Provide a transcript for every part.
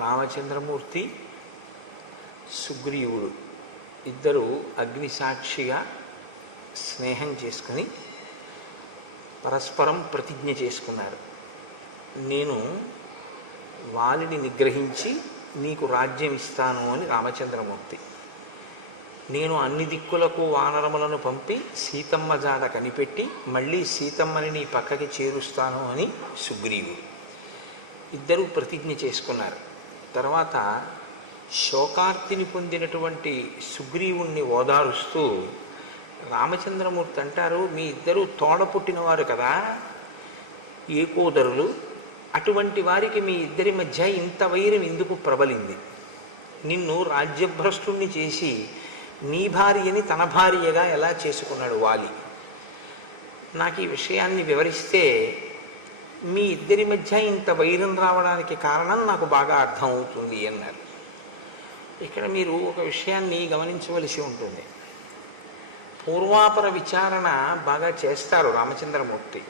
రామచంద్రమూర్తి సుగ్రీవుడు ఇద్దరు అగ్నిసాక్షిగా స్నేహం చేసుకుని పరస్పరం ప్రతిజ్ఞ చేసుకున్నారు. నేను వాలిని నిగ్రహించి నీకు రాజ్యం ఇస్తాను అని రామచంద్రమూర్తి, నేను అన్ని దిక్కులకు వానరములను పంపి సీతమ్మ జాడ కనిపెట్టి మళ్ళీ సీతమ్మని నీ పక్కకి చేరుస్తాను అని సుగ్రీవుడు. ఇద్దరూ ప్రతిజ్ఞ చేసుకున్నారు. తర్వాత శోకార్తిని పొందినటువంటి సుగ్రీవుణ్ణి ఓదారుస్తూ రామచంద్రమూర్తి అంటారు, మీ ఇద్దరూ తోడ పుట్టినవారు కదా, ఏకోదరులు, అటువంటి వారికి మీ ఇద్దరి మధ్య ఇంత వైరం ఎందుకు ప్రబలింది? నిన్ను రాజ్యభ్రష్టుణ్ణి చేసి నీ భార్యని తన భార్యగా ఎలా చేసుకున్నాడు వాలి? నాకు ఈ విషయాన్ని వివరిస్తే మీ ఇద్దరి మధ్య ఇంత వైరం రావడానికి కారణం నాకు బాగా అర్థమవుతుంది అన్నారు. ఇక్కడ మీరు ఒక విషయాన్ని గమనించవలసి ఉంటుంది. పూర్వాపర విచారణ బాగా చేస్తారు రామచంద్రమూర్తి.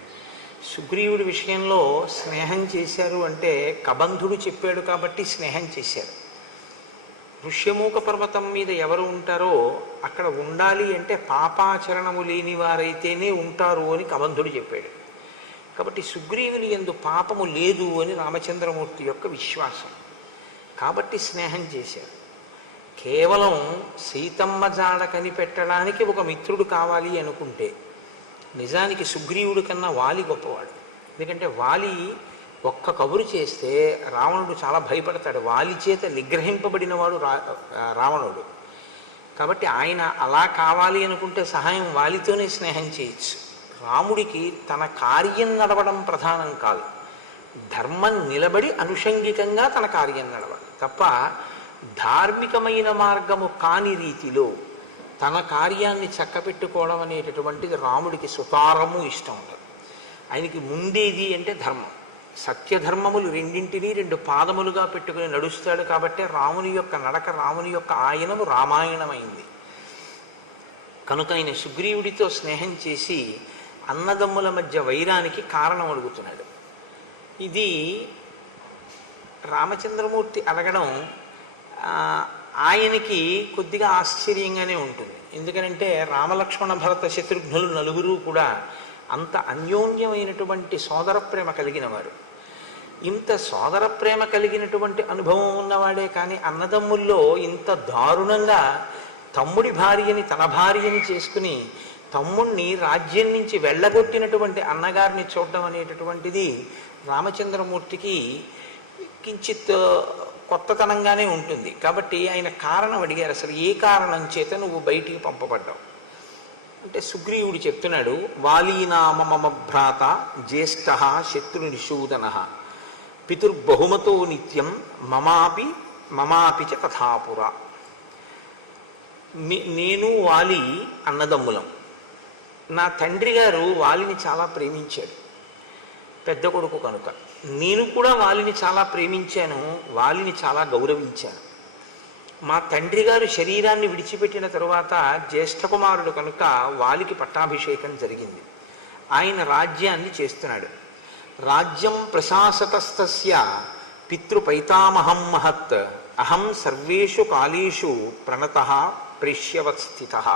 సుగ్రీవుడి విషయంలో స్నేహం చేశారు అంటే కబంధుడు చెప్పాడు కాబట్టి స్నేహం చేశారు. ఋష్యమూక పర్వతం మీద ఎవరు ఉంటారో అక్కడ ఉండాలి అంటే పాపాచరణము లేని వారైతేనే ఉంటారు అని కబంధుడు చెప్పాడు. కాబట్టి సుగ్రీవుని యందు పాపము లేదు అని రామచంద్రమూర్తి యొక్క విశ్వాసం. కాబట్టి స్నేహం చేశారు. కేవలం సీతమ్మ జాడ కనిపెట్టడానికి ఒక మిత్రుడు కావాలి అనుకుంటే నిజానికి సుగ్రీవుడి కన్నా వాలి గొప్పవాడు. ఎందుకంటే వాలి ఒక్క కబురు చేస్తే రావణుడు చాలా భయపడతాడు. వాలి చేత నిగ్రహింపబడినవాడు రావణుడు. కాబట్టి ఆయన అలా కావాలి అనుకుంటే సహాయం వాలితోనే స్నేహం చేయొచ్చు. రాముడికి తన కార్యం నడవడం ప్రధానం కాదు, ధర్మం నిలబడి అనుషంగికంగా తన కార్యం నడవాలి తప్ప ధార్మికమైన మార్గము కాని రీతిలో తన కార్యాన్ని చక్కపెట్టుకోవడం అనేటటువంటిది రాముడికి సుతారము ఇష్టం ఉండదు. ఆయనకి ముందేది అంటే ధర్మం. సత్యధర్మములు రెండింటినీ రెండు పాదములుగా పెట్టుకుని నడుస్తాడు. కాబట్టి రాముని యొక్క నడక, రాముని యొక్క ఆయనము రామాయణమైంది. కనుక ఆయన సుగ్రీవుడితో స్నేహం చేసి అన్నదమ్ముల మధ్య వైరానికి కారణం అడుగుతున్నాడు. ఇది రామచంద్రమూర్తి అడగడం ఆయనకి కొద్దిగా ఆశ్చర్యంగానే ఉంటుంది. ఎందుకంటే రామలక్ష్మణ భరత శత్రుఘ్నులు నలుగురు కూడా అంత అన్యోన్యమైనటువంటి సోదర ప్రేమ కలిగిన వారు. ఇంత సోదర ప్రేమ కలిగినటువంటి అనుభవం ఉన్నవాడే కానీ అన్నదమ్ముల్లో ఇంత దారుణంగా తమ్ముడి భార్యని తన భార్యని చేసుకుని తమ్ముణ్ణి రాజ్యం నుంచి వెళ్ళగొట్టినటువంటి అన్నగారిని చూడడం అనేటటువంటిది రామచంద్రమూర్తికి కించిత్ కొత్తతనంగానే ఉంటుంది. కాబట్టి ఆయన కారణం అడిగారు, అసలు ఏ కారణం చేత నువ్వు బయటికి పంపబడ్డావు అంటే సుగ్రీవుడు చెప్తున్నాడు, వాలీనామ మమ భ్రాత జ్యేష్ఠ శత్రునిషూదన పితుర్బహుమతో నిత్యం మమాపి చ తథాపుర. నేను వాలి అన్నదమ్ములం. నా తండ్రి గారు వాలిని చాలా ప్రేమించాడు, పెద్ద కొడుకు కనుక. నేను కూడా వాలిని చాలా ప్రేమించాను, వాలిని చాలా గౌరవించాను. మా తండ్రి గారు శరీరాన్ని విడిచిపెట్టిన తరువాత జ్యేష్ఠ కుమారుడు కనుక వాలికి పట్టాభిషేకం జరిగింది. ఆయన రాజ్యాన్ని చేస్తున్నాడు. రాజ్యం ప్రశాసతస్తస్య పితృపైతామహం మహత్ అహం సర్వేషు కాలేషు ప్రణతః ప్రేష్యవత్ స్థితః.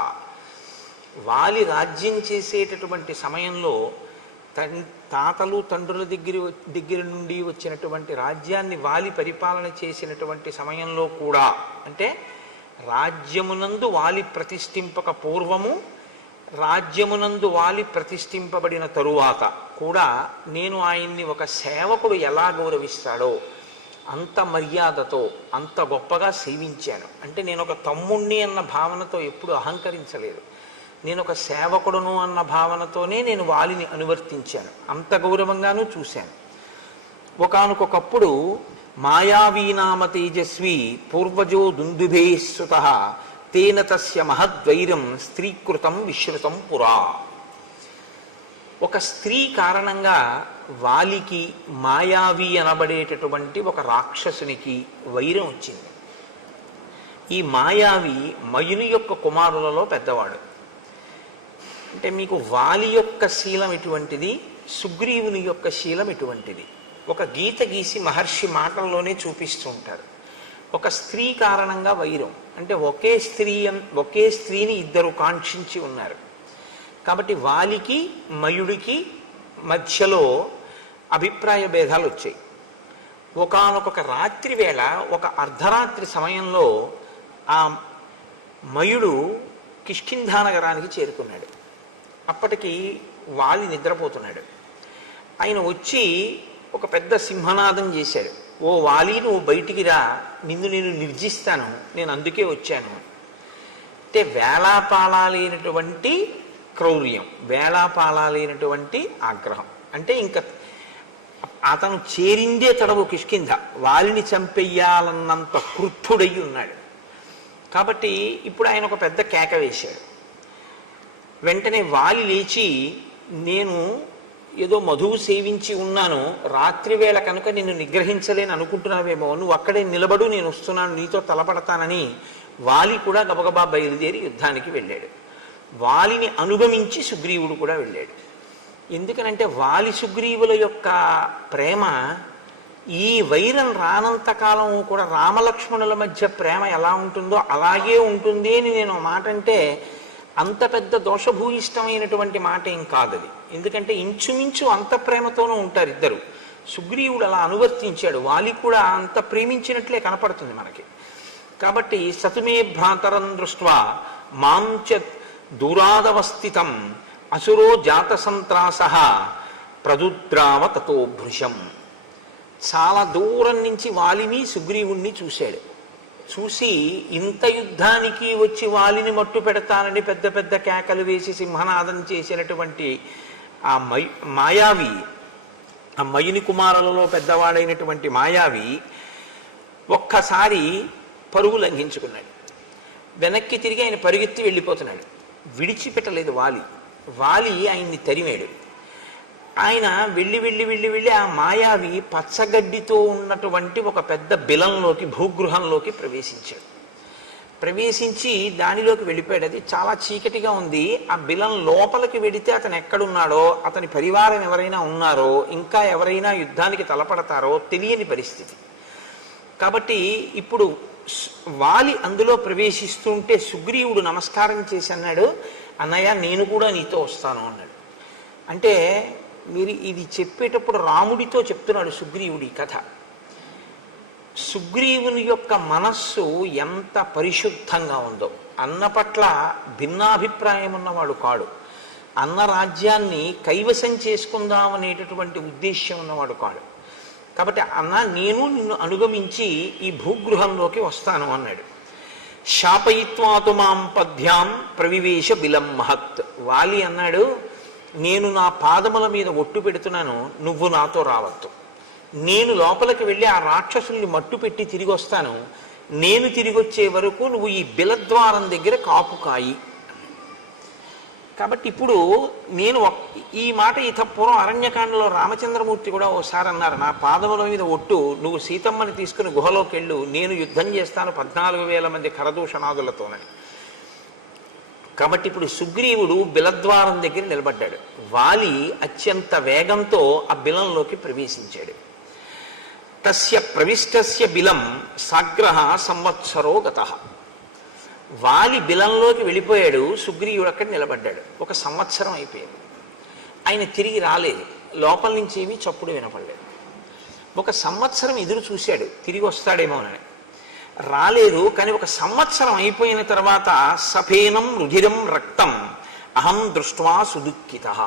వాలి రాజ్యం చేసేటటువంటి సమయంలో తాతలు తండ్రుల దగ్గర నుండి వచ్చినటువంటి రాజ్యాన్ని వాలి పరిపాలన చేసినటువంటి సమయంలో కూడా, అంటే రాజ్యమునందు వాలి ప్రతిష్ఠింపక పూర్వము, రాజ్యమునందు వాలి ప్రతిష్ఠింపబడిన తరువాత కూడా నేను ఆయన్ని ఒక సేవకుడు ఎలా గౌరవిస్తాడో అంత మర్యాదతో అంత గొప్పగా సేవించాను. అంటే నేను ఒక తమ్ముణ్ణి అన్న భావనతో ఎప్పుడు అహంకరించలేదు. నేను ఒక సేవకుడును అన్న భావనతోనే నేను వాలిని అనువర్తించాను. అంత గౌరవంగానూ చూశాను. ఒకానొకప్పుడు మాయావీనామ తేజస్వి పూర్వజో దుందుభేశ్రుత తేన తస్య మహద్వైరం స్త్రీకృతం విశ్రుతం పురా. ఒక స్త్రీ కారణంగా వాలికి మాయావి అనబడేటటువంటి ఒక రాక్షసునికి వైరం వచ్చింది. ఈ మాయావి మయుని యొక్క కుమారులలో పెద్దవాడు. అంటే మీకు వాలి యొక్క శీలం ఎటువంటిది, సుగ్రీవుని యొక్క శీలం ఎటువంటిది? ఒక గీత గీసి మహర్షి మాటల్లోనే చూపిస్తూ ఉంటారు. ఒక స్త్రీ కారణంగా వైరం, అంటే ఒకే స్త్రీని ఇద్దరు కాంక్షించి ఉన్నారు కాబట్టి వాలికి మయుడికి మధ్యలో అభిప్రాయ భేదాలు వచ్చాయి. ఒకానొక రాత్రి వేళ, ఒక అర్ధరాత్రి సమయంలో ఆ మయుడు కిష్కింధా నగరానికి చేరుకున్నాడు. అప్పటికి వాలి నిద్రపోతున్నాడు. ఆయన వచ్చి ఒక పెద్ద సింహనాదం చేశాడు. ఓ వాలి, నువ్వు బయటికి రా, నిన్ను నేను నిర్జిస్తాను, నేను అందుకే వచ్చాను. అంటే వేళాపాలాలైనటువంటి క్రౌర్యం, వేళాపాలాలైనటువంటి ఆగ్రహం. అంటే ఇంకా అతను చేరిందే తడవు కిష్కింధ, వాలిని చంపెయ్యాలన్నంత క్రుద్ధుడయ్యి ఉన్నాడు. కాబట్టి ఇప్పుడు ఆయన ఒక పెద్ద కేక వేశాడు. వెంటనే వాలి లేచి, నేను ఏదో మధువు సేవించి ఉన్నాను, రాత్రి వేళ కనుక నిన్ను నిగ్రహించలేని అనుకుంటున్నావేమో, నువ్వు అక్కడే నిలబడు, నేను వస్తున్నాను, నీతో తలపడతానని వాలి కూడా గబగబా బయలుదేరి యుద్ధానికి వెళ్ళాడు. వాలిని అనుగమించి సుగ్రీవుడు కూడా వెళ్ళాడు. ఎందుకనంటే వాలి సుగ్రీవుల యొక్క ప్రేమ, ఈ వైరం రానంతకాలం కూడా రామలక్ష్మణుల మధ్య ప్రేమ ఎలా ఉంటుందో అలాగే ఉంటుంది అని నేను మాట అంటే అంత పెద్ద దోషభూయిష్టమైనటువంటి మాట ఏం కాదది. ఎందుకంటే ఇంచుమించు అంత ప్రేమతోనూ ఉంటారు ఇద్దరు. సుగ్రీవుడు అలా అనువర్తించాడు, వాలి కూడా అంత ప్రేమించినట్లే కనపడుతుంది మనకి. కాబట్టి సతుమే భ్రాతరం దృష్ట్వా మాంచ దూరాదవస్థితం అసురో జాత సంత్రాస ప్రదుద్రామ తతో భృశం. చాలా దూరం నుంచి వాలిని సుగ్రీవుణ్ణి చూశాడు. చూసి ఇంత యుద్ధానికి వచ్చి వాలిని మట్టు పెడతానని పెద్ద పెద్ద కేకలు వేసి సింహనాదం చేసినటువంటి ఆ మాయావి, ఆ మయుని కుమారులలో పెద్దవాడైనటువంటి మాయావి ఒక్కసారి పరుగు లంఘించుకున్నాడు. వెనక్కి తిరిగి ఆయన పరిగెత్తి వెళ్ళిపోతున్నాడు. విడిచిపెట్టలేదు వాలి ఆయన్ని తరిమాడు. ఆయన వెళ్ళి వెళ్ళి వెళ్ళి వెళ్ళి ఆ మాయావి పచ్చగడ్డితో ఉన్నటువంటి ఒక పెద్ద బిలంలోకి, భూగృహంలోకి ప్రవేశించాడు. ప్రవేశించి దానిలోకి వెళ్ళిపోయాడు. అది చాలా చీకటిగా ఉంది. ఆ బిలం లోపలికి వెడితే అతను ఎక్కడున్నాడో, అతని పరివారం ఎవరైనా ఉన్నారో, ఇంకా ఎవరైనా యుద్ధానికి తలపడతారో తెలియని పరిస్థితి. కాబట్టి ఇప్పుడు వాలి అందులో ప్రవేశిస్తుంటే సుగ్రీవుడు నమస్కారం చేసి అన్నాడు, అన్నయ్య నేను కూడా నీతో వస్తాను అన్నాడు. అంటే మీరు ఇది చెప్పేటప్పుడు రాముడితో చెప్తున్నాడు సుగ్రీవుడి కథ. సుగ్రీవుని యొక్క మనస్సు ఎంత పరిశుద్ధంగా ఉందో, అన్న పట్ల భిన్నాభిప్రాయం ఉన్నవాడు కాడు, అన్న రాజ్యాన్ని కైవసం చేసుకుందామనేటటువంటి ఉద్దేశ్యం ఉన్నవాడు కాడు. కాబట్టి అన్న నేను నిన్ను అనుగమించి ఈ భూగృహంలోకి వస్తాను అన్నాడు. శాపయిత్వాతు మాం పద్భ్యాం ప్రవివేశ బిలం మహత్. వాలి అన్నాడు, నేను నా పాదముల మీద ఒట్టు పెడుతున్నాను, నువ్వు నాతో రావద్దు. నేను లోపలికి వెళ్ళి ఆ రాక్షసుల్ని మట్టు పెట్టి తిరిగి వస్తాను, నేను తిరిగి వచ్చే వరకు నువ్వు ఈ బిలద్వారం దగ్గర కాపు కాయి. కాబట్టి ఇప్పుడు నేను ఈ మాట పూర్వం అరణ్యకాండలో రామచంద్రమూర్తి కూడా ఓసారి అన్నారు, నా పాదముల మీద ఒట్టు, నువ్వు సీతమ్మని తీసుకుని గుహలోకి వెళ్ళు, నేను యుద్ధం చేస్తాను 14,000 మంది కరదూషణాదులతోనని. కాబట్టి ఇప్పుడు సుగ్రీవుడు బిలద్వారం దగ్గర నిలబడ్డాడు. వాలి అత్యంత వేగంతో ఆ బిలంలోకి ప్రవేశించాడు. తస్య ప్రవిష్టస్య బిలం సాగ్రహ సంవత్సరో గతః. వాలి బిలంలోకి వెళ్ళిపోయాడు, సుగ్రీవుడు అక్కడ నిలబడ్డాడు. 1 సంవత్సరం అయిపోయింది. ఆయన తిరిగి రాలేదు, లోపల నుంచి ఏమీ చప్పుడు వినపడలేదు. 1 సంవత్సరం ఎదురు చూశాడు తిరిగి వస్తాడేమోనని, రాలేదు. కానీ 1 సంవత్సరం అయిపోయిన తర్వాత సఫేనం రుధిరం రక్తం అహం దృష్ట్వా సుదుఃఖితః.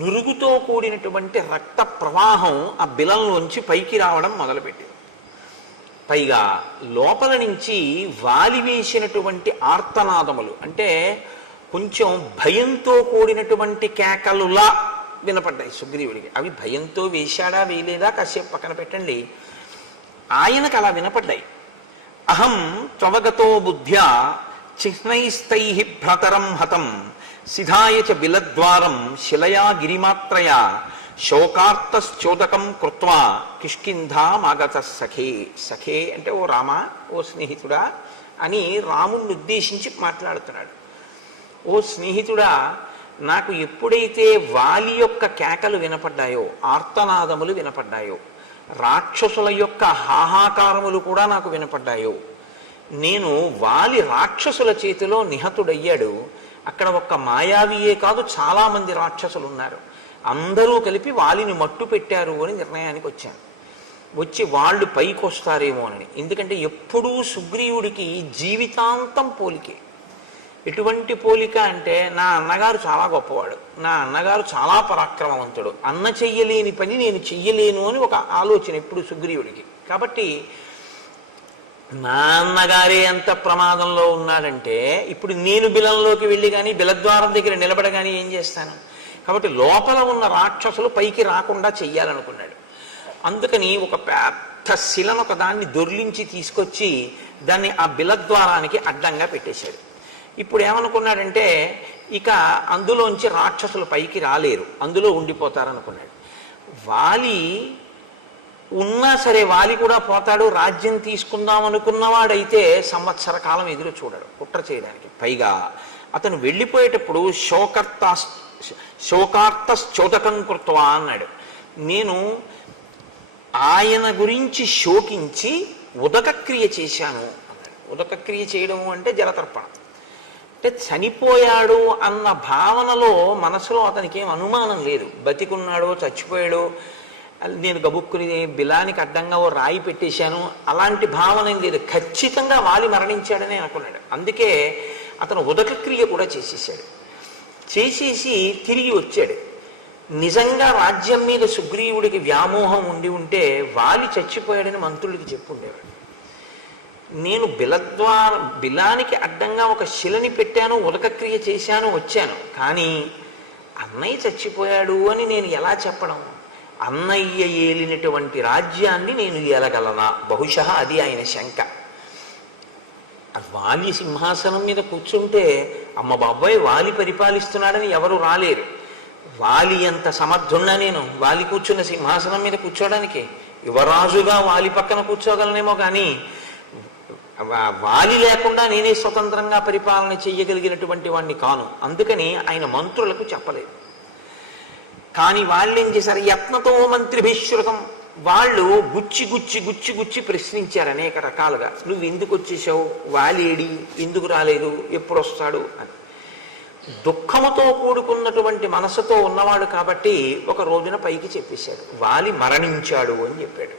నురుగుతో కూడినటువంటి రక్త ప్రవాహం ఆ బిలంలోంచి పైకి రావడం మొదలుపెట్టింది. పైగా లోపల నుంచి వాలి వేసినటువంటి ఆర్తనాదములు, అంటే కొంచెం భయంతో కూడినటువంటి కేకలులా వినపడ్డాయి సుగ్రీవుడికి. అవి భయంతో వేశాడా వేయలేదా కాసేపు పక్కన పెట్టండి, ఆయనకు అలా వినపడ్డాయి. అహం త్వవగతో బుద్ధ్యా చిహ్నైస్తై భ్రతరం హతం సిధాయ చ బిలద్వారం శిలయా గిరిమాత్రయా శోకార్తశ్చోదకం కృత్వా కిష్కింధామాగత సఖే. సఖే అంటే ఓ రామా, ఓ స్నేహితుడా అని రాముణ్ణి ఉద్దేశించి మాట్లాడుతున్నాడు. ఓ స్నేహితుడా, నాకు ఎప్పుడైతే వాలి యొక్క కేకలు వినపడ్డాయో, ఆర్తనాదములు వినపడ్డాయో, రాక్షసుల యొక్క హాహాకారములు కూడా నాకు వినపడ్డాయో, నేను వాలి రాక్షసుల చేతిలో నిహతుడయ్యాడు. అక్కడ ఒక్క మాయావియే కాదు, చాలామంది రాక్షసులు ఉన్నారు. అందరూ కలిపి వాలిని మట్టు పెట్టారు అని నిర్ణయానికి వచ్చాను. వచ్చి వాళ్ళు పైకి వస్తారేమో అని. ఎందుకంటే ఎప్పుడూ సుగ్రీవుడికి జీవితాంతం పోలికే. ఎటువంటి పోలిక అంటే, నా అన్నగారు చాలా గొప్పవాడు, నా అన్నగారు చాలా పరాక్రమవంతుడు, అన్న చెయ్యలేని పని నేను చెయ్యలేను అని ఒక ఆలోచన ఎప్పుడు సుగ్రీవుడికి. కాబట్టి నా అన్నగారే ఎంత ప్రమాదంలో ఉన్నాడంటే, ఇప్పుడు నేను బిలంలోకి వెళ్ళి కానీ బిలద్వారం దగ్గర నిలబడగానే ఏం చేస్తాను? కాబట్టి లోపల ఉన్న రాక్షసులు పైకి రాకుండా చెయ్యాలనుకున్నాడు. అందుకని ఒక పెద్ద శిలను ఒక దాన్ని దొర్లించి తీసుకొచ్చి దాన్ని ఆ బిలద్వారానికి అడ్డంగా పెట్టేశాడు. ఇప్పుడు ఏమనుకున్నాడంటే, ఇక అందులోంచి రాక్షసులు పైకి రాలేరు, అందులో ఉండిపోతారనుకున్నాడు. వాలి ఉన్నా సరే వాలి కూడా పోతాడు. రాజ్యం తీసుకుందాం అనుకున్నవాడైతే సంవత్సర కాలం ఎదురు చూడడు కుట్ర చేయడానికి. పైగా అతను వెళ్ళిపోయేటప్పుడు శోకార్తశ్చోదకం కృత్వా అన్నాడు. నేను ఆయన గురించి శోకించి ఉదకక్రియ చేశాను అన్నాడు. ఉదకక్రియ చేయడం అంటే జలతర్పణ. అంటే చనిపోయాడు అన్న భావనలో మనసులో అతనికి ఏం అనుమానం లేదు. బతికున్నాడో చచ్చిపోయాడో, నేను గబుక్కుని బిలానికి అడ్డంగా ఓ రాయి పెట్టేశాను, అలాంటి భావన ఏం లేదు. ఖచ్చితంగా వాలి మరణించాడని అనుకున్నాడు. అందుకే అతను ఉదకక్రియ కూడా చేసేసాడు. చేసేసి తిరిగి వచ్చాడు. నిజంగా రాజ్యం మీద సుగ్రీవుడికి వ్యామోహం ఉంటే వాలి చచ్చిపోయాడని మంత్రులకి చెప్పుండేవాడు. నేను బిలానికి అడ్డంగా ఒక శిలని పెట్టాను, ఉదకక్రియ చేశాను, వచ్చాను. కానీ అన్నయ్య చచ్చిపోయాడు అని నేను ఎలా చెప్పడం? అన్నయ్య ఏలినటువంటి రాజ్యాన్ని నేను ఏలగలనా? బహుశా అది ఆయన శంక. వాలి సింహాసనం మీద కూర్చుంటే అమ్మ బాబాయ్ వాలి పరిపాలిస్తున్నాడని ఎవరు రాలేరు. వాలి అంత సమర్థున్నా నేను వాలి కూర్చున్న సింహాసనం మీద కూర్చోడానికి? యువరాజుగా వాలి పక్కన కూర్చోగలనేమో కానీ వాలి లేకుండా నేనే స్వతంత్రంగా పరిపాలన చెయ్యగలిగినటువంటి వాడిని కాను. అందుకని ఆయన మంత్రులకు చెప్పలేదు. కానీ వాళ్ళు ఏం చేశారు? యత్నతో మంత్రిభిశ్రుతం. వాళ్ళు గుచ్చి గుచ్చి గుచ్చి గుచ్చి ప్రశ్నించారు అనేక రకాలుగా. నువ్వు ఎందుకు వచ్చేసావు? వాలేడి? ఎందుకు రాలేదు? ఎప్పుడు వస్తాడు అని. దుఃఖముతో కూడుకున్నటువంటి మనసుతో ఉన్నవాడు కాబట్టి ఒక రోజున పైకి చెప్పేశాడు, వాలి మరణించాడు అని చెప్పాడు.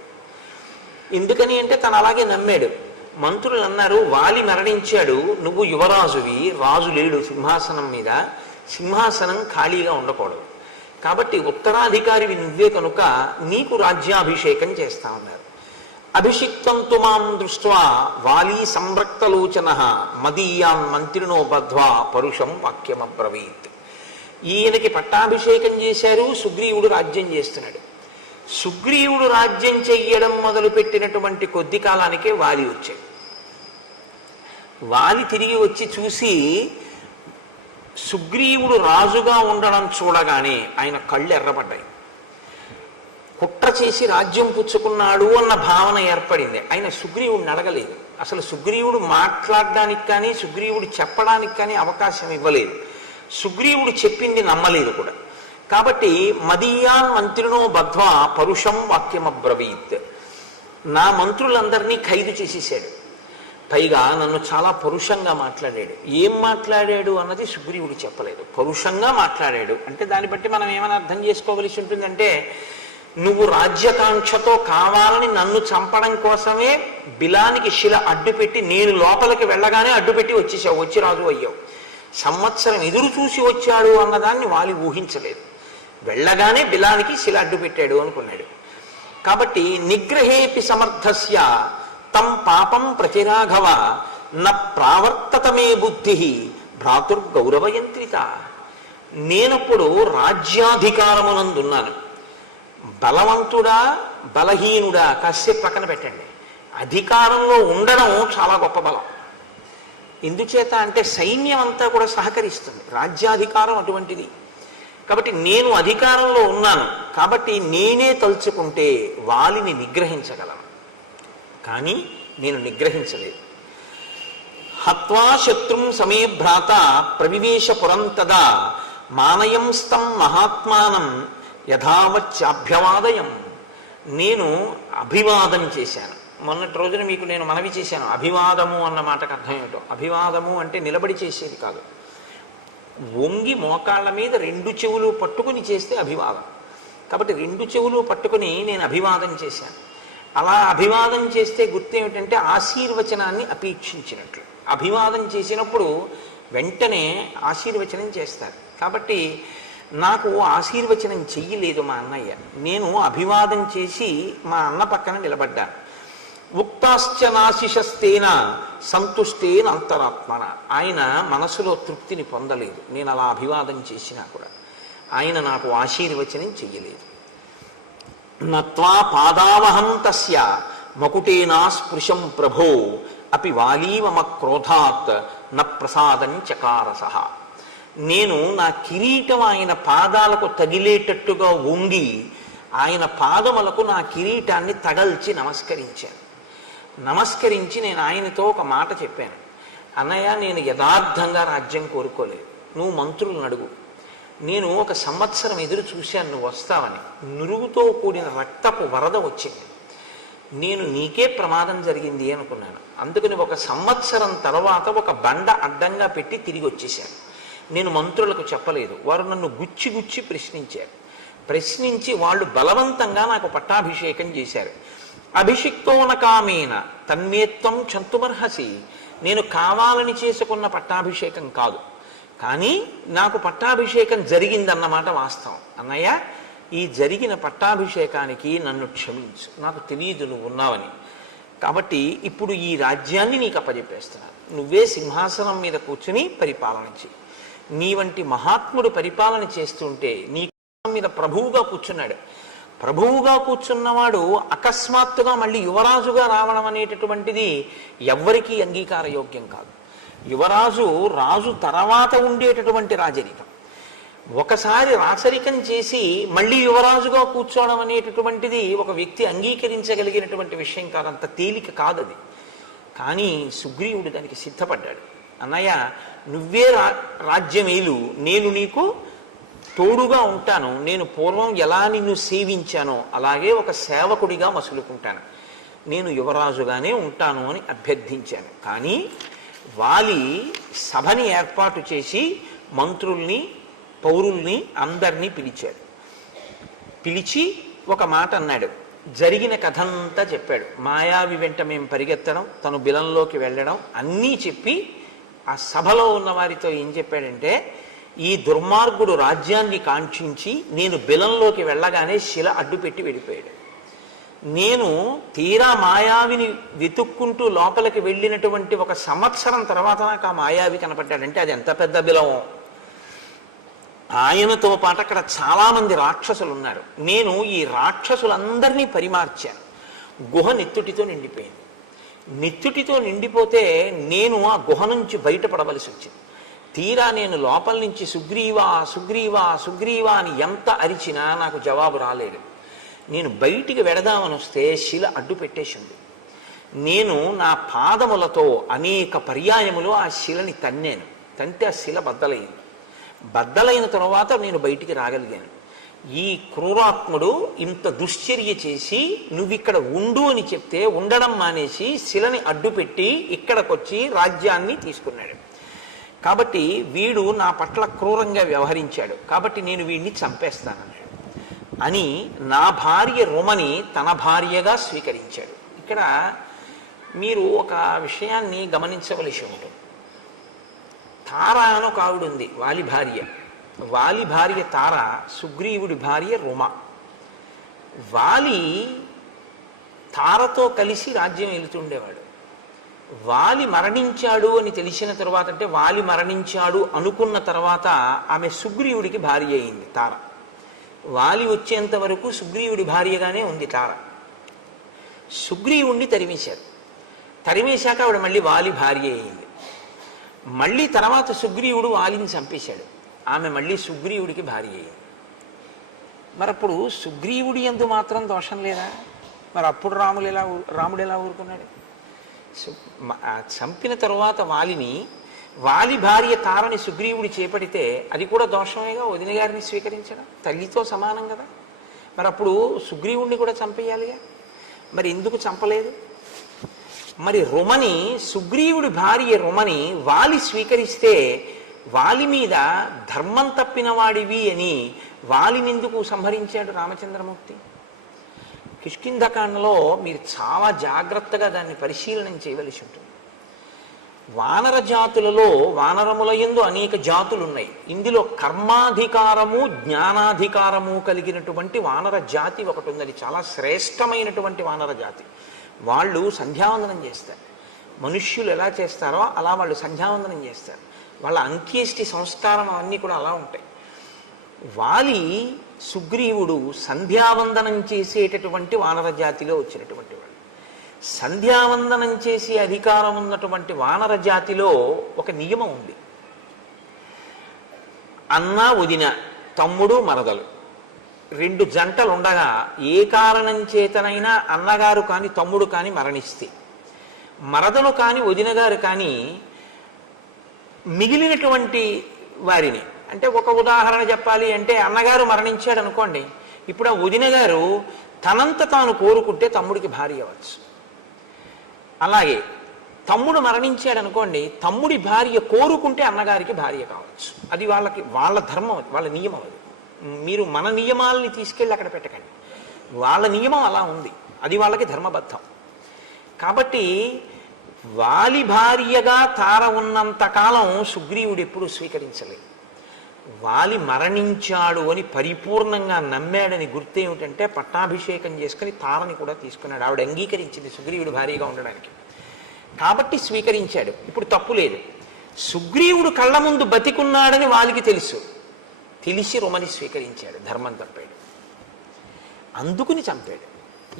ఎందుకని అంటే తను అలాగే నమ్మాడు. మంత్రులు అన్నారు, వాలి మరణించాడు, నువ్వు యువరాజువి, రాజు లేడు సింహాసనం మీద, సింహాసనం ఖాళీగా ఉండకూడదు, కాబట్టి ఉత్తరాధికారివి నువ్వే కనుక నీకు రాజ్యాభిషేకం చేస్తా ఉన్నారు. అభిషిక్తంతు మాం దృష్ట్వా వాలి సంరక్తలోచన మదీయాన్ మంత్రినో బద్ధ్వా పరుషం వాక్యమబ్రవీత్. ఈయనకి పట్టాభిషేకం చేశారు, సుగ్రీవుడు రాజ్యం చేస్తున్నాడు. సుగ్రీవుడు రాజ్యం చెయ్యడం మొదలుపెట్టినటువంటి కొద్ది కాలానికే వాలి వచ్చాడు. వాలి తిరిగి వచ్చి చూసి సుగ్రీవుడు రాజుగా ఉండడం చూడగానే ఆయన కళ్ళు ఎర్రబడ్డాయి. కుట్ర చేసి రాజ్యం పుచ్చుకున్నాడు అన్న భావన ఏర్పడింది. ఆయన సుగ్రీవుడిని అడగలేదు. అసలు సుగ్రీవుడు మాట్లాడడానికి కానీ సుగ్రీవుడు చెప్పడానికి కానీ అవకాశం ఇవ్వలేదు. సుగ్రీవుడు చెప్పింది నమ్మలేదు కూడా. కాబట్టి మదీయాన్ మంత్రినో బద్ధ్వా పరుషం వాక్యమబ్రవీత్. నా మంత్రులందరినీ ఖైదు చేసేసాడు. పైగా నన్ను చాలా పరుషంగా మాట్లాడాడు. ఏం మాట్లాడాడు అన్నది సుగ్రీవుడు చెప్పలేదు. పరుషంగా మాట్లాడాడు అంటే దాన్ని బట్టి మనం ఏమైనా అర్థం చేసుకోవలసి ఉంటుందంటే, నువ్వు రాజ్యకాంక్షతో కావాలని నన్ను చంపడం కోసమే బిలానికి శిల అడ్డుపెట్టి నేను లోపలికి వెళ్ళగానే అడ్డుపెట్టి వచ్చేసావు, వచ్చి రాజు అయ్యావు. సంవత్సరం ఎదురు చూసి వచ్చాడు అన్నదాన్ని వాలి ఊహించలేదు. వెళ్ళగానే బిలానికి శిల అడ్డు పెట్టాడు అనుకున్నాడు. కాబట్టి నిగ్రహేపి సమర్థస్య తం పాపం ప్రతిరాఘవ న ప్రావర్తతమే బుద్ధి భ్రాతుర్గౌరవయంత్రిత. నేనప్పుడు రాజ్యాధికారమునందున్నాను. బలవంతుడా బలహీనుడా కాసేపు పక్కన పెట్టండి. అధికారంలో ఉండడం చాలా గొప్ప బలం. ఎందుచేత అంటే సైన్యం అంతా కూడా సహకరిస్తుంది. రాజ్యాధికారం అటువంటిది. కాబట్టి నేను అధికారంలో ఉన్నాను కాబట్టి నేనే తలుచుకుంటే వాలిని నిగ్రహించగలను, కానీ నేను నిగ్రహించలేదు. హత్వా శత్రుం సమే భ్రాత ప్రవివేశ పురంతదా మానయంస్తం మహాత్మానం యథావచ్చాభ్యవాదయం. నేను అభివాదం చేశాను. మొన్నటి రోజున మీకు నేను మనవి చేశాను, అభివాదము అన్న మాటకు అర్థం ఏమిటో. అభివాదము అంటే నిలబడి చేసేది కాదు, వంగి మోకాళ్ళ మీద రెండు చెవులు పట్టుకుని చేస్తే అభివాదం. కాబట్టి రెండు చెవులు పట్టుకుని నేను అభివాదం చేశాను. అలా అభివాదం చేస్తే గుర్తు ఏమిటంటే ఆశీర్వచనాన్ని అపేక్షించినట్లు. అభివాదం చేసినప్పుడు వెంటనే ఆశీర్వచనం చేస్తారు. కాబట్టి నాకు ఆశీర్వచనం చెయ్యలేదు మా అన్నయ్య. నేను అభివాదం చేసి మా అన్న పక్కన నిలబడ్డాను. ఉక్తాశ్చ నాశిషస్తేన సంతుష్టేన అంతరాత్మన. ఆయన మనసులో తృప్తిని పొందలేదు నేను అలా అభివాదం చేసినా కూడా. ఆయన నాకు ఆశీర్వచనం చెయ్యలేదు. నత్వా పాదావహం తస్య మకుటేనా స్పృశం ప్రభో అపి వాలీవమ క్రోధాత్ న ప్రసాదం చకారసః. నేను నా కిరీటం ఆయన పాదాలకు తగిలేటట్టుగా వంగి ఆయన పాదములకు నా కిరీటాన్ని తగల్చి నమస్కరించాను. నమస్కరించి నేను ఆయనతో ఒక మాట చెప్పాను, అన్నయ్య నేను యథార్థంగా రాజ్యం కోరుకోలేదు, నువ్వు మంత్రులను అడుగు. నేను 1 సంవత్సరం ఎదురు చూశాను నువ్వు వస్తావని. నురుగుతో కూడిన రక్తపు వరద వచ్చింది. నేను నీకే ప్రమాదం జరిగింది అనుకున్నాను. అందుకని 1 సంవత్సరం తర్వాత ఒక బండ అడ్డంగా పెట్టి తిరిగి వచ్చేశాను. నేను మంత్రులకు చెప్పలేదు. వారు నన్ను గుచ్చి గుచ్చి ప్రశ్నించారు. ప్రశ్నించి వాళ్ళు బలవంతంగా నాకు పట్టాభిషేకం చేశారు. అభిషిక్తోన కామేన తన్మేత్వం చంతుమర్హసి. నేను కావాలని చేసుకున్న పట్టాభిషేకం కాదు, కానీ నాకు పట్టాభిషేకం జరిగిందన్నమాట వాస్తవం. అన్నయ్య, ఈ జరిగిన పట్టాభిషేకానికి నన్ను క్షమించు, నాకు తెలియదు నువ్వు ఉన్నావని. కాబట్టి ఇప్పుడు ఈ రాజ్యాన్ని నీకు అప్పజెప్పేస్తున్నాను. నువ్వే సింహాసనం మీద కూర్చుని పరిపాలన చేయి. నీ వంటి మహాత్ముడు పరిపాలన చేస్తుంటే నీ మీద ప్రభువుగా కూర్చున్నాడు. ప్రభువుగా కూర్చున్నవాడు అకస్మాత్తుగా మళ్ళీ యువరాజుగా రావడం అనేటటువంటిది ఎవ్వరికీ అంగీకారయోగ్యం కాదు. యువరాజు రాజు తర్వాత ఉండేటటువంటి రాజరికం. ఒకసారి రాచరికం చేసి మళ్ళీ యువరాజుగా కూర్చోవడం అనేటటువంటిది ఒక వ్యక్తి అంగీకరించగలిగినటువంటి విషయం కాదు, అంత తేలిక కాదది. కానీ సుగ్రీవుడు దానికి సిద్ధపడ్డాడు. అన్నయ్య, నువ్వే రాజ్యమేలు, నేను నీకు తోడుగా ఉంటాను. నేను పూర్వం ఎలా నిన్ను సేవించానో అలాగే ఒక సేవకుడిగా మసులుకుంటాను. నేను యువరాజుగానే ఉంటాను అని అభ్యర్థించాను. కానీ వాలి సభని ఏర్పాటు చేసి మంత్రుల్ని పౌరుల్ని అందరినీ పిలిచాడు. పిలిచి ఒక మాట అన్నాడు. జరిగిన కథంతా చెప్పాడు. మాయావి వెంట మేము పరిగెత్తడం, తను బిలంలోకి వెళ్ళడం అన్నీ చెప్పి ఆ సభలో ఉన్న వారితో ఏం చెప్పాడంటే, ఈ దుర్మార్గుడు రాజ్యాన్ని కాంక్షించి నేను బిలంలోకి వెళ్ళగానే శిల అడ్డుపెట్టి వెళ్ళిపోయాడు. నేను తీరా మాయావిని వెతుక్కుంటూ లోపలికి వెళ్ళినటువంటి 1 సంవత్సరం తర్వాత నాకు ఆ మాయావి కనపడ్డాడంటే అది ఎంత పెద్ద బిలమో. ఆయనతో పాటు అక్కడ చాలామంది రాక్షసులు ఉన్నారు. నేను ఈ రాక్షసులందరినీ పరిమార్చాను. గుహ నెత్తుటితో నిండిపోయింది. నెత్తుటితో నిండిపోతే నేను ఆ గుహ నుంచి బయటపడవలసి వచ్చింది. తీరా నేను లోపల నుంచి సుగ్రీవా సుగ్రీవా సుగ్రీవా అని ఎంత అరిచినా నాకు జవాబు రాలేదు. నేను బయటికి వెడదామని వస్తే శిల అడ్డు పెట్టేసింది. నేను నా పాదములతో అనేక పర్యాయములు ఆ శిలని తన్నాను. తంటే ఆ శిల బద్దలైంది. బద్దలైన తర్వాత నేను బయటికి రాగలిగాను. ఈ క్రూరాత్ముడు ఇంత దుశ్చర్య చేసి నువ్విక్కడ ఉండు అని చెప్తే ఉండడం మానేసి శిలని అడ్డుపెట్టి ఇక్కడికొచ్చి రాజ్యాన్ని తీసుకున్నాడు. కాబట్టి వీడు నా పట్ల క్రూరంగా వ్యవహరించాడు, కాబట్టి నేను వీడిని చంపేస్తానన్నాడు అని నా భార్య రుమని తన భార్యగా స్వీకరించాడు. ఇక్కడ మీరు ఒక విషయాన్ని గమనించవలసి ఉంటుంది. తార అని ఒక ఆవిడ ఉంది, వాలి భార్య. వాలి భార్య తార, సుగ్రీవుడి భార్య రుమ. వాలి తారతో కలిసి రాజ్యం వెళుతుండేవాడు. వాలి మరణించాడు అని తెలిసిన తర్వాత, అంటే వాలి మరణించాడు అనుకున్న తర్వాత ఆమె సుగ్రీవుడికి భార్య అయింది తార. వాలి వచ్చేంత వరకు సుగ్రీవుడి భార్యగానే ఉంది తార. సుగ్రీవుణ్ణి తరిమేశారు. తరిమేశాక ఆవిడ మళ్ళీ వాలి భార్య అయింది. మళ్ళీ తర్వాత సుగ్రీవుడు వాలిని చంపేశాడు. ఆమె మళ్ళీ సుగ్రీవుడికి భార్య అయింది. మరి అప్పుడు సుగ్రీవుడి యందు మాత్రం దోషం లేదా? మరి అప్పుడు రాముడు ఎలా ఊరుకున్నాడు? చంపిన తరువాత వాలిని వాలి భార్య తారని సుగ్రీవుడు చేపడితే అది కూడా దోషమేగా, వదిన గారిని స్వీకరించడం తల్లితో సమానం కదా. మరి అప్పుడు సుగ్రీవుణ్ణి కూడా చంపేయాలిగా, మరి ఎందుకు చంపలేదు? మరి రుమని, సుగ్రీవుడి భార్య రుమని వాలి స్వీకరిస్తే వాలి మీద ధర్మం తప్పిన వాడివి అని వాలిని ఎందుకు సంహరించాడు రామచంద్రమూర్తి? కిష్కింధకాండలో మీరు చాలా జాగ్రత్తగా దాన్ని పరిశీలనం చేయవలసి ఉంటుంది. వానర జాతులలో వానరముల యందు అనేక జాతులు ఉన్నాయి. ఇందులో కర్మాధికారము జ్ఞానాధికారము కలిగినటువంటి వానర జాతి ఒకటి ఉంది. అది చాలా శ్రేష్టమైనటువంటి వానర జాతి. వాళ్ళు సంధ్యావందనం చేస్తారు. మనుష్యులు ఎలా చేస్తారో అలా వాళ్ళు సంధ్యావందనం చేస్తారు. వాళ్ళ అంత్యేష్టి సంస్కారం అవన్నీ కూడా అలా ఉంటాయి. వాలి సుగ్రీవుడు సంధ్యావందనం చేసేటటువంటి వానర జాతిలో వచ్చినటువంటి వాడు. సంధ్యావందనం చేసే అధికారం ఉన్నటువంటి వానర జాతిలో ఒక నియమం ఉంది. అన్న వదిన, తమ్ముడు మరదలు, రెండు జంటలు ఉండగా ఏ కారణం చేతనైనా అన్నగారు కానీ తమ్ముడు కానీ మరణిస్తే, మరదలు కానీ వదిన గారు కానీ మిగిలినటువంటి వారిని, అంటే ఒక ఉదాహరణ చెప్పాలి అంటే అన్నగారు మరణించాడు అనుకోండి, ఇప్పుడు ఆ వదిన గారు తనంత తాను కోరుకుంటే తమ్ముడికి భార్య అవ్వచ్చు. అలాగే తమ్ముడు మరణించాడు అనుకోండి, తమ్ముడి భార్య కోరుకుంటే అన్నగారికి భార్య కావచ్చు. అది వాళ్ళ ధర్మం, వాళ్ళ నియమం. అది మీరు మన నియమాలని తీసుకెళ్ళి అక్కడ పెట్టకండి. వాళ్ళ నియమం అలా ఉంది, అది వాళ్ళకి ధర్మబద్ధం. కాబట్టి వాలి భార్యగా తార ఉన్నంతకాలం సుగ్రీవుడు ఎప్పుడు స్వీకరించలేదు. వాలి మరణించాడు అని పరిపూర్ణంగా నమ్మాడని గుర్తు ఏమిటంటే పట్టాభిషేకం చేసుకుని తారని కూడా తీసుకున్నాడు. ఆవిడ అంగీకరించింది సుగ్రీవుడు భార్యగా ఉండడానికి, కాబట్టి స్వీకరించాడు. ఇప్పుడు తప్పు లేదు. సుగ్రీవుడు కళ్ళ ముందు బతికున్నాడని వాలికి తెలుసు, తెలిసి రుమని స్వీకరించాడు, ధర్మం తప్పాడు, అందుకుని చంపాడు.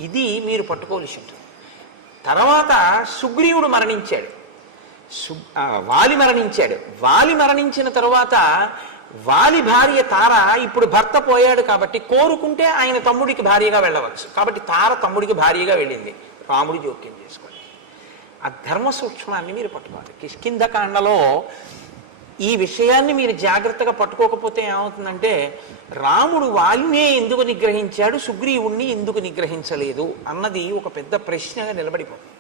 ఇది మీరు పట్టుకోవలసి ఉంటుంది. తర్వాత సుగ్రీవుడు మరణించాడు, వాలి మరణించాడు. వాలి మరణించిన తరువాత వాలి భార్య తార ఇప్పుడు భర్త పోయాడు కాబట్టి కోరుకుంటే ఆయన తమ్ముడికి భార్యగా వెళ్ళవచ్చు. కాబట్టి తార తమ్ముడికి భార్యగా వెళ్ళింది. రాముడి జోక్యం చేసుకోండి. ఆ ధర్మ సూక్ష్మాన్ని మీరు పట్టుకోవాలి. కిష్కింధకాండలో ఈ విషయాన్ని మీరు జాగ్రత్తగా పట్టుకోకపోతే ఏమవుతుందంటే రాముడు వాలినే ఎందుకు నిగ్రహించాడు, సుగ్రీవుణ్ణి ఎందుకు నిగ్రహించలేదు అన్నది ఒక పెద్ద ప్రశ్నగా నిలబడిపోతుంది.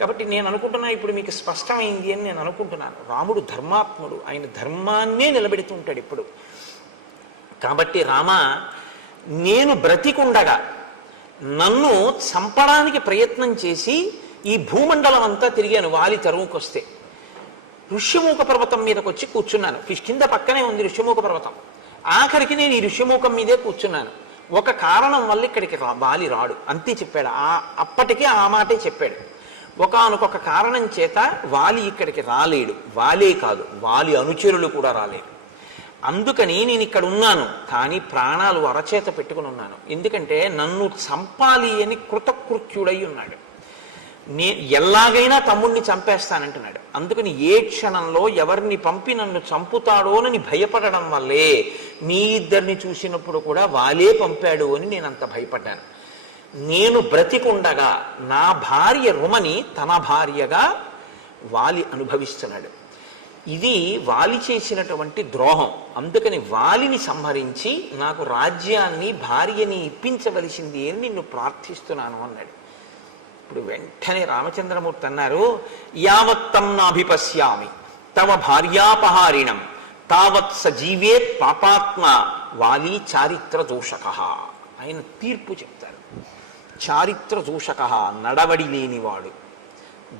కాబట్టి నేను అనుకుంటున్నా ఇప్పుడు మీకు స్పష్టమైంది అని నేను అనుకుంటున్నాను. రాముడు ధర్మాత్ముడు, ఆయన ధర్మాన్నే నిలబెడుతూ ఉంటాడు ఇప్పుడు. కాబట్టి రామ, నేను బ్రతికుండగా నన్ను చంపడానికి ప్రయత్నం చేసి ఈ భూమండలం అంతా తిరిగాను వాలి తరువుకొస్తే. ఋష్యమూక పర్వతం మీదకి వచ్చి కూర్చున్నాను. కిష్కింధ పక్కనే ఉంది ఋష్యమూక పర్వతం. ఆఖరికి నేను ఈ ఋష్యమూకం మీదే కూర్చున్నాను. ఒక కారణం వల్ల ఇక్కడికి వాలి రాడు, అంతే చెప్పాడు. అప్పటికే ఆ మాటే చెప్పాడు. ఒకానొక కారణం చేత వాలి ఇక్కడికి రాలేడు. వాలే కాదు, వాలి అనుచరులు కూడా రాలేడు. అందుకని నేను ఇక్కడ ఉన్నాను, కానీ ప్రాణాలు అరచేత పెట్టుకుని ఉన్నాను. ఎందుకంటే నన్ను చంపాలి అని కృతకృత్యుడై ఉన్నాడు. ఎలాగైనా తమ్ముడిని చంపేస్తానంటున్నాడు. అందుకని ఏ క్షణంలో ఎవరిని పంపి నన్ను చంపుతాడోనని భయపడడం వల్లే మీ ఇద్దరిని చూసినప్పుడు కూడా వాలే పంపాడు అని నేను అంత భయపడ్డాను. నేను బ్రతికుండగా నా భార్య రుమని తన భార్యగా వాలి అనుభవిస్తున్నాడు. ఇది వాలి చేసినటువంటి ద్రోహం. అందుకని వాలిని సంహరించి నాకు రాజ్యాన్ని భార్యని ఇప్పించవలసింది అని నిన్ను ప్రార్థిస్తున్నాను అన్నాడు. ఇప్పుడు వెంటనే రామచంద్రమూర్తి అన్నారు, యావత్తం నాభిపశ్యామి తవ భార్యాపహారిణం తావత్ సజీవేత్ పాపాత్మ వాలి చారిత్ర దోషక. ఆయన తీర్పు చెప్తారు. చారిత్ర దోషక, నడవడి లేనివాడు.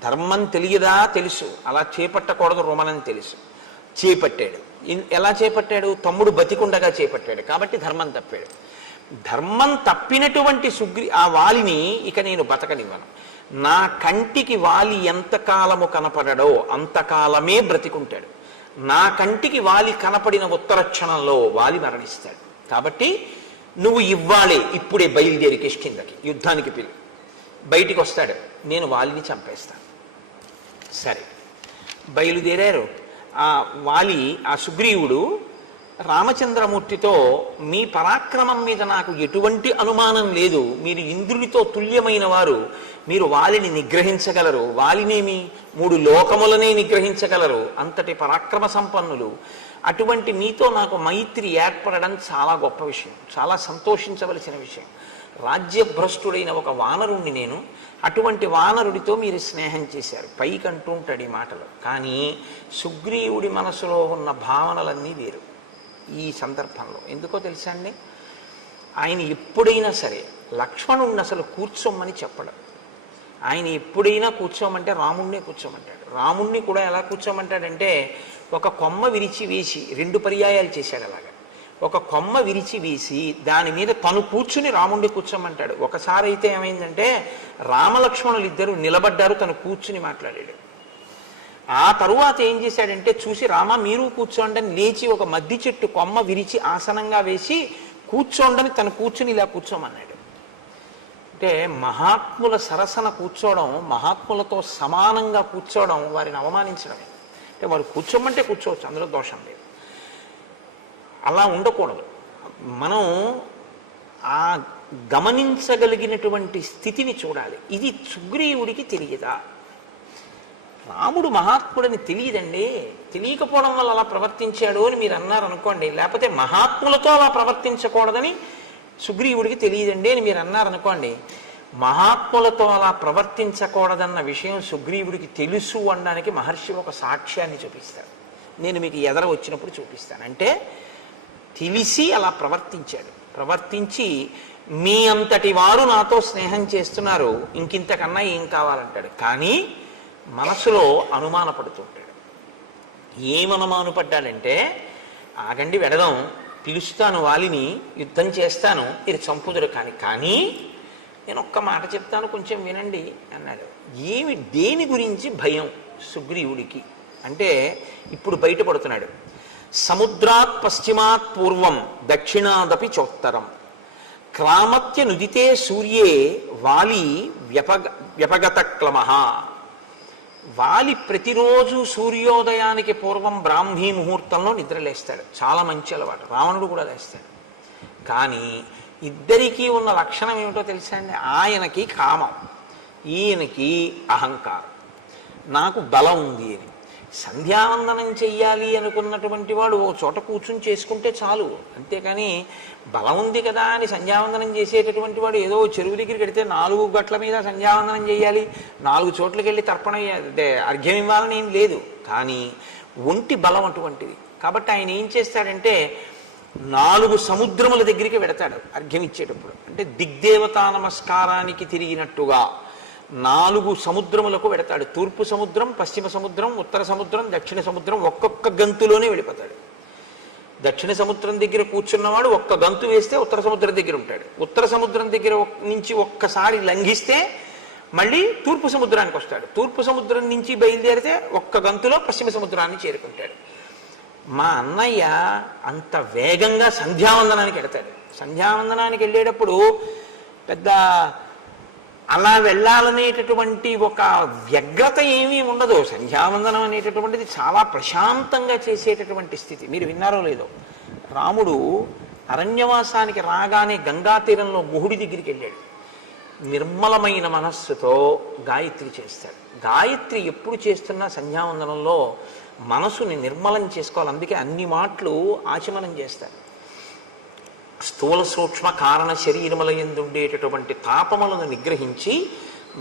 ధర్మం తెలియదా? తెలుసు. అలా చేపట్టకూడదు రుమనని తెలుసు, చేపట్టాడు. ఎలా చేపట్టాడు? తమ్ముడు బతికుండగా చేపట్టాడు, కాబట్టి ధర్మం తప్పాడు. ధర్మం తప్పినటువంటి ఆ వాలిని ఇక నేను బతకనివ్వను. నా కంటికి వాలి ఎంతకాలము కనపడడో అంతకాలమే బ్రతికుంటాడు. నా కంటికి వాలి కనపడిన ఉత్తర క్షణంలో వాలి మరణిస్తాడు. కాబట్టి నువ్వు ఇవ్వాలే, ఇప్పుడే బయలుదేరి కిష్కింధకి యుద్ధానికి పిలు. బయటికి వస్తాడు, నేను వాలిని చంపేస్తాను. సరే, బయలుదేరారు. ఆ వాలి, ఆ సుగ్రీవుడు రామచంద్రమూర్తితో మీ పరాక్రమం మీద నాకు ఎటువంటి అనుమానం లేదు, మీరు ఇంద్రుడితో తుల్యమైన వారు, మీరు వాలిని నిగ్రహించగలరు, వాలినేమి 3 లోకములనే నిగ్రహించగలరు, అంతటి పరాక్రమ సంపన్నులు. అటువంటి మీతో నాకు మైత్రి ఏర్పడడం చాలా గొప్ప విషయం, చాలా సంతోషించవలసిన విషయం. రాజ్యభ్రష్టుడైన ఒక వానరుణ్ణి నేను, అటువంటి వానరుడితో మీరు స్నేహం చేశారు. పైకి అంటూ ఉంటాడు ఈ మాటలు, కానీ సుగ్రీవుడి మనసులో ఉన్న భావనలన్నీ వేరు ఈ సందర్భంలో. ఎందుకో తెలుసా అండి, ఆయన ఎప్పుడైనా సరే లక్ష్మణుణ్ణి అసలు కూర్చోమని చెప్పడం. ఆయన ఎప్పుడైనా కూర్చోమంటే రాముణ్ణే కూర్చోమంటాడు. రాముణ్ణి కూడా ఎలా కూర్చోమంటాడంటే, ఒక కొమ్మ విరిచి వేసి 2 పర్యాయాలు చేశాడు అలాగా. ఒక కొమ్మ విరిచి వేసి దాని మీద తను కూర్చుని రాముణ్ణి కూర్చోమంటాడు. ఒకసారి అయితే ఏమైందంటే, రామలక్ష్మణులు ఇద్దరు నిలబడ్డారు, తను కూర్చుని మాట్లాడాడు. ఆ తరువాత ఏం చేశాడంటే, చూసి రామ మీరు కూర్చోండి అని లేచి ఒక మద్ది చెట్టు కొమ్మ విరిచి ఆసనంగా వేసి కూర్చోండని తను కూర్చుని ఇలా కూర్చోమన్నాడు. అంటే మహాత్ముల సరసన కూర్చోవడం, మహాత్ములతో సమానంగా కూర్చోవడం వారిని అవమానించడమే. అంటే వారు కూర్చోమంటే కూర్చోవచ్చు, అందులో దోషం లేదు. అలా ఉండకూడదు. మనం ఆ గమనించగలిగినటువంటి స్థితిని చూడాలి. ఇది సుగ్రీవుడికి తెలియదా? రాముడు మహాత్ముడని తెలియదండి, తెలియకపోవడం వల్ల అలా ప్రవర్తించాడు అని మీరు అన్నారు అనుకోండి. లేకపోతే మహాత్ములతో అలా ప్రవర్తించకూడదని సుగ్రీవుడికి తెలియదండి అని మీరు అన్నారనుకోండి. మహాత్ములతో అలా ప్రవర్తించకూడదన్న విషయం సుగ్రీవుడికి తెలుసు అనడానికి మహర్షి ఒక సాక్ష్యాన్ని చూపిస్తాడు. నేను మీకు ఎదర వచ్చినప్పుడు చూపిస్తాను. అంటే తెలిసి అలా ప్రవర్తించాడు. ప్రవర్తించి మీ అంతటి వారు నాతో స్నేహం చేస్తున్నారు, ఇంకింతకన్నా ఏం కావాలంటాడు. కానీ మనసులో అనుమానపడుతుంటాడు. ఏమనుమానపడ్డాడంటే, ఆగండి వెడదాం, పిలుస్తాను వాలిని, యుద్ధం చేస్తాను, ఇది చంపుదురు కానీ నేను ఒక్క మాట చెప్తాను కొంచెం వినండి అన్నాడు. దేని గురించి భయం సుగ్రీవుడికి అంటే ఇప్పుడు బయటపడుతున్నాడు. సముద్రాత్ పశ్చిమాత్ పూర్వం దక్షిణాదపి చోత్తరం క్రామత్య నుదితే సూర్యే వాలి వ్యపగత క్లమః. వాలి ప్రతిరోజు సూర్యోదయానికి పూర్వం బ్రాహ్మీ ముహూర్తంలో నిద్రలేస్తాడు. చాలా మంచి అలవాటు. రావణుడు కూడా లేస్తాడు. కానీ ఇద్దరికీ ఉన్న లక్షణం ఏమిటో తెలుసా అండి? ఆయనకి కామం, ఈయనకి అహంకారం. నాకు బలం ఉంది అని. సంధ్యావందనం చెయ్యాలి అనుకున్నటువంటి వాడు ఓ చోట కూర్చుని చేసుకుంటే చాలు. అంతేకాని బలం ఉంది కదా అని సంధ్యావందనం చేసేటటువంటి వాడు ఏదో చెరువు దగ్గరికి వెడితే 4 గట్ల మీద సంధ్యావందనం చేయాలి, 4 చోట్లకి వెళ్ళి తర్పణ అర్ఘ్యం ఇవ్వాలని ఏం లేదు. కానీ ఒంటి బలం అటువంటిది. కాబట్టి ఆయన ఏం చేస్తాడంటే 4 సముద్రముల దగ్గరికి వెడతాడు అర్ఘ్యం ఇచ్చేటప్పుడు. అంటే దిగ్దేవతా నమస్కారానికి తిరిగినట్టుగా 4 సముద్రములకు వెడతాడు. తూర్పు సముద్రం, పశ్చిమ సముద్రం, ఉత్తర సముద్రం, దక్షిణ సముద్రం ఒక్కొక్క గంతులోనే వెళ్ళిపోతాడు. దక్షిణ సముద్రం దగ్గర కూర్చున్నవాడు ఒక్క గంతు వేస్తే ఉత్తర సముద్రం దగ్గర ఉంటాడు. ఉత్తర సముద్రం దగ్గర నుంచి ఒక్కసారి లంఘిస్తే మళ్ళీ తూర్పు సముద్రానికి వస్తాడు. తూర్పు సముద్రం నుంచి బయలుదేరితే ఒక్క గంతులో పశ్చిమ సముద్రాన్ని చేరుకుంటాడు. మా అన్నయ్య అంత వేగంగా సంధ్యావందనానికి వెడతాడు. సంధ్యావందనానికి వెళ్ళేటప్పుడు పెద్ద అలా వెళ్ళాలనేటటువంటి ఒక వ్యగ్రత ఏమీ ఉండదు. సంధ్యావందనం అనేటటువంటిది చాలా ప్రశాంతంగా చేసేటటువంటి స్థితి. మీరు విన్నారో లేదో, రాముడు అరణ్యవాసానికి రాగానే గంగా తీరంలో గుహుడి దగ్గరికి వెళ్ళాడు. నిర్మలమైన మనస్సుతో గాయత్రి చేస్తాడు. గాయత్రి ఎప్పుడు చేస్తున్నా సంధ్యావందనంలో మనసుని నిర్మలం చేసుకోవాలి. అందుకే అన్ని మాటలు ఆచమనం చేస్తారు. స్థూల సూక్ష్మ కారణ శరీరముల యందు ఉండేటటువంటి తాపములను నిగ్రహించి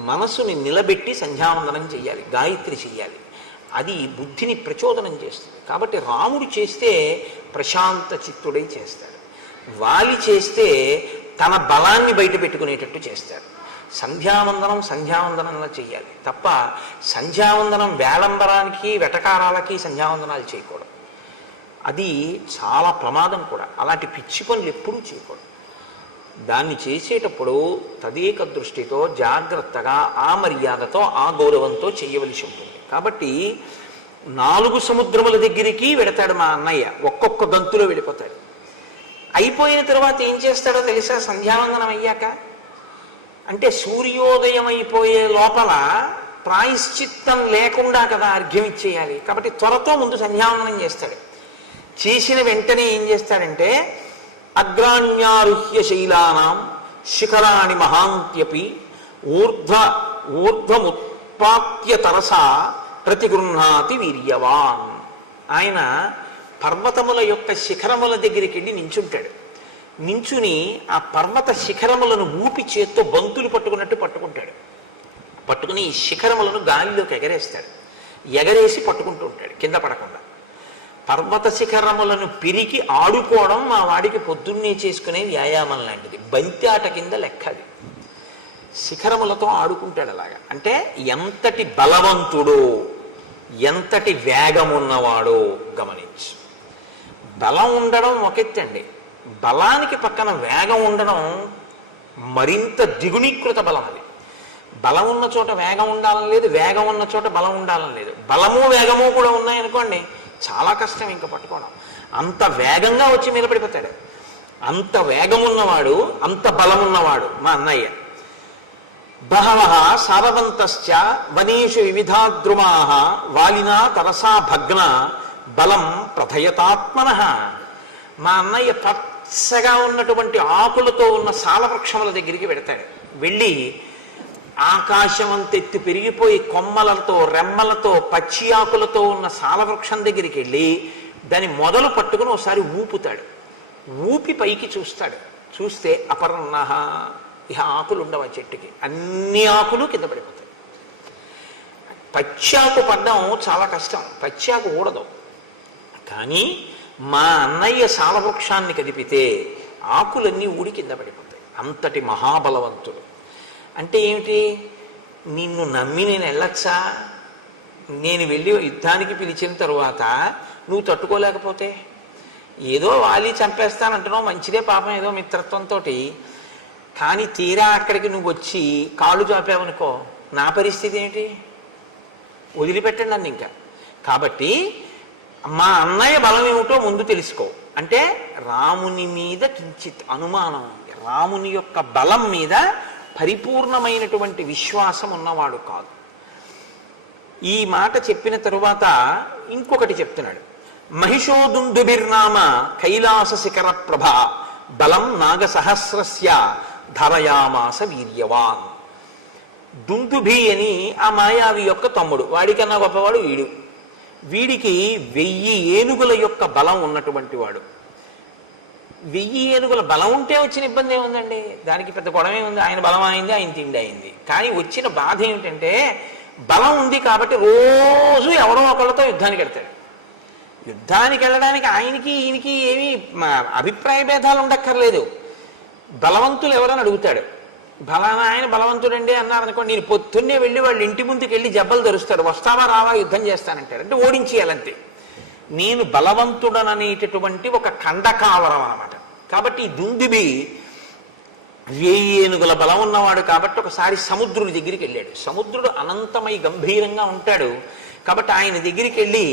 మనసుని నిలబెట్టి సంధ్యావందనం చేయాలి, గాయత్రి చెయ్యాలి. అది బుద్ధిని ప్రచోదనం చేస్తుంది. కాబట్టి రాముడు చేస్తే ప్రశాంత చిత్తుడై చేస్తాడు. వాలి చేస్తే తన బలాన్ని బయట పెట్టుకునేటట్టు చేస్తాడు. సంధ్యావందనంలా చేయాలి తప్ప సంధ్యావందనం వేలంబరానికి వెటకారాలకి సంధ్యావందనాలు చేయకూడదు. అది చాలా ప్రమాదం కూడా. అలాంటి పిచ్చి పనులు ఎప్పుడూ చేయకూడదు. దాన్ని చేసేటప్పుడు తదేక దృష్టితో జాగ్రత్తగా ఆ మర్యాదతో ఆ గౌరవంతో చేయవలసి ఉంటుంది. కాబట్టి 4 సముద్రముల దగ్గరికి వెడతాడు మా అన్నయ్య. ఒక్కొక్క గంతులో వెళ్ళిపోతాడు. అయిపోయిన తర్వాత ఏం చేస్తాడో తెలుసా? సంధ్యావందనం అయ్యాక అంటే సూర్యోదయం అయిపోయే లోపల ప్రాయశ్చిత్తం లేకుండా కదా అర్ఘ్యం ఇచ్చేయాలి. కాబట్టి త్వరతో ముందు సంధ్యావందనం చేస్తాడు. చేసిన వెంటనే ఏం చేస్తాడంటే అగ్రాణ్యారుహ్య శైలానాం శిఖరాణి మహాంత్యపి ఊర్ధ్వముత్పాత్య తరసా ప్రతిగృహ్ణాతి వీర్యవాన్. ఆయన పర్వతముల యొక్క శిఖరముల దగ్గరికి వెళ్ళి నించుంటాడు. నించుని ఆ పర్వత శిఖరములను ఊపి చేత్తో బంతులు పట్టుకున్నట్టు పట్టుకుంటాడు. పట్టుకుని ఈ శిఖరములను గాలిలోకి ఎగరేస్తాడు. ఎగరేసి పట్టుకుంటూ ఉంటాడు కింద పడకుండా. పర్వత శిఖరములను పిరికి ఆడుకోవడం మా వాడికి పొద్దున్నే చేసుకునే వ్యాయామం లాంటిది. బంతి ఆట కింద లెక్క అది. శిఖరములతో ఆడుకుంటాడు అలాగా. అంటే ఎంతటి బలవంతుడో, ఎంతటి వేగమున్నవాడో గమనించు. బలం ఉండడం ఒకెత్తండి, బలానికి పక్కన వేగం ఉండడం మరింత ద్విగుణీకృత బలం. అది బలం ఉన్న చోట వేగం ఉండాలని లేదు, వేగం ఉన్న చోట బలం ఉండాలని లేదు. బలము వేగము కూడా ఉన్నాయనుకోండి, చాలా కష్టం ఇంకా పట్టుకోవడం. అంత వేగంగా వచ్చి మీద పడిపోతాడు. అంత వేగం ఉన్నవాడు, అంత బలం ఉన్నవాడు మా అన్నయ్య. బహవః సారవంతశ్చ వనేషు వివిధాద్రుమాః వాలినా తరసా భగ్న బలం ప్రథయతాత్మనః. మా అన్నయ్య పచ్చగా ఉన్నటువంటి ఆకులతో ఉన్న సాలవృక్షముల దగ్గరికి వెడతాడు. వెళ్ళి ఆకాశం అంతెత్తు పెరిగిపోయి కొమ్మలతో రెమ్మలతో పచ్చి ఆకులతో ఉన్న సాలవృక్షం దగ్గరికి వెళ్ళి దాని మొదలు పట్టుకుని ఒకసారి ఊపుతాడు. ఊపి పైకి చూస్తాడు. చూస్తే అపర్ణః, ఇహ ఆకులు ఉండవు ఆ చెట్టుకి, అన్ని ఆకులు కింద పడిపోతాయి. పచ్చాకు పడ్డం చాలా కష్టం, పచ్చాకు ఊడదు. కానీ మా అన్నయ్య సాలవృక్షాన్ని కదిపితే ఆకులన్నీ ఊడి కింద పడిపోతాయి. అంతటి మహాబలవంతుడు. అంటే ఏమిటి? నిన్ను నమ్మి నేను వెళ్ళొచ్చా? నేను వెళ్ళి యుద్ధానికి పిలిచిన తరువాత నువ్వు తట్టుకోలేకపోతే, ఏదో వాలి చంపేస్తానంటున్నావు, మంచిదే పాపం, ఏదో మిత్రత్వంతో. కానీ తీరా అక్కడికి నువ్వు వచ్చి కాళ్ళు చాపావనుకో, నా పరిస్థితి ఏమిటి? వదిలిపెట్టండి నన్ను ఇంకా. కాబట్టి మా అన్నయ్య బలం ఏమిటో ముందు తెలుసుకో. అంటే రాముని మీద కించిత్ అనుమానం, రాముని యొక్క బలం మీద పరిపూర్ణమైనటువంటి విశ్వాసం ఉన్నవాడు కాదు. ఈ మాట చెప్పిన తరువాత ఇంకొకటి చెప్తున్నాడు. మహిషోదుందుభిర్నామ కైలాస శిఖర ప్రభ బలం నాగసహస్రస్య ధరయామాస వీర్యవాన్. దుందుభి అని ఆ మాయావి యొక్క తమ్ముడు, వాడికన్నా గొప్పవాడు వీడు. వీడికి 1000 ఏనుగుల యొక్క బలం ఉన్నటువంటి వాడు. 1000 ఏనుగుల బలం ఉంటే వచ్చిన ఇబ్బంది ఏముందండి? దానికి పెద్ద గొడవే ఉంది. ఆయన బలం అయింది, ఆయన తిండి అయింది. కానీ వచ్చిన బాధ ఏమిటంటే బలం ఉంది కాబట్టి రోజు ఎవరో ఒకళ్ళతో యుద్ధానికి వెళ్తాడు. యుద్ధానికి వెళ్ళడానికి ఆయనకి ఈయనకి ఏమీ అభిప్రాయ భేదాలు ఉండక్కర్లేదు. బలవంతులు ఎవరని అడుగుతాడు. బలానా ఆయన బలవంతుడండి అన్నారనుకోండి, నేను పొద్దున్నే వెళ్ళి వాళ్ళు ఇంటి ముందుకు వెళ్ళి జబ్బలు ధరుస్తాడు, వస్తావా రావా యుద్ధం చేస్తానంటాడు. అంటే ఓడించేయాలంతే. నేను బలవంతుడననేటటువంటి ఒక ఖండకావరం అన్నమాట. కాబట్టి ఈ దుందుబి 1000 ఏనుగుల బలం ఉన్నవాడు కాబట్టి ఒకసారి సముద్రుడి దగ్గరికి వెళ్ళాడు. సముద్రుడు అనంతమై గంభీరంగా ఉంటాడు కాబట్టి ఆయన దగ్గరికి వెళ్ళి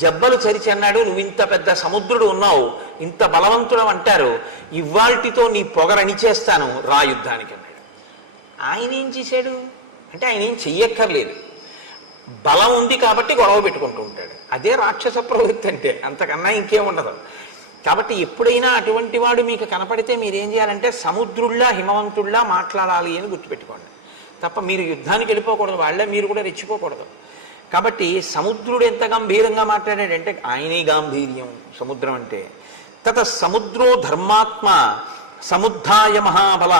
జబ్బలు చరిచి అన్నాడు, నువ్వు ఇంత పెద్ద సముద్రుడు ఉన్నావు, ఇంత బలవంతుడు అంటారు, ఇవాల్టితో నీ పొగరనిచేస్తాను, రా యుద్ధానికి అన్నాడు. ఆయన ఏం చేశాడు అంటే ఆయన ఏం చెయ్యక్కర్లేదు, బలం ఉంది కాబట్టి గొడవ పెట్టుకుంటూ ఉంటాడు. అదే రాక్షస ప్రవృత్తి అంటే, అంతకన్నా ఇంకేముండదు. కాబట్టి ఎప్పుడైనా అటువంటి వాడు మీకు కనపడితే మీరేం చేయాలంటే సముద్రుల్లా హిమవంతుల్లా మాట్లాడాలి అని గుర్తుపెట్టుకోండి. తప్ప మీరు యుద్ధానికి వెళ్ళిపోకూడదు, వాళ్ళే మీరు కూడా రెచ్చిపోకూడదు. కాబట్టి సముద్రుడు ఎంత గంభీరంగా మాట్లాడాడంటే ఆయనే గాంభీర్యం సముద్రం అంటే. తత సముద్రో ధర్మాత్మ సముద్ధాయ మహాబల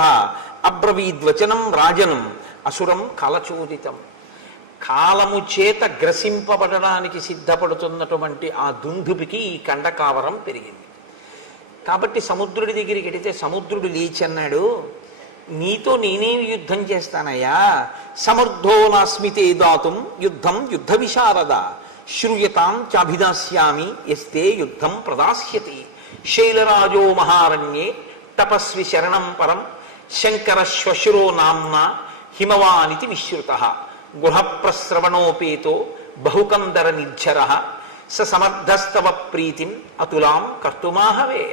అబ్రవీద్వచనం రాజనం అసురం కాలచోదితం. కాలము చేత గ్రసింపబడడానికి సిద్ధపడుతున్నటువంటి ఆ దుందుబికి ఈ కండకావరం పెరిగింది. కాబట్టి సముద్రుడి దగ్గరికి వెడితే సముద్రుడు లేచి అన్నాడు, నీతో నేనేమి యుద్ధం చేస్తానయ్యా? సమర్థో నాస్మితే దాతుం యుద్ధం యుద్ధ విశారద శ్రూయతాం చాభిదాస్యామి ఎస్తే యుద్ధం ప్రదాస్యతి. శైలరాజో మహారణ్యే తపస్వి శరణం పరం శంకర శ్వశురో నామ్నా హిమవానితి విశ్రుత గృహప్రస్రవణోపేతో బహుకందర నిర్ఝర స సమర్థస్తవ ప్రీతిం అతులాం కర్తుమాహవే.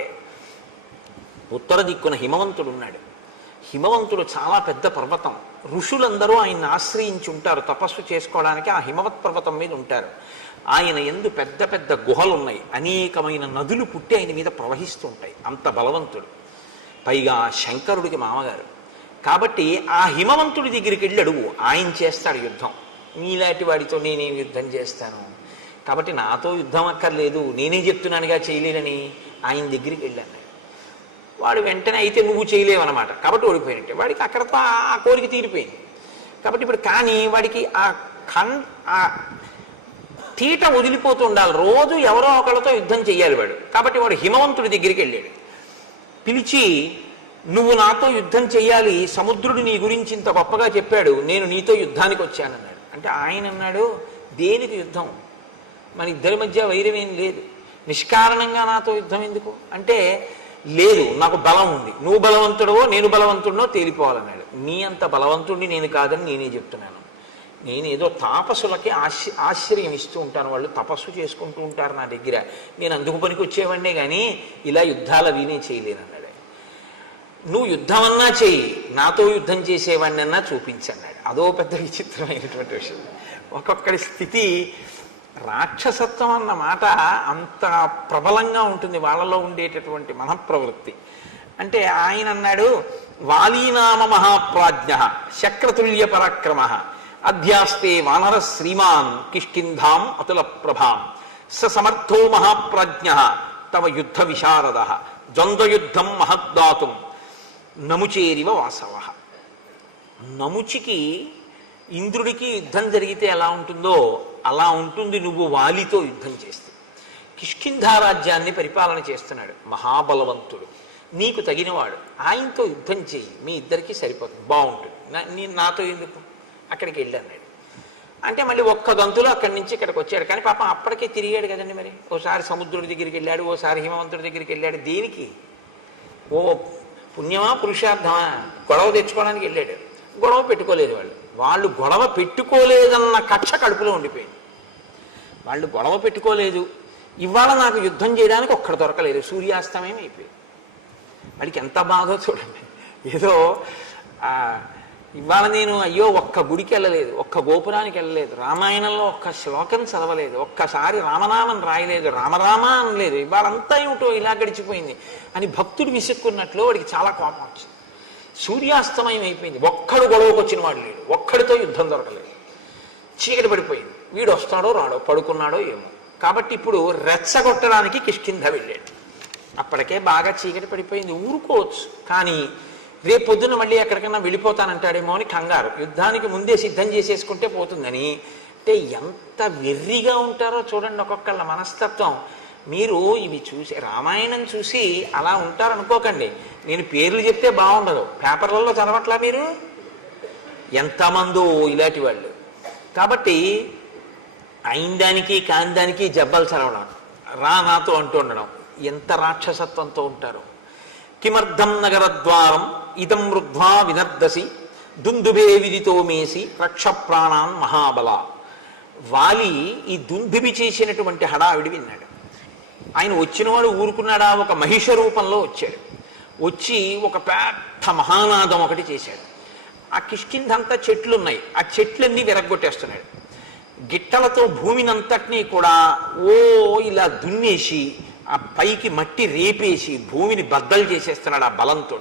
ఉత్తర దిక్కున హిమవంతుడున్నాడు. హిమవంతుడు చాలా పెద్ద పర్వతం. ఋషులందరూ ఆయన్ని ఆశ్రయించి ఉంటారు, తపస్సు చేసుకోవడానికి ఆ హిమవత్ పర్వతం మీద ఉంటారు. ఆ ఆయన యందు పెద్ద పెద్ద గుహలు ఉన్నాయి, అనేకమైన నదులు పుట్టి ఆయన మీద ప్రవహిస్తూ ఉంటాయి, అంత బలవంతుడు. పైగా శంకరుడికి మామగారు కాబట్టి ఆ హిమవంతుడి దగ్గరికి వెళ్ళి అడుగు, ఆయన చేస్తాడు యుద్ధం. నీలాంటి వాడితో నేనేం యుద్ధం చేస్తాను, కాబట్టి నాతో యుద్ధం అక్కర్లేదు, నేనే చెప్తున్నానుగా చేయలేనని ఆయన దగ్గరికి వెళ్ళాను. వాడు వెంటనే అయితే నువ్వు చేయలేవన్నమాట, కాబట్టి ఓడిపోయినట్టే. వాడికి అక్కడతో ఆ కోరిక తీరిపోయింది. కాబట్టి ఇప్పుడు కానీ వాడికి ఆ తీట వదిలిపోతూ ఉండాలి, రోజు ఎవరో ఒకరితో యుద్ధం చెయ్యాలి వాడు. కాబట్టి వాడు హిమవంతుడి దగ్గరికి వెళ్ళాడు, పిలిచి నువ్వు నాతో యుద్ధం చెయ్యాలి, సముద్రుడు నీ గురించి ఇంత గొప్పగా చెప్పాడు, నేను నీతో యుద్ధానికి వచ్చానన్నాడు. అంటే ఆయన అన్నాడు, దేనికి యుద్ధం, మన ఇద్దరి మధ్య వైరమేం లేదు, నిష్కారణంగా నాతో యుద్ధం ఎందుకు అంటే, లేదు నాకు బలం ఉంది, నువ్వు బలవంతుడవో నేను బలవంతుడినో తేలిపోవాలన్నాడు. నీ అంత బలవంతుడిని నేను కాదని నేనే చెప్తున్నాను. నేను ఏదో తాపసులకి ఆశ్రయం ఇస్తూ ఉంటాను, వాళ్ళు తపస్సు చేసుకుంటూ ఉంటారు నా దగ్గర, నేను అందుకు పనికి వచ్చేవాడినే కానీ ఇలా యుద్ధాలు అవి నేను చేయలేను అన్నాడు. నువ్వు యుద్ధం అన్నా చెయ్యి, నాతో యుద్ధం చేసేవాడిని అన్నా చూపించన్నాడు. అదో పెద్ద విచిత్రమైనటువంటి విషయం. ఒక్కొక్కడి స్థితి, రాక్షసత్వం అన్న మాట అంత ప్రబలంగా ఉంటుంది వాళ్ళలో ఉండేటటువంటి మనఃప్రవృత్తి. అంటే ఆయన అన్నాడు, వాలీనామ మహాప్రాజ్ఞ శక్రతుల్య పరాక్రమ అధ్యాస్తే వానర శ్రీమాన్ కిష్కింధాం అతుల ప్రభాం స సమర్థో మహాప్రాజ్ఞ తవ యుద్ధ విశారద ద్వంద్వయుద్ధం మహద్దాతుం నముచేరివ వాసవ. నముచికి ఇంద్రుడికి యుద్ధం జరిగితే ఎలా ఉంటుందో అలా ఉంటుంది నువ్వు వాలితో యుద్ధం చేస్తే. కిష్కింధారాజ్యాన్ని పరిపాలన చేస్తున్నాడు, మహాబలవంతుడు, నీకు తగినవాడు, ఆయనతో యుద్ధం చేయి, మీ ఇద్దరికీ సరిపోతుంది, బాగుంటుంది, నాతో ఎందుకు, అక్కడికి వెళ్ళన్నాడు. అంటే మళ్ళీ ఒక్క గంతులో అక్కడి నుంచి ఇక్కడికి వచ్చాడు. కానీ పాపం అప్పటికే తిరిగాడు కదండి, మరి ఓసారి సముద్రుడి దగ్గరికి వెళ్ళాడు, ఓసారి హిమవంతుడి దగ్గరికి వెళ్ళాడు. దేనికి, ఓ పుణ్యమా పురుషార్థమా, గొడవ తెచ్చుకోవడానికి వెళ్ళాడు. గొడవ పెట్టుకోలేదు వాళ్ళు గొడవ పెట్టుకోలేదన్న కక్ష కడుపులో ఉండిపోయింది. వాళ్ళు గొడవ పెట్టుకోలేదు, ఇవాళ నాకు యుద్ధం చేయడానికి ఒక్కడు దొరకలేదు, సూర్యాస్తమయం అయిపోయింది. వాడికి ఎంత బాధో చూడండి. ఏదో ఇవాళ నేను అయ్యో ఒక్క గుడికి వెళ్ళలేదు, ఒక్క గోపురానికి వెళ్ళలేదు, రామాయణంలో ఒక్క శ్లోకం చదవలేదు, ఒక్కసారి రామనామం రాయలేదు, రామరామ అనలేదు, ఇవాళంతా ఏమిటో ఇలా గడిచిపోయింది అని భక్తుడు విసుక్కున్నట్లు వాడికి చాలా కోపం వచ్చింది. సూర్యాస్తమయం అయిపోయింది, ఒక్కడు గొడవకు వచ్చిన వాడు లేడు, ఒక్కడితో యుద్ధం దొరకలేదు, చీకటి పడిపోయింది. వీడు వస్తాడో రాడో, పడుకున్నాడో ఏమో. కాబట్టి ఇప్పుడు రెచ్చగొట్టడానికి కిష్కింధ వెళ్ళాడు. అప్పటికే బాగా చీకటి పడిపోయింది, ఊరుకోవచ్చు, కానీ రేపొద్దున మళ్ళీ ఎక్కడికైనా వెళ్ళిపోతానంటాడేమో అని కంగారు, యుద్ధానికి ముందే సిద్ధం చేసేసుకుంటే పోతుందని. అంటే ఎంత వెర్రిగా ఉంటారో చూడండి ఒక్కొక్కళ్ళ మనస్తత్వం. మీరు ఇవి చూసి రామాయణం చూసి అలా ఉంటారనుకోకండి, నేను పేర్లు చెప్తే బాగుండదు, పేపర్లలో చదవట్లా మీరు, ఎంతమందో ఇలాంటి వాళ్ళు. కాబట్టి అయిన దానికి కాని దానికి జబ్బలు చదవడం, రా నాతో అంటూ ఉండడం, ఎంత రాక్షసత్వంతో ఉంటారు. కిమర్థం నగరద్వారం ఇదం రుద్ధ్వా వినర్దసి దుందుబే విదితో మేసి రక్ష ప్రాణాన్ మహాబల. వాలి ఈ దుందుబి చేసినటువంటి హడావిడి విన్నాడు. ఆయన వచ్చినవాడు ఊరుకున్నాడా, ఒక మహిష రూపంలో వచ్చాడు, వచ్చి ఒక పెద్ద మహానాదం ఒకటి చేశాడు. ఆ కిష్కింధంతా చెట్లున్నాయి, ఆ చెట్లన్నీ విరగ్గొట్టేస్తున్నాడు, గిట్టలతో భూమినంతటినీ కూడా ఓ ఇలా దున్నేసి ఆ పైకి మట్టి రేపేసి భూమిని బద్దలు చేసేస్తున్నాడు. ఆ బలంతో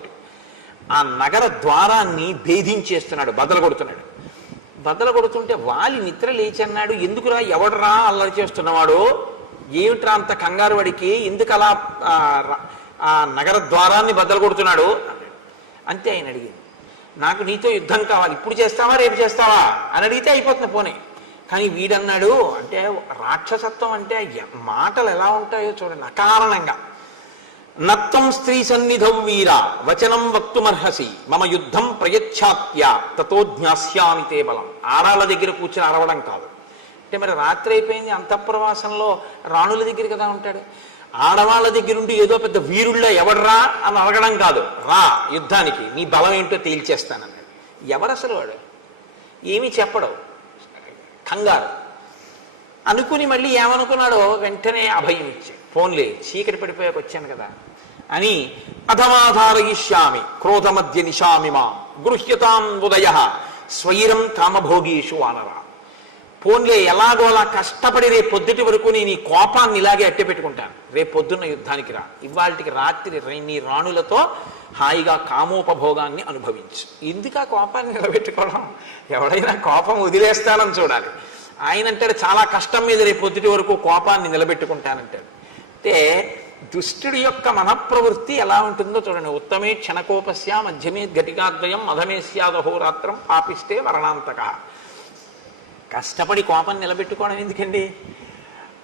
ఆ నగర ద్వారాన్ని భేదించేస్తున్నాడు, బద్దలు కొడుతున్నాడు. బద్దలు కొడుతుంటే వాలి నిద్ర లేచన్నాడు, ఎందుకురా, ఎవడరా అల్లరి చేస్తున్నవాడు, ఏమిట్రా అంత కంగారు వాడికి, ఎందుకు అలా ఆ నగర ద్వారాన్ని బద్దలు కొడుతున్నాడు అంతే. ఆయన అడిగింది, నాకు నీతో యుద్ధం కావాలి, ఇప్పుడు చేస్తావా రేపు చేస్తావా అని అడిగితే అయిపోతుంది పోనీ. కానీ వీడన్నాడు, అంటే రాక్షసత్వం అంటే మాటలు ఎలా ఉంటాయో చూడండి, అకారణంగా. నత్వం స్త్రీ సన్నిధౌ వీర వచనం వక్తుమర్హసి మమ యుద్ధం ప్రయచ్ఛాత్య తతో జ్ఞాస్యామి తే బలం. ఆడాళ్ళ దగ్గర కూర్చొని అరవడం కాదు. అంటే మరి రాత్రి అయిపోయింది, అంతఃపురవాసంలో రాణుల దగ్గర కదా ఉంటాడు, ఆడవాళ్ళ దగ్గర ఉండి ఏదో పెద్ద వీరుళ్ళ ఎవడరా అని అడగడం కాదు, రా యుద్ధానికి, నీ బలం ఏంటో తేల్చేస్తానన్నాడు. ఎవరసలు వాడు, ఏమీ చెప్పడం, కంగారు. అనుకుని మళ్ళీ ఏమనుకున్నాడో వెంటనే అభయం ఇచ్చాడు, ఫోన్లే చీకటి పడిపోయాక వచ్చాను కదా అని. అధమాధారయిష్యామి క్రోధమధ్య నిశామి మాం గృహ్యతాం ఉదయ స్వైరం కామభోగీషు వానర. పోన్లే ఎలాగోలా కష్టపడి రేపు పొద్దుటి వరకు నేను ఈ కోపాన్ని ఇలాగే అట్టే పెట్టుకుంటాను, రేపు పొద్దున్న యుద్ధానికి రా, ఇవాళకి రాత్రి నీ రాణులతో హాయిగా కామోపభోగాన్ని అనుభవించు. ఎందుకు ఆ కోపాన్ని నిలబెట్టుకోవడం? ఎవడైనా కోపం వదిలేస్తానని చూడాలి. ఆయన అంటాడు చాలా కష్టం మీద రేపు పొద్దుటి వరకు కోపాన్ని నిలబెట్టుకుంటానంటాడు. అంటే దుష్టుడి యొక్క మనఃప్రవృత్తి ఎలా ఉంటుందో చూడండి. ఉత్తమే క్షణకోపస్య మధ్యమే ఘటికాద్వయం మధమే స్యాదహోరాత్రం పాపిస్తే మరణాంతక. కష్టపడి కోపం నిలబెట్టుకోవడం ఎందుకండి?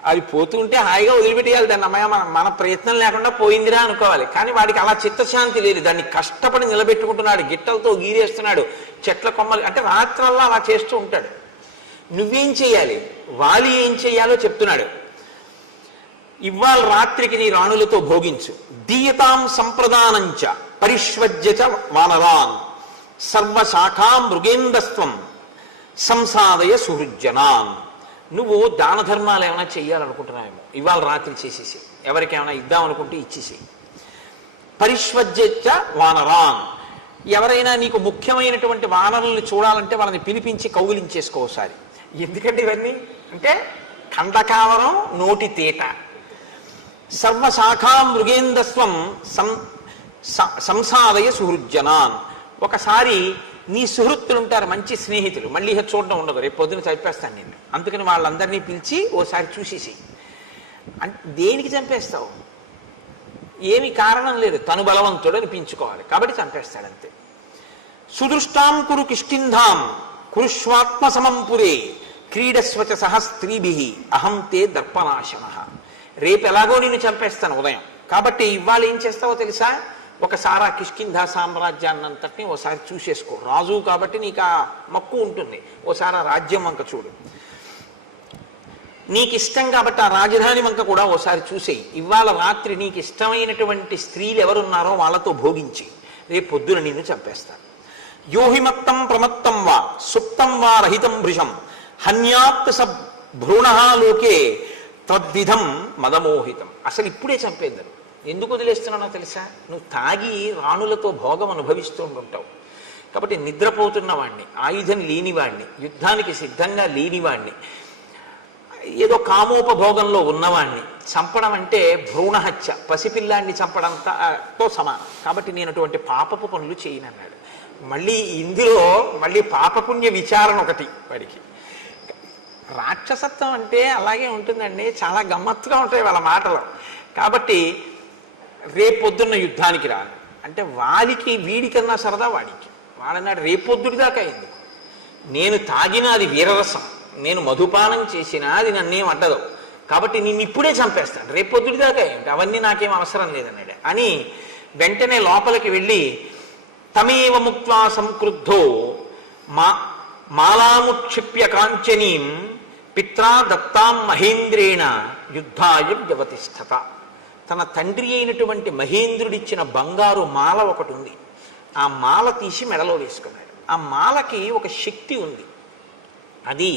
అది పోతుంటే హాయిగా వదిలిపెట్టేయాలి దాన్ని. అమ్మాయి మన ప్రయత్నం లేకుండా పోయిందిరా అనుకోవాలి. కానీ వాడికి అలా చిత్తశాంతి లేదు, దాన్ని కష్టపడి నిలబెట్టుకుంటున్నాడు, గిట్టలతో గీరేస్తున్నాడు, చెట్ల కొమ్మలు అంటే రాత్రల్లా అలా చేస్తూ ఉంటాడు. నువ్వేం చేయాలి, వాలి ఏం చెయ్యాలో చెప్తున్నాడు. ఇవాళ రాత్రికి నీ రాణులతో భోగించు. దీయతాం సంప్రదానంచ పరిష్వజ్యచ వానరాన్ సర్వశాఖా మృగేందస్త్వం సంసాదయ సుహృజ్జనాన్. నువ్వు దాన ధర్మాలు ఏమైనా చెయ్యాలనుకుంటున్నావేమో, ఇవాళ రాత్రి చేసేసి ఎవరికేమైనా ఇద్దామనుకుంటే ఇచ్చేసి. పరిష్వజ్యచ వానరాన్, ఎవరైనా నీకు ముఖ్యమైనటువంటి వానరుల్ని చూడాలంటే వాళ్ళని పిలిపించి కౌగిలించేసుకోసారి. ఎందుకంటే ఇవన్నీ అంటే ఖండకావరం నోటి తీట. సర్వశాఖా మృగేందస్వం సంసాదయ సుహృజ్జనాన్. ఒకసారి నీ సుహృత్తులు ఉంటారు, మంచి స్నేహితులు, మళ్ళీ చూడడం ఉండదు, రేపు పొద్దున చంపేస్తాను నేను, అందుకని వాళ్ళందరినీ పిలిచి ఓసారి చూసేసి. అంటే దేనికి చంపేస్తావు? ఏమి కారణం లేదు, తను బలవంతుడు అనిపించుకోవాలి కాబట్టి చంపేస్తాడంతే. సుదృష్టాం కురు కిష్కింధాం కురుష్వాత్మ సమంపురే క్రీడస్వచ సహ స్త్రీభి అహం తే దర్పనాశన. రేపు ఎలాగో నేను చంపేస్తాను ఉదయం, కాబట్టి ఇవాళ ఏం చేస్తావో తెలుసా? ఒకసారి ఆ కిష్కింధా సామ్రాజ్యాన్నంతటినీ ఓసారి చూసేసుకో. రాజు కాబట్టి నీకు ఆ మక్కు ఉంటుంది, ఓసారి ఆ రాజ్యం వంక చూడు. నీకు ఇష్టం కాబట్టి ఆ రాజధాని వంక కూడా ఓసారి చూసేయి. ఇవాళ రాత్రి నీకు ఇష్టమైనటువంటి స్త్రీలు ఎవరున్నారో వాళ్ళతో భోగించి రేపు పొద్దున నిన్ను చంపేస్తాను. యోహిమత్తం ప్రమత్తం వా సుప్తం వా రహితం భృశం హన్యాత్ స భ్రూణలోకే తద్విధం మదమోహితం. అసలు ఇప్పుడే చంపేద్దరు. ఎందుకు వదిలేస్తున్నానో తెలుసా? నువ్వు తాగి రాణులతో భోగం అనుభవిస్తూ ఉంటావు కాబట్టి నిద్రపోతున్న వాణ్ణి, ఆయుధం లేనివాణ్ణి, యుద్ధానికి సిద్ధంగా లేనివాణ్ణి, ఏదో కామోపభోగంలో ఉన్నవాణ్ణి చంపడం అంటే భ్రూణహత్య, పసిపిల్లాన్ని చంపడంతో సమానం. కాబట్టి నేను అటువంటి పాపపు పనులు చేయనన్నాడు. మళ్ళీ ఇందులో మళ్ళీ పాపపుణ్య విచారణ ఒకటి వాడికి. రాక్షసత్వం అంటే అలాగే ఉంటుందండి, చాలా గమ్మత్తుగా ఉంటాయి వాళ్ళ మాటలు. కాబట్టి రేపొద్దున్న యుద్ధానికి రాను అంటే వాడికి వీడికన్నా సరదా వాడికి. వాడన్నాడు రేపొద్దుడి దాకా ఎందుకు, నేను తాగిన అది వీరరసం, నేను మధుపానం చేసినా అది నన్నేం అడ్డదు, కాబట్టి నిన్ను ఇప్పుడే చంపేస్తాను, రేపొద్దుడి దాకా ఏంటి, అవన్నీ నాకేం అవసరం లేదన్నాడు. అని వెంటనే లోపలికి వెళ్ళి తమేవ ముక్త్వా సంక్రుద్ధో మాలాముక్షిప్య కాంచనీం పిత్రా దత్తాం మహేంద్రేణ యుద్ధాయ వ్యవతిష్ఠత. తన తండ్రి అయినటువంటి మహేంద్రుడిచ్చిన బంగారు మాల ఒకటి ఉంది, ఆ మాల తీసి మెడలో వేసుకున్నాడు. ఆ మాలకి ఒక శక్తి ఉంది, అది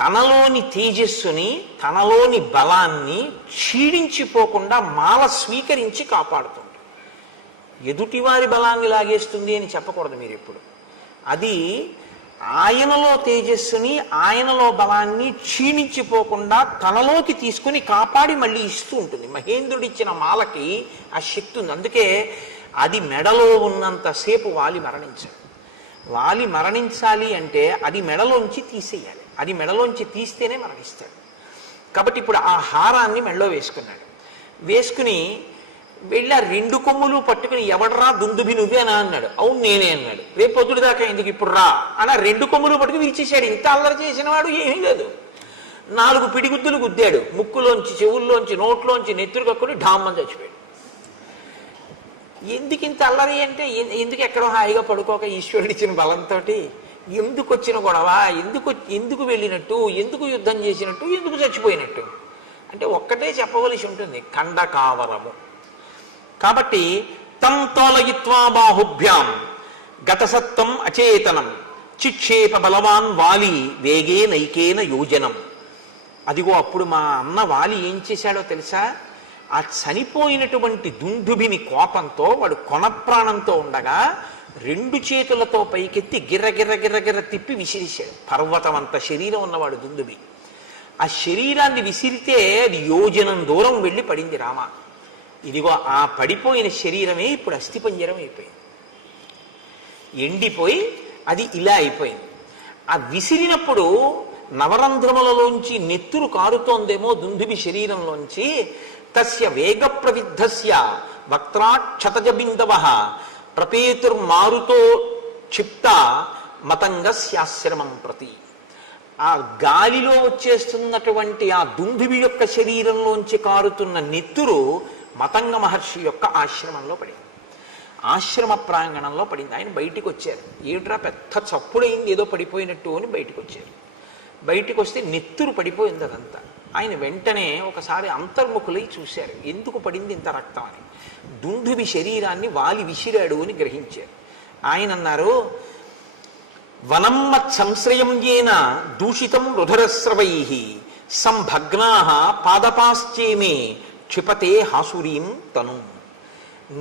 తనలోని తేజస్సుని తనలోని బలాన్ని క్షీణించిపోకుండా మాల స్వీకరించి కాపాడుతుంది. ఎదుటివారి బలాన్ని లాగేస్తుంది అని చెప్పకూడదు మీరు ఎప్పుడు. అది ఆయనలో తేజస్సుని ఆయనలో బలాన్ని క్షీణించిపోకుండా తనలోకి తీసుకుని కాపాడి మళ్ళీ ఇస్తూ ఉంటుంది. మహేంద్రుడిచ్చిన మాలకి ఆ శక్తి ఉంది. అందుకే అది మెడలో ఉన్నంతసేపు వాలి మరణించాడు. వాలి మరణించాలి అంటే అది మెడలోంచి తీసేయాలి, అది మెడలోంచి తీస్తేనే మరణిస్తాడు. కాబట్టి ఇప్పుడు ఆ హారాన్ని మెడలో వేసుకున్నాడు. వేసుకుని వెళ్ళి ఆ రెండు కొమ్ములు పట్టుకుని ఎవడరా దుందుభి నువ్వేనా అన్నాడు. అవును నేనే అన్నాడు. రేపు పొద్దుడు దాకా ఎందుకు ఇప్పుడు రా అని రెండు కొమ్ములు పట్టుకుని విరిచేశాడు. ఇంత అల్లరి చేసిన వాడు ఏమీ లేదు. 4 పిడిగుద్దులు గుద్దాడు, ముక్కులోంచి చెవుల్లోంచి నోట్లోంచి నెత్తురు కక్కుని ఢామ్మని చచ్చిపోయాడు. ఎందుకు ఇంత అల్లరి అంటే ఎందుకు ఎక్కడో హాయిగా పడుకోక ఈశ్వరుడు ఇచ్చిన బలంతో ఎందుకు వచ్చిన గొడవ, ఎందుకు వెళ్ళినట్టు, ఎందుకు యుద్ధం చేసినట్టు, ఎందుకు చచ్చిపోయినట్టు అంటే ఒక్కటే చెప్పవలసి ఉంటుంది, ఖండకావరము. కాబట్టి తం తోలయిత్వా బాహుభ్యాం గతసత్వం అచేతనం చిక్షేప బలవాన్ వాలి వేగే నైకేన యోజనం. అదిగో అప్పుడు మా అన్న వాలి ఏం చేశాడో తెలుసా? ఆ చనిపోయినటువంటి దుందుభిని కోపంతో వాడు కొనప్రాణంతో ఉండగా రెండు చేతులతో పైకెత్తి గిర్ర గిర్ర గిర్ర గిర్ర తిప్పి విసిరిశాడు. పర్వతం అంత శరీరం ఉన్నవాడు దుందుబి. ఆ శరీరాన్ని విసిరితే అది యోజనం దూరం వెళ్ళి పడింది రామ. ఇదిగో ఆ పడిపోయిన శరీరమే ఇప్పుడు అస్థిపంజరం అయిపోయింది, ఎండిపోయి అది ఇలా అయిపోయింది. ఆ విసిరినప్పుడు నవరంధ్రములలోంచి నెత్తురు కారుతోందేమో దుందుబి శరీరంలోంచి. తస్య వేగ ప్రవిద్ధస్య వక్త్రాక్షతజబిందవ ప్రపేతుర్మారుతో క్షిప్త మతంగస్యాశ్రమం ప్రతి. ఆ గాలిలో వచ్చేస్తున్నటువంటి ఆ దుందుబి యొక్క శరీరంలోంచి కారుతున్న నెత్తురు మతంగ మహర్షి యొక్క ఆశ్రమంలో పడింది, ఆశ్రమ ప్రాంగణంలో పడింది. ఆయన బయటికి వచ్చారు. ఏమిట్రా పెద్ద చప్పుడైంది ఏదో పడిపోయినట్టు అని బయటికి వచ్చారు. బయటికి వస్తే నెత్తురు పడిపోయింది అదంతా. ఆయన వెంటనే ఒకసారి అంతర్ముఖులై చూశారు, ఎందుకు పడింది ఇంత రక్తం అని. దుందుబి శరీరాన్ని వాలి విసిరాడు అని గ్రహించారు. ఆయన అన్నారు, వనమ్మత్ సంశ్రయం ఏన దూషితం రుధరస్రవై సంభగ్నా పాదపాశ్చేమే క్షిపతే హాసురీం తను.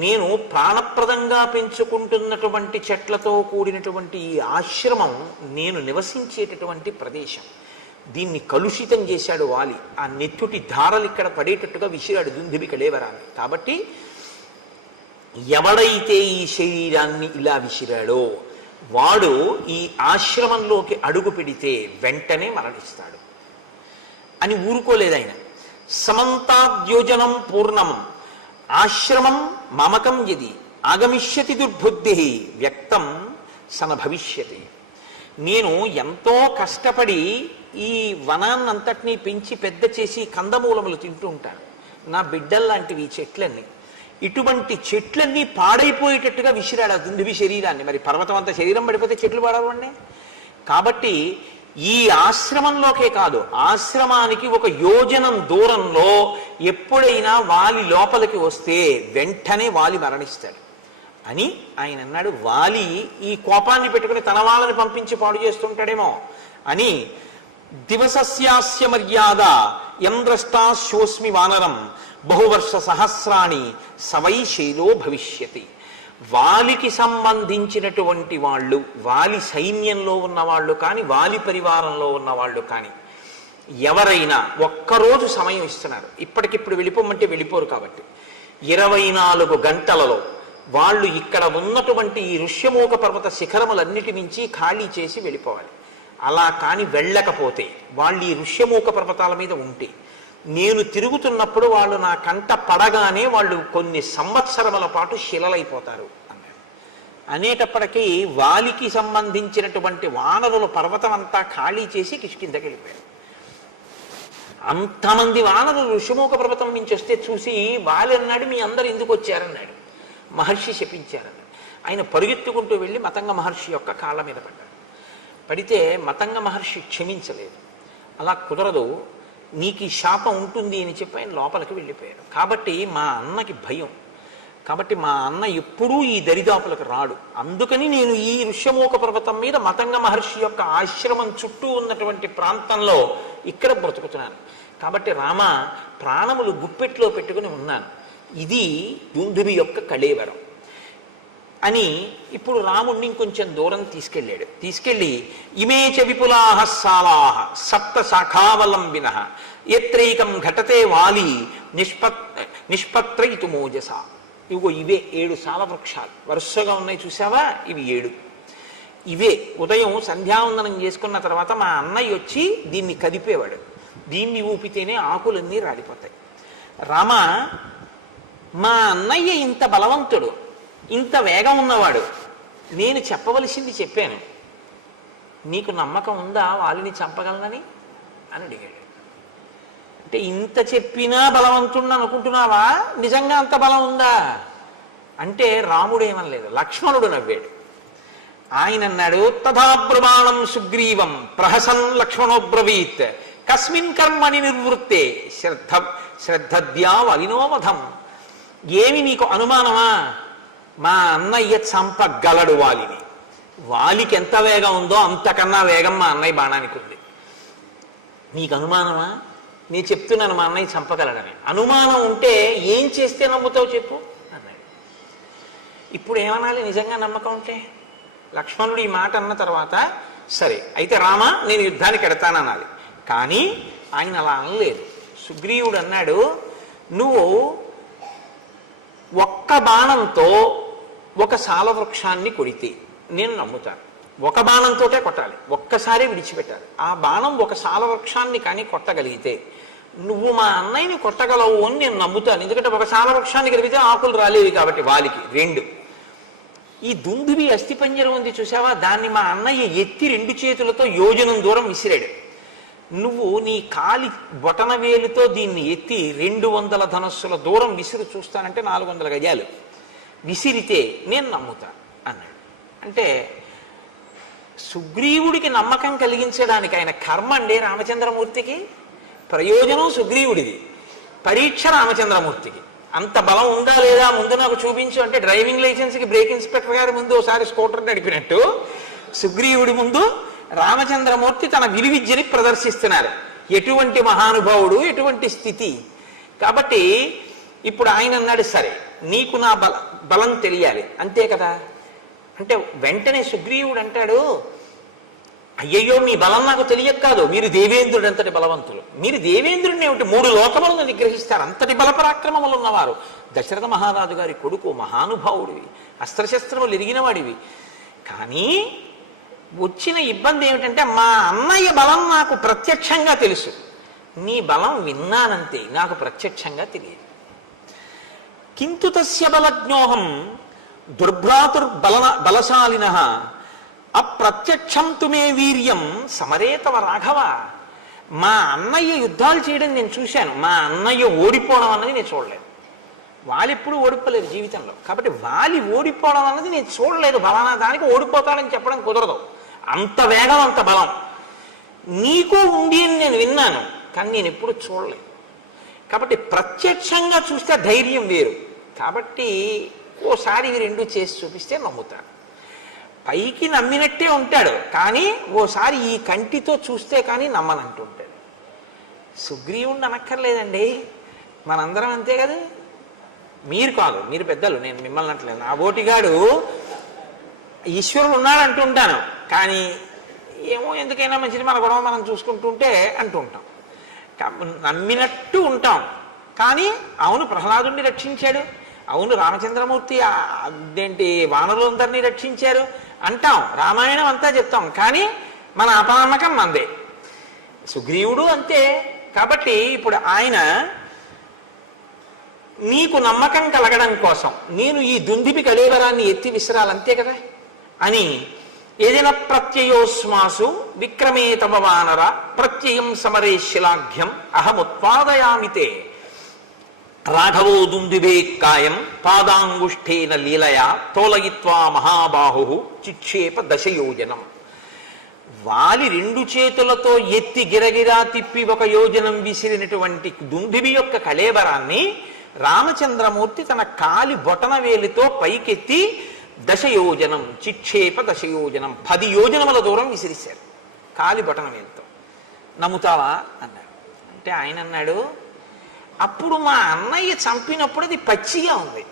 నేను ప్రాణప్రదంగా పెంచుకుంటున్నటువంటి చెట్లతో కూడినటువంటి ఈ ఆశ్రమం నేను నివసించేటటువంటి ప్రదేశం. దీన్ని కలుషితం చేశాడు వాలి. ఆ నెత్తుటి ధారలు ఇక్కడ పడేటట్టుగా విసిరాడు దుందుబి కళేవరాన్ని. కాబట్టి ఎవడైతే ఈ శరీరాన్ని ఇలా విసిరాడో వాడు ఈ ఆశ్రమంలోకి అడుగు పెడితే వెంటనే మరణిస్తాడు అని ఊరుకోలేదు ఆయన. సమంతాద్యోజనం పూర్ణం ఆశ్రమం మమకం యది ఆగమిష్యతి దుర్బుద్ధి వ్యక్తం సన భవిష్యతి. నేను ఎంతో కష్టపడి ఈ వనాన్నంతటినీ పెంచి పెద్ద చేసి కందమూలములు తింటూ ఉంటాను. నా బిడ్డల్లాంటివి ఈ చెట్లన్నీ. ఇటువంటి చెట్లన్నీ పాడైపోయేటట్టుగా విసిరాడు ఆ దుందుబి శరీరాన్ని. మరి పర్వతం అంత శరీరం పడిపోతే చెట్లు పాడవండి. కాబట్టి ఈ ఆశ్రమంలోకే కాదు, ఆశ్రమానికి ఒక యోజనం దూరంలో ఎప్పుడైనా వాలి లోపలికి వస్తే వెంటనే వాలి మరణిస్తాడు అని ఆయన అన్నాడు. వాలి ఈ కోపాన్ని పెట్టుకుని తన వాళ్ళని పంపించి పాడు చేస్తుంటాడేమో అని. దివసస్యాస్య మర్యాద యంద్రష్టాశోస్మి వానరం బహువర్ష సహస్రాణి సవై శైలో భవిష్యతి. వాలికి సంబంధించినటువంటి వాళ్ళు, వాలి సైన్యంలో ఉన్నవాళ్ళు కానీ వాలి పరివారంలో ఉన్నవాళ్ళు కానీ ఎవరైనా ఒక్కరోజు సమయం ఇస్తున్నారు. ఇప్పటికిప్పుడు వెళ్ళిపోమంటే వెళ్ళిపోరు. కాబట్టి 24 గంటలలో వాళ్ళు ఇక్కడ ఉన్నటువంటి ఈ ఋష్యమూక పర్వత శిఖరములన్నిటి నుంచి ఖాళీ చేసి వెళ్ళిపోవాలి. అలా కాని వెళ్ళకపోతే వాళ్ళు ఈ ఋష్యమూక పర్వతాల మీద ఉంటే నేను తిరుగుతున్నప్పుడు వాళ్ళు నా కంట పడగానే వాళ్ళు కొన్ని సంవత్సరముల పాటు శిలలైపోతారు అన్నాడు. అనేటప్పటికీ వాలికి సంబంధించినటువంటి వానరుల పర్వతం అంతా ఖాళీ చేసి కిష్కిందకి వెళ్ళిపోయారు. అంతమంది వానరులు ఋషిమూక పర్వతం నుంచి వస్తే చూసి వాలి అన్నాడు, మీ అందరు ఎందుకు వచ్చారన్నాడు. మహర్షి శపించారన్నాడు. ఆయన పరుగెత్తుకుంటూ వెళ్ళి మతంగ మహర్షి యొక్క కాళ్ళ మీద పడ్డాడు. పడితే మతంగ మహర్షి క్షమించలేదు. అలా కుదరదు, నీకు ఈ శాపం ఉంటుంది అని చెప్పి ఆయన లోపలికి వెళ్ళిపోయారు. కాబట్టి మా అన్నకి భయం. కాబట్టి మా అన్న ఎప్పుడూ ఈ దరిదాపులకు రాడు. అందుకని నేను ఈ ఋష్యమూక పర్వతం మీద మతంగ మహర్షి యొక్క ఆశ్రమం చుట్టూ ఉన్నటువంటి ప్రాంతంలో ఇక్కడ బ్రతుకుతున్నాను. కాబట్టి రామ, ప్రాణములు గుప్పెట్లో పెట్టుకుని ఉన్నాను. ఇది దుందుబి యొక్క కళేవరం అని ఇప్పుడు రాముణ్ణి ఇంకొంచెం దూరం తీసుకెళ్ళాడు. తీసుకెళ్ళి ఇమే చ విపులాహ సాలాహ సప్త శాఖావలంబిన ఎత్రైకం ఘటతే వాలి నిష్పత్రయితు మోజస. ఇవిగో ఇవే 7 సాల వృక్షాలు వరుసగా ఉన్నాయి చూసావా, ఇవి 7. ఇవే ఉదయం సంధ్యావందనం చేసుకున్న తర్వాత మా అన్నయ్య వచ్చి దీన్ని కదిపేవాడు. దీన్ని ఊపితేనే ఆకులన్నీ రాలిపోతాయి. రామ, మా అన్నయ్య ఇంత బలవంతుడు, ఇంత వేగం ఉన్నవాడు, నేను చెప్పవలసింది చెప్పాను, నీకు నమ్మకం ఉందా వాళ్ళని చంపగలనని అని అడిగాడు. అంటే ఇంత చెప్పినా బలవంతుడు అనుకుంటున్నావా, నిజంగా అంత బలం ఉందా అంటే రాముడేమనలేదు, లక్ష్మణుడు నవ్వాడు. ఆయన అన్నాడు, తథాబ్రమాణం సుగ్రీవం ప్రహసన్ లక్ష్మణోబ్రవీత్ కస్మిన్ కర్మని నిర్వృత్తే శ్రద్ధద్యా వలినోవధం. ఏమి నీకు అనుమానమా, మా అన్నయ్య చంపగలడు వాలిని. వాలికి ఎంత వేగం ఉందో అంతకన్నా వేగం మా అన్నయ్య బాణానికి ఉంది. నీకు అనుమానమా, నేను చెప్తున్నాను మా అన్నయ్య చంపగలడని. అనుమానం ఉంటే ఏం చేస్తే నమ్ముతావు చెప్పు అన్నాడు. ఇప్పుడు ఏమనాలి నిజంగా నమ్మకం ఉంటే? లక్ష్మణుడు ఈ మాట అన్న తర్వాత సరే అయితే రామ నేను యుద్ధానికి ఎడతాననాలి. కానీ ఆయన అలా అనలేదు. సుగ్రీవుడు అన్నాడు, నువ్వు ఒక్క బాణంతో ఒక సాలవృక్షాన్ని కొడితే నేను నమ్ముతాను. ఒక బాణంతోటే కొట్టాలి, ఒక్కసారి విడిచిపెట్టాలి. ఆ బాణం ఒక సాలవృక్షాన్ని కానీ కొట్టగలిగితే నువ్వు మా అన్నయ్యని కొట్టగలవు అని నేను నమ్ముతాను. ఎందుకంటే ఒక సాలవృక్షాన్ని కలిగితే ఆకులు రాలేవి కాబట్టి వాలికి. 2, ఈ దుందుబి అస్థిపంజరం ఉంది చూసావా, దాన్ని మా అన్నయ్య ఎత్తి 2 చేతులతో యోజనం దూరం విసిరాడు. నువ్వు నీ కాలి బొటన వేలుతో దీన్ని ఎత్తి 200 ధనస్సుల దూరం విసిరి చూస్తానంటే 400 గజాలు విసిరితే నేను నమ్ముతాను అన్నాడు. అంటే సుగ్రీవుడికి నమ్మకం కలిగించడానికి ఆయన కర్మ అండి రామచంద్రమూర్తికి, ప్రయోజనం సుగ్రీవుడిది, పరీక్ష రామచంద్రమూర్తికి. అంత బలం ఉందా లేదా ముందు నాకు చూపించు అంటే డ్రైవింగ్ లైసెన్స్కి బ్రేక్ ఇన్స్పెక్టర్ గారి ముందు ఒకసారి స్కూటర్ నడిపినట్టు సుగ్రీవుడి ముందు రామచంద్రమూర్తి తన విలువిద్యని ప్రదర్శిస్తున్నారు. ఎటువంటి మహానుభావుడు, ఎటువంటి స్థితి. కాబట్టి ఇప్పుడు ఆయన అన్నాడు, సరే నీకు నా బలం తెలియాలి అంతే కదా. అంటే వెంటనే సుగ్రీవుడు అంటాడు, అయ్యయ్యో మీ బలం నాకు తెలియక కాదు, మీరు దేవేంద్రుడు అంతటి బలవంతులు. మీరు దేవేంద్రుడిని ఏమిటి 3 లోకములను నిగ్రహిస్తారు, అంతటి బలపరాక్రమములు ఉన్నవారు. దశరథ మహారాజు గారి కొడుకు, మహానుభావుడివి, అస్త్రశస్త్రములు ఎరిగిన వాడివి. కానీ వచ్చిన ఇబ్బంది ఏమిటంటే మా అన్నయ్య బలం నాకు ప్రత్యక్షంగా తెలుసు, నీ బలం విన్నానంతే, నాకు ప్రత్యక్షంగా తెలియదు. కింతు తస్య బలజ్ఞోహం దుర్భ్రాతుర్బలశాలిన అప్రత్యక్షం తుమే వీర్యం సమరేతవ రాఘవ. మా అన్నయ్య యుద్ధాలు చేయడం నేను చూశాను, మా అన్నయ్య ఓడిపోవడం అన్నది నేను చూడలేదు. వాళ్ళెప్పుడు ఓడిపోలేదు జీవితంలో, కాబట్టి వాలి ఓడిపోవడం అన్నది నేను చూడలేదు. బలానా దానికి ఓడిపోతాడని చెప్పడం కుదరదు. అంత వేగం, అంత బలం నీకు ఉంది అని నేను విన్నాను, కానీ నేను ఎప్పుడు చూడలేదు. కాబట్టి ప్రత్యక్షంగా చూస్తే ధైర్యం వేరు. కాబట్టి ఓసారి ఇవి 2 చేసి చూపిస్తే నమ్ముతాడు. పైకి నమ్మినట్టే ఉంటాడు, కానీ ఓసారి ఈ కంటితో చూస్తే కానీ నమ్మనంటుంటాడు. సుగ్రీవుణ్ణి అనక్కర్లేదండి, మనందరం అంతే కదా. మీరు కాదు, మీరు పెద్దలు, నేను మిమ్మల్ని అంటలేదు. నా బోటిగాడు ఈశ్వరుడు ఉన్నాడు అంటుంటాను, కానీ ఏమో ఎందుకైనా మంచిది మన గొడవ మనం చూసుకుంటుంటే అంటుంటాం. నమ్మినట్టు ఉంటాం, కానీ అవును ప్రహ్లాదుని రక్షించాడు, అవును రామచంద్రమూర్తి అదేంటి వానరులందరినీ రక్షించారు అంటాం, రామాయణం అంతా చెప్తాం, కానీ మన అపనమ్మకం మందే. సుగ్రీవుడు అంతే. కాబట్టి ఇప్పుడు ఆయన నీకు నమ్మకం కలగడం కోసం నేను ఈ దుందిపి కళేవరాన్ని ఎత్తి విసిరాలంతే కదా అని ఏదైనా ప్రత్యయోస్మాసు విక్రమే తమ వానర ప్రత్యయం సమరే శిలాఘ్యం అహముత్పాదయామితే రాఘవో దుందుబే కాయం పాదాంగుష్ఠేన లీలయా తోలయిత్వా మహాబాహు చిక్షేప దశయోజనం. వాలి 2 చేతులతో ఎత్తి గిరగిరా తిప్పి 1 యోజనం విసిరినటువంటి దుందుబి యొక్క కళేబరాన్ని రామచంద్రమూర్తి తన కాలి బొటన వేలితో పైకెత్తి దశయోజనం చిక్షేప దశయోజనం 10 యోజనముల దూరం విసిరిశారు కాలి బొటన వేలితో. నమ్ముతావా అన్నాడు. అంటే ఆయన అన్నాడు, అప్పుడు మా అన్నయ్య చంపినప్పుడు అది పచ్చిగా ఉంది,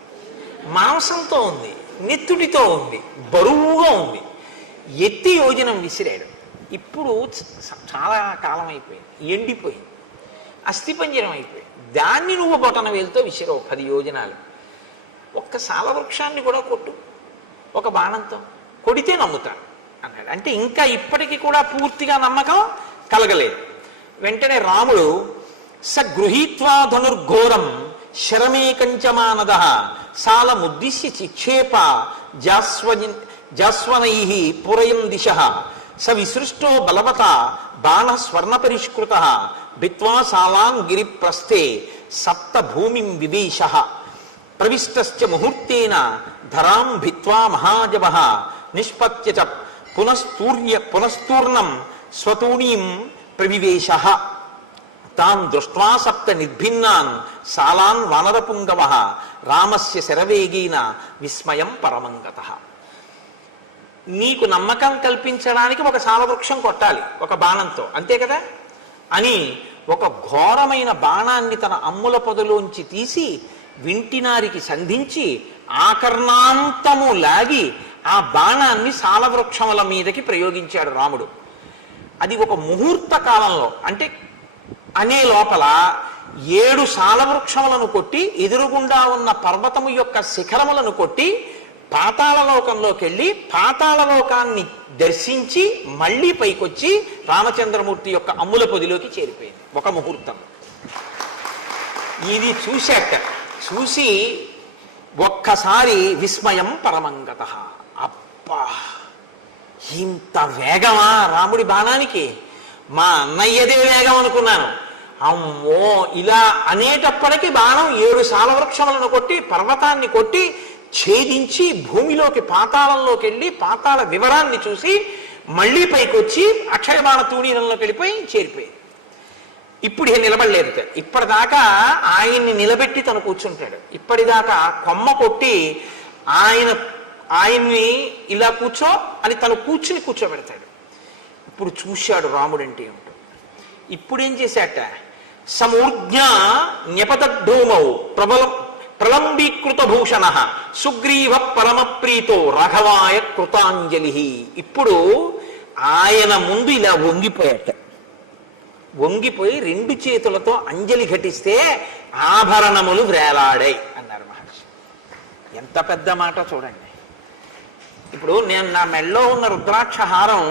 మాంసంతో ఉంది, నెత్తుడితో ఉంది, బరువుగా ఉంది, ఎత్తి యోజనం విసిరాడు. ఇప్పుడు చాలా కాలం అయిపోయింది, ఎండిపోయింది, అస్థిపంజరం అయిపోయింది. దాన్ని నువ్వు బొటన వేలుతో విసిరావు 10 యోజనాలు. ఒక్క సాలవృక్షాన్ని కూడా కొట్టు ఒక బాణంతో, కొడితే నమ్ముతాను అన్నాడు. అంటే ఇంకా ఇప్పటికీ కూడా పూర్తిగా నమ్మకం కలగలేదు. వెంటనే రాముడు స గృహీత్వా ధనుర్ఘోరం శరమేకంచమానద సాలముద్దిశ్య చిక్షేప జాస్వనై పురయం దిశ స విసృష్టో బలవత బాణ స్వర్ణపరిష్కృత భిత్వా సాలాం గిరిప్రస్థే సప్త భూమిం వివేశ ప్రవిష్టశ్చ ముహూర్తేన ధరాం భిత్వా మహాజవ నిష్పత్య చ పునస్తూర్ణం స్వతూణీం ప్రవివేశ తాన్ దృష్ట్వా సప్త నిర్భిన్నాన్ సాలాన్ వానరపుంగవ రామస్య శరవేగేన విస్మయం పరమంగతః. నీకు నమ్మకం కల్పించడానికి ఒక సాలవృక్షం కొట్టాలి ఒక బాణంతో, అంతే కదా అని ఒక ఘోరమైన బాణాన్ని తన అమ్ముల పొదలోంచి తీసి వింటినారికి సంధించి ఆకర్ణాంతము లాగి ఆ బాణాన్ని సాలవృక్షముల మీదకి ప్రయోగించాడు రాముడు. అది ఒక ముహూర్త కాలంలో, అంటే అనే లోపల 7 సాలవృక్షములను కొట్టి ఎదురుగుండా ఉన్న పర్వతము యొక్క శిఖరములను కొట్టి పాతాళలోకంలోకి వెళ్ళి పాతాళలోకాన్ని దర్శించి మళ్ళీ పైకొచ్చి రామచంద్రమూర్తి యొక్క అమ్ముల పొదిలోకి చేరిపోయింది ఒక ముహూర్తం. ఇది చూసి ఒక్కసారి విస్మయం పరమంగత. అబ్బా, ఇంత వేగమా రాముడి బాణానికి? మా అన్నయ్యదే వేగం అనుకున్నాను. అమ్మో, ఇలా అనేటప్పటికీ బాణం 7 సాలవృక్షములను కొట్టి పర్వతాన్ని కొట్టి ఛేదించి భూమిలోకి పాతాళంలోకి వెళ్ళి పాతాళ వివరాన్ని చూసి మళ్ళీ పైకి వచ్చి అక్షయబాణ తూణీరంలోకి వెళ్ళిపోయి చేరిపోయి. ఇప్పుడు నిలబడలేదు. ఇప్పటిదాకా ఆయన్ని నిలబెట్టి తను కూర్చుంటాడు. ఇప్పటిదాకా కొమ్మ కొట్టి ఆయన్ని ఇలా కూర్చో అని తను కూర్చోబెడతాడు. ఇప్పుడు చూశాడు రాముడంటే ఏమిటో. ఇప్పుడేం చేశాట? సమూర్జ్ఞ న్యపతద్ధూమౌ ప్రలంబీకృత భూషణ సుగ్రీవ పరమప్రీతో రాఘవాయ కృతాంజలి. ఇప్పుడు ఆయన ముందు ఇలా వంగిపోయి 2 చేతులతో అంజలి ఘటిస్తే ఆభరణములు వ్రేలాడాయి అన్నారు మహర్షి. ఎంత పెద్ద మాట చూడండి. ఇప్పుడు నేను నా మెడలో ఉన్న రుద్రాక్ష హారం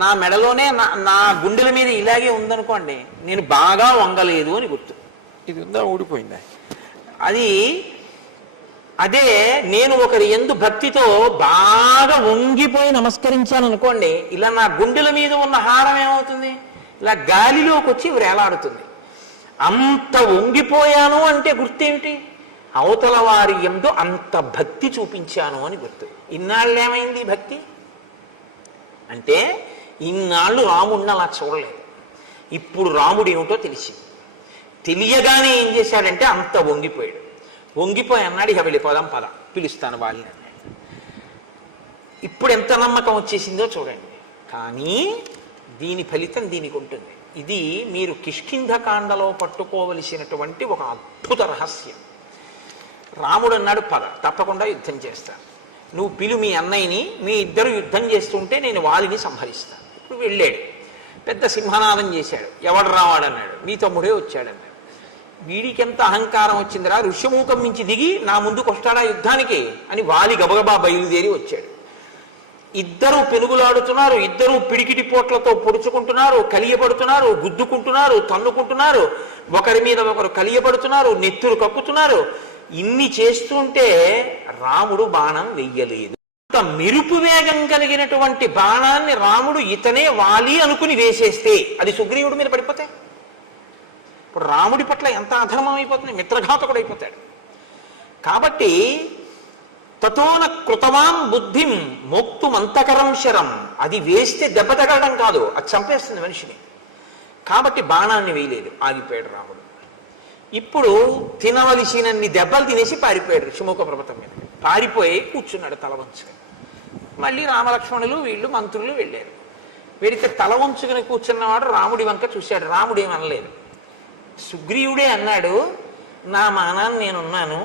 నా మెడలోనే నా గుండెల మీద ఇలాగే ఉందనుకోండి, నేను బాగా వంగలేదు అని గుర్తు. ఇది ఉందా, ఊడిపోయిందా? అదే నేను ఒకరి యందు భక్తితో బాగా వంగిపోయి నమస్కరించాను అనుకోండి, ఇలా నా గుండెల మీద ఉన్న హారం ఏమవుతుంది? ఇలా గాలిలోకి వచ్చి వేలాడుతుంది. అంత వంగిపోయాను అంటే గుర్తేమిటి? అవతల వారి యందు అంత భక్తి చూపించాను అని గుర్తు. ఇన్నాళ్ళు ఏమైంది భక్తి అంటే? ఇన్నాళ్ళు రాముడిని అలా చూడలేదు. ఇప్పుడు రాముడు ఏమిటో తెలియగానే ఏం చేశాడంటే అంత వంగిపోయాడు. వంగిపోయి అన్నాడు, ఇక వెళ్ళిపోదాం పద, పిలుస్తాను వాళ్ళని. ఇప్పుడు ఎంత నమ్మకం వచ్చేసిందో చూడండి. కానీ దీని ఫలితం దీనికి ఉంటుంది. ఇది మీరు కిష్కింధకాండలో పట్టుకోవలసినటువంటి ఒక అద్భుత రహస్యం. రాముడు అన్నాడు, పద, తప్పకుండా యుద్ధం చేస్తాను. నువ్వు పిలు మీ అన్నయ్యని, మీ ఇద్దరు యుద్ధం చేస్తుంటే నేను వాలిని సంహరిస్తాను. ఇప్పుడు వెళ్ళాడు, పెద్ద సింహనాదం చేశాడు. ఎవడు రావాడన్నాడు, మీ తమ్ముడే వచ్చాడన్నాడు. వీడికి ఎంత అహంకారం వచ్చిందిరా, ఋష్యమూకం నుంచి దిగి నా ముందుకు వస్తాడా యుద్ధానికి అని వాలి గబగబా బయలుదేరి వచ్చాడు. ఇద్దరు పెనుగులాడుతున్నారు, ఇద్దరు పిడికిటి పోట్లతో పొడుచుకుంటున్నారు, కలియబడుతున్నారు, గుద్దుకుంటున్నారు, తన్నుకుంటున్నారు, ఒకరి మీద ఒకరు కలియబడుతున్నారు, నెత్తురు కక్కుతున్నారు. ఇన్ని చేస్తుంటే రాముడు బాణం వెయ్యలేదు. అంత మెరుపు వేగం కలిగినటువంటి బాణాన్ని రాముడు ఇతనే వాలి అనుకుని వేసేస్తే అది సుగ్రీవుడి మీద పడిపోతే ఇప్పుడు రాముడి పట్ల ఎంత అధర్మం అయిపోతుంది, మిత్రఘాతకుడు అయిపోతాడు. కాబట్టి తతోన కృతవాన్ బుద్ధిం మోక్తుమంతకరం శరం, అది వేస్తే దెబ్బ తగలడం కాదు, అది చంపేస్తుంది మనిషిని. కాబట్టి బాణాన్ని వేయలేదు, ఆగిపోయాడు రాముడు. ఇప్పుడు తినవలసినన్ని దెబ్బలు తినేసి పారిపోయాడు ఋషిముఖ పర్వతం మీద. పారిపోయి కూర్చున్నాడు తల వంచుకొని. మళ్ళీ రామలక్ష్మణులు వీళ్ళు మంత్రులు వెళ్ళారు. వీడికి తల వంచుకుని కూర్చున్నవాడు రాముడి వంక చూశాడు. రాముడు ఏమనలేదు. సుగ్రీవుడే అన్నాడు, నా మానాన్ని నేనున్నాను,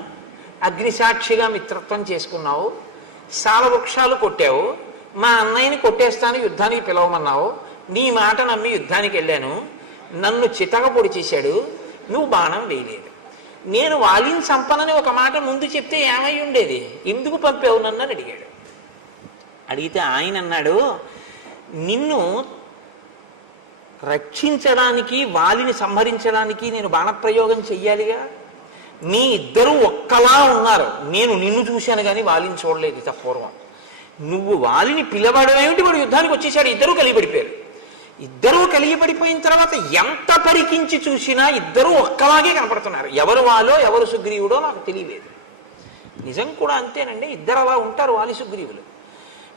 అగ్నిసాక్షిగా మిత్రత్వం చేసుకున్నావు, సాలవృక్షాలు కొట్టావు, మా అన్నయ్యని కొట్టేస్తాను యుద్ధానికి పిలవమన్నావు, నీ మాట నమ్మి యుద్ధానికి వెళ్ళాను, నన్ను చితక పొడి చేశాడు, నువ్వు బాణం వేయలేదు. నేను వాలిని చంపనని ఒక మాట ముందు చెప్తే ఏమై ఉండేది, ఎందుకు పంపావు నన్ను అని అడిగాడు. అడిగితే ఆయన అన్నాడు, నిన్ను రక్షించడానికి వాలిని సంహరించడానికి నేను బాణప్రయోగం చెయ్యాలిగా. మీ ఇద్దరూ ఒక్కలా ఉన్నారు, నేను నిన్ను చూశాను కానీ వాలిని చూడలేదు ఇత పూర్వం. నువ్వు వాలిని పిలవడమేమిటి, వాడు యుద్ధానికి వచ్చేసాడు. ఇద్దరూ కలిగిపడిపోయారు. ఇద్దరూ కలిగిపడిపోయిన తర్వాత ఎంత పరికించి చూసినా ఇద్దరూ ఒక్కలాగే కనపడుతున్నారు. ఎవరు వాలో ఎవరు సుగ్రీవుడో నాకు తెలియలేదు. నిజం కూడా అంతేనండి, ఇద్దరు అలా ఉంటారు వాలి సుగ్రీవులు.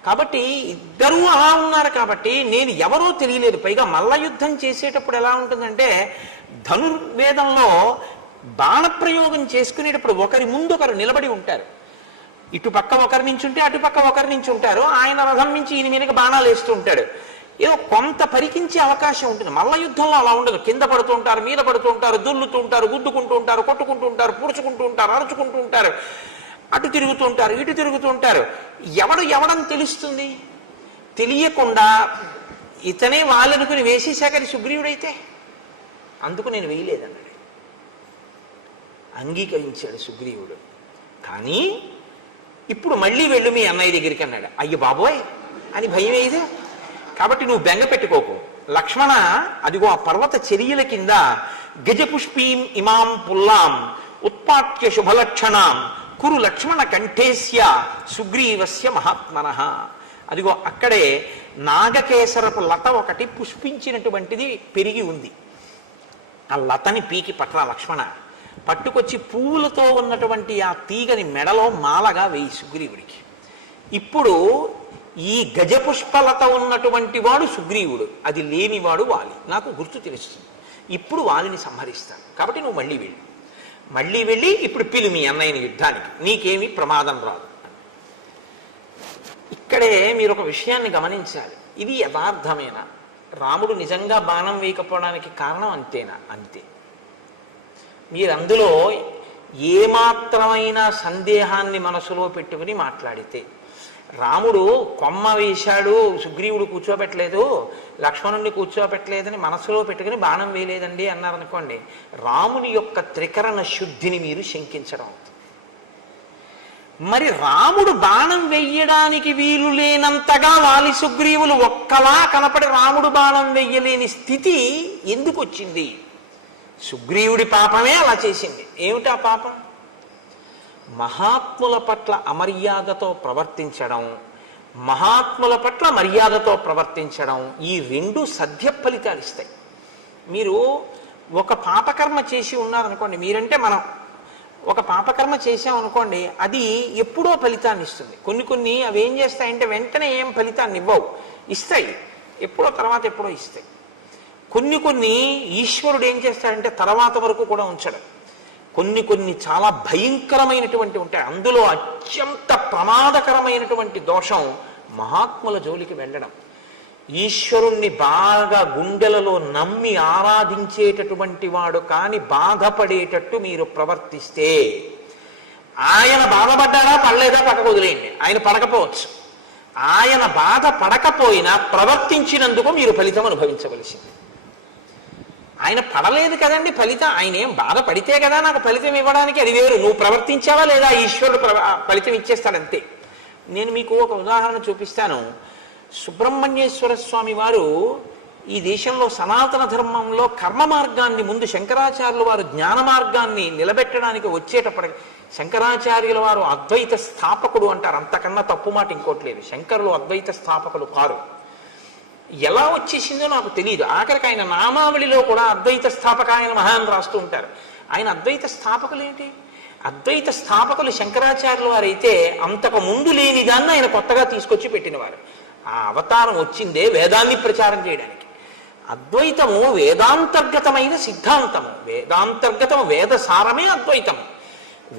కాబట్టి ఇద్దరూ అలా ఉన్నారు కాబట్టి నేను ఎవరో తెలియలేదు. పైగా మల్ల యుద్ధం చేసేటప్పుడు ఎలా ఉంటుందంటే, ధనుర్వేదంలో బాణప్రయోగం చేసుకునేటప్పుడు ఒకరి ముందు ఒకరు నిలబడి ఉంటారు. ఇటుపక్క ఒకరి నుంచి ఉంటే అటుపక్క ఒకరి నుంచి ఉంటారు. ఆయన రథం నుంచి ఈయన మీదకి బాణాలు వేస్తూ ఉంటాడు. ఏదో కొంత పరికించే అవకాశం ఉంటుంది. మల్ల యుద్ధంలో అలా ఉండదు. కింద పడుతూ ఉంటారు, మీద పడుతూ ఉంటారు, దుల్లుతూ ఉంటారు, గుద్దుకుంటూ ఉంటారు, కొట్టుకుంటూ ఉంటారు, పూడ్చుకుంటూ ఉంటారు, అరుచుకుంటూ ఉంటారు. అటు తిరుగుతుంటారు, ఇటు తిరుగుతుంటారు. ఎవడని తెలుస్తుంది? తెలియకుండా ఇతనే వాళ్ళనుకుని వేసేశాకని సుగ్రీవుడైతే అందుకు నేను వేయలేదన్నాడు. అంగీకరించాడు సుగ్రీవుడు. కానీ ఇప్పుడు మళ్ళీ వెళ్ళు మీ అన్నయ్య దగ్గరికి అన్నాడు. అయ్యో బాబోయ్ అని భయం ఏది? కాబట్టి నువ్వు బెంగ పెట్టుకోకు లక్ష్మణ, అదిగో ఆ పర్వత చర్యల కింద గజపుష్పీం ఇమాం పుల్లాం ఉత్పాట్య శుభలక్షణాం కురు లక్ష్మణ కంఠేస్య సుగ్రీవస్య మహాత్మనః. అదిగో అక్కడే నాగకేసరపు లత ఒకటి పుష్పించినటువంటిది పెరిగి ఉంది. ఆ లతని పీకి పట్రా లక్ష్మణ, పట్టుకొచ్చి పువ్వులతో ఉన్నటువంటి ఆ తీగని మెడలో మాలగా వేయి సుగ్రీవుడికి. ఇప్పుడు ఈ గజపుష్పలత ఉన్నటువంటి వాడు సుగ్రీవుడు, అది లేనివాడు వాలి. నాకు గుర్తు తెలుస్తుంది. ఇప్పుడు వాలిని సంహరిస్తాను. కాబట్టి నువ్వు మళ్ళీ వెళ్ళి ఇప్పుడు పిలు మీ అన్నయ్యని యుద్ధానికి, నీకేమీ ప్రమాదం రాదు. ఇక్కడే మీరు ఒక విషయాన్ని గమనించాలి. ఇది యథార్థమేనా? రాముడు నిజంగా బాణం వేయకపోవడానికి కారణం అంతేనా? అంతే. మీరు అందులో ఏమాత్రమైన సందేహాన్ని మనసులో పెట్టుకుని మాట్లాడితే, రాముడు కొమ్మ వేశాడు సుగ్రీవుడు కూర్చోబెట్టలేదు, లక్ష్మణుడిని కూర్చోబెట్టలేదని మనసులో పెట్టుకుని బాణం వేయలేదండి అన్నారనుకోండి, రాముని యొక్క త్రికరణ శుద్ధిని మీరు శంకించడం అవుతుంది. మరి రాముడు బాణం వెయ్యడానికి వీలు లేనంతగా వాలి సుగ్రీవులు ఒక్కలా కనపడి రాముడు బాణం వెయ్యలేని స్థితి ఎందుకు వచ్చింది? సుగ్రీవుడి పాపమే అలా చేసింది. ఏమిటా పాపం? మహాత్ముల పట్ల అమర్యాదతో ప్రవర్తించడం, మహాత్ముల పట్ల మర్యాదతో ప్రవర్తించడం, ఈ రెండు సద్య ఫలితాలు ఇస్తాయి. మీరు ఒక పాపకర్మ చేసి ఉన్నారనుకోండి, మీరంటే మనం ఒక పాపకర్మ చేసామనుకోండి, అది ఎప్పుడో ఫలితాన్ని ఇస్తుంది. కొన్ని అవి ఏం చేస్తాయంటే వెంటనే ఏం ఫలితాన్ని ఇవ్వవు, ఇస్తాయి ఎప్పుడో, తర్వాత ఎప్పుడో ఇస్తాయి. కొన్ని ఈశ్వరుడు ఏం చేస్తాడంటే తర్వాత వరకు కూడా ఉంచడం. కొన్ని చాలా భయంకరమైనటువంటి ఉంటాయి. అందులో అత్యంత ప్రమాదకరమైనటువంటి దోషం మహాత్ముల జోలికి వెళ్ళడం. ఈశ్వరుణ్ణి బాగా గుండెలలో నమ్మి ఆరాధించేటటువంటి వాడు కాని బాధపడేటట్టు మీరు ప్రవర్తిస్తే, ఆయన బాధపడ్డారా పడలేదా పక్కకు వదిలేయండి, ఆయన పడకపోవచ్చు. ఆయన బాధ పడకపోయినా ప్రవర్తించినందుకు మీరు ఫలితం అనుభవించవలసింది. ఆయన పడలేదు కదండి ఫలితం, ఆయన ఏం బాధపడితే కదా నాకు ఫలితం ఇవ్వడానికి, అది వేరు. నువ్వు ప్రవర్తించావా లేదా, ఈశ్వరుడు ఫలితం ఇచ్చేస్తాడంతే. నేను మీకు ఒక ఉదాహరణ చూపిస్తాను. సుబ్రహ్మణ్యేశ్వర స్వామి వారు ఈ దేశంలో సనాతన ధర్మంలో కర్మ మార్గాన్ని ముందు శంకరాచార్యుల వారు జ్ఞాన మార్గాన్ని నిలబెట్టడానికి వచ్చేటప్పటికి, శంకరాచార్యుల వారు అద్వైత స్థాపకుడు అంటారు, అంతకన్నా తప్పు మాట ఇంకోటి లేదు. శంకరులు అద్వైత స్థాపకులు కారు. ఎలా వచ్చేసిందో నాకు తెలియదు. ఆఖరికి ఆయన నామావళిలో కూడా అద్వైత స్థాపక ఆయన మహాన్ రాస్తూ ఉంటారు. ఆయన అద్వైత స్థాపకులు ఏంటి? అద్వైత స్థాపకులు శంకరాచార్యుల వారు అయితే అంతకు ముందు లేని దాన్ని ఆయన కొత్తగా తీసుకొచ్చి పెట్టినవారు. ఆ అవతారం వచ్చిందే వేదాన్ని ప్రచారం చేయడానికి. అద్వైతము వేదాంతర్గతమైన సిద్ధాంతము, వేదాంతర్గతము వేదసారమే అద్వైతము.